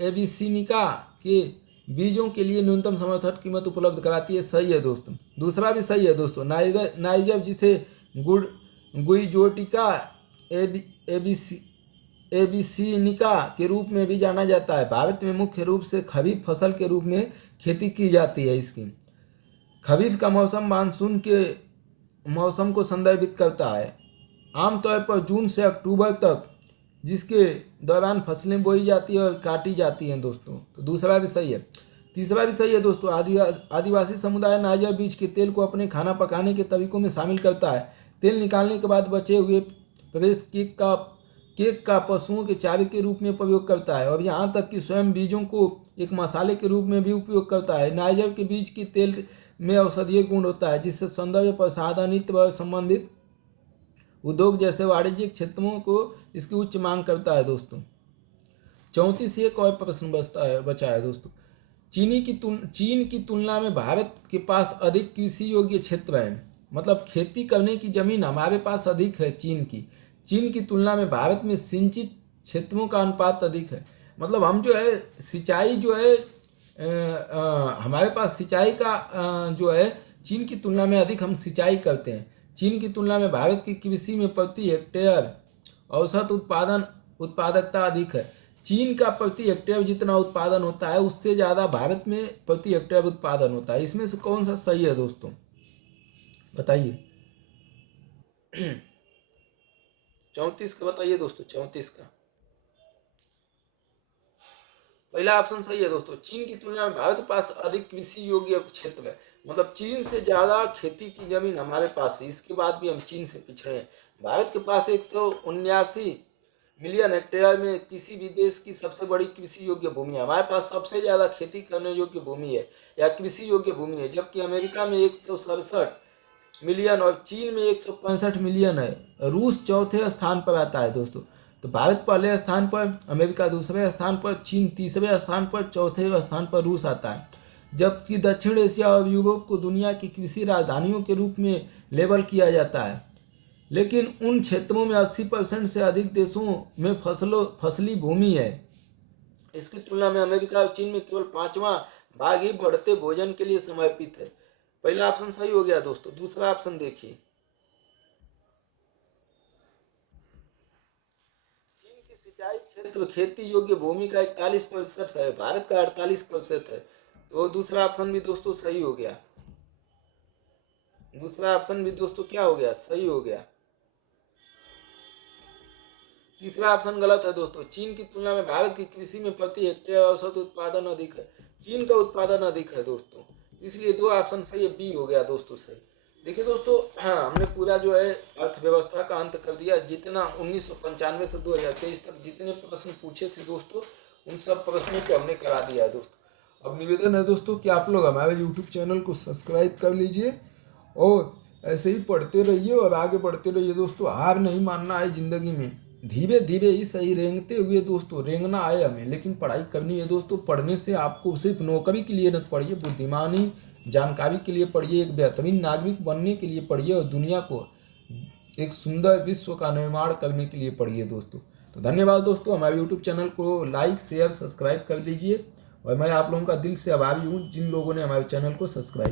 एबिसिनिका के बीजों के लिए न्यूनतम समर्थन कीमत उपलब्ध कराती है। सही है दोस्तों। दूसरा भी सही है दोस्तों, नाइजर जिसे गुइजोटिका एबिसिनिका के रूप में भी जाना जाता है, भारत में मुख्य रूप से खरीफ फसल के रूप में खेती की जाती है। इसकी खरीफ का मौसम मानसून के मौसम को संदर्भित करता है, आमतौर पर जून से अक्टूबर तक, जिसके दौरान फसलें बोई जाती है और काटी जाती हैं दोस्तों। तो दूसरा भी सही है। तीसरा भी सही है दोस्तों, आदिवासी समुदाय नाइजर बीज के तेल को अपने खाना पकाने के तरीकों में शामिल करता है। तेल निकालने के बाद बचे हुए प्रवेश केक का पशुओं के चारे के रूप में प्रयोग करता है और यहाँ तक कि स्वयं बीजों को एक मसाले के रूप में भी उपयोग करता है। नाइजर के बीज के तेल में औषधीय गुण होता है जिससे सौंदर्य प्रसाधन इत्र संबंधित उद्योग जैसे वाणिज्यिक क्षेत्रों को इसकी उच्च मांग करता है दोस्तों। 34 एक और प्रश्न बचा है दोस्तों। चीन की तुलना में भारत के पास अधिक कृषि योग्य क्षेत्र है, मतलब खेती करने की जमीन हमारे पास अधिक है। चीन की तुलना में भारत में सिंचित क्षेत्रों का अनुपात अधिक है। मतलब हम जो है सिंचाई जो है हमारे पास सिंचाई का जो है चीन की तुलना में अधिक हम सिंचाई करते हैं। चीन की तुलना में भारत की कृषि में प्रति हेक्टेयर औसत उत्पादकता अधिक है। चीन का प्रति हेक्टेयर जितना उत्पादन होता है उससे ज़्यादा भारत में प्रति हेक्टेयर उत्पादन होता है। इसमें से कौन सा सही है दोस्तों, बताइए। 34 का बताइए दोस्तों। 34 का पहला ऑप्शन सही है दोस्तों। चीन की तुलना में भारत के पास अधिक कृषि योग्य क्षेत्र है, मतलब चीन से ज़्यादा खेती की जमीन हमारे पास है। इसके बाद भी हम चीन से पिछड़े हैं। भारत के पास 179 मिलियन हेक्टेयर में किसी भी देश की सबसे बड़ी कृषि योग्य भूमि है। हमारे पास सबसे ज़्यादा खेती करने योग्य भूमि है या कृषि योग्य भूमि है, जबकि अमेरिका में 167 मिलियन और चीन में 165 मिलियन है। रूस चौथे स्थान पर आता है दोस्तों। तो भारत पहले स्थान पर, अमेरिका दूसरे स्थान पर, चीन तीसरे स्थान पर, चौथे स्थान पर रूस आता है। जबकि दक्षिण एशिया और यूरोप को दुनिया की कृषि राजधानियों के रूप में लेबल किया जाता है, लेकिन उन क्षेत्रों में 80% से अधिक देशों में फसली भूमि है। इसकी तुलना में अमेरिका और चीन में केवल 5वां भाग ही बढ़ते भोजन के लिए समर्पित है। पहला ऑप्शन सही हो गया दोस्तों। दूसरा ऑप्शन देखिए, चीन की सिंचाई क्षेत्र खेती योग्य भूमि का 41% है, भारत का 48% है। तो दूसरा ऑप्शन भी दोस्तों सही हो गया। दूसरा ऑप्शन भी दोस्तों क्या हो गया, सही हो गया। तीसरा ऑप्शन गलत है दोस्तों। चीन की तुलना में भारत की कृषि में प्रति हेक्टेयर औसत उत्पादन अधिक है। चीन का उत्पादन अधिक है दोस्तों, इसलिए दो ऑप्शन सही है, बी हो गया दोस्तों सही। देखिए दोस्तों, हाँ हमने पूरा जो है अर्थव्यवस्था का अंत कर दिया। जितना 1995 से 2023 तक जितने प्रश्न पूछे थे दोस्तों, उन सब प्रश्नों को हमने करा दिया है दोस्तों। अब निवेदन है दोस्तों कि आप लोग हमारे यूट्यूब चैनल को सब्सक्राइब कर लीजिए और ऐसे ही पढ़ते रहिए और आगे बढ़ते रहिए दोस्तों। हार नहीं मानना है ज़िंदगी में, धीरे धीरे ही सही रेंगते हुए दोस्तों, रेंगना आए हमें, लेकिन पढ़ाई करनी है दोस्तों। पढ़ने से आपको सिर्फ नौकरी के लिए न पढ़िए, बुद्धिमानी जानकारी के लिए पढ़िए, एक बेहतरीन नागरिक बनने के लिए पढ़िए और दुनिया को एक सुंदर विश्व का निर्माण करने के लिए पढ़िए दोस्तों। तो धन्यवाद दोस्तों। हमारे यूट्यूब चैनल को लाइक शेयर सब्सक्राइब कर लीजिए और मैं आप लोगों का दिल से आभारी हूँ जिन लोगों ने हमारे चैनल को सब्सक्राइब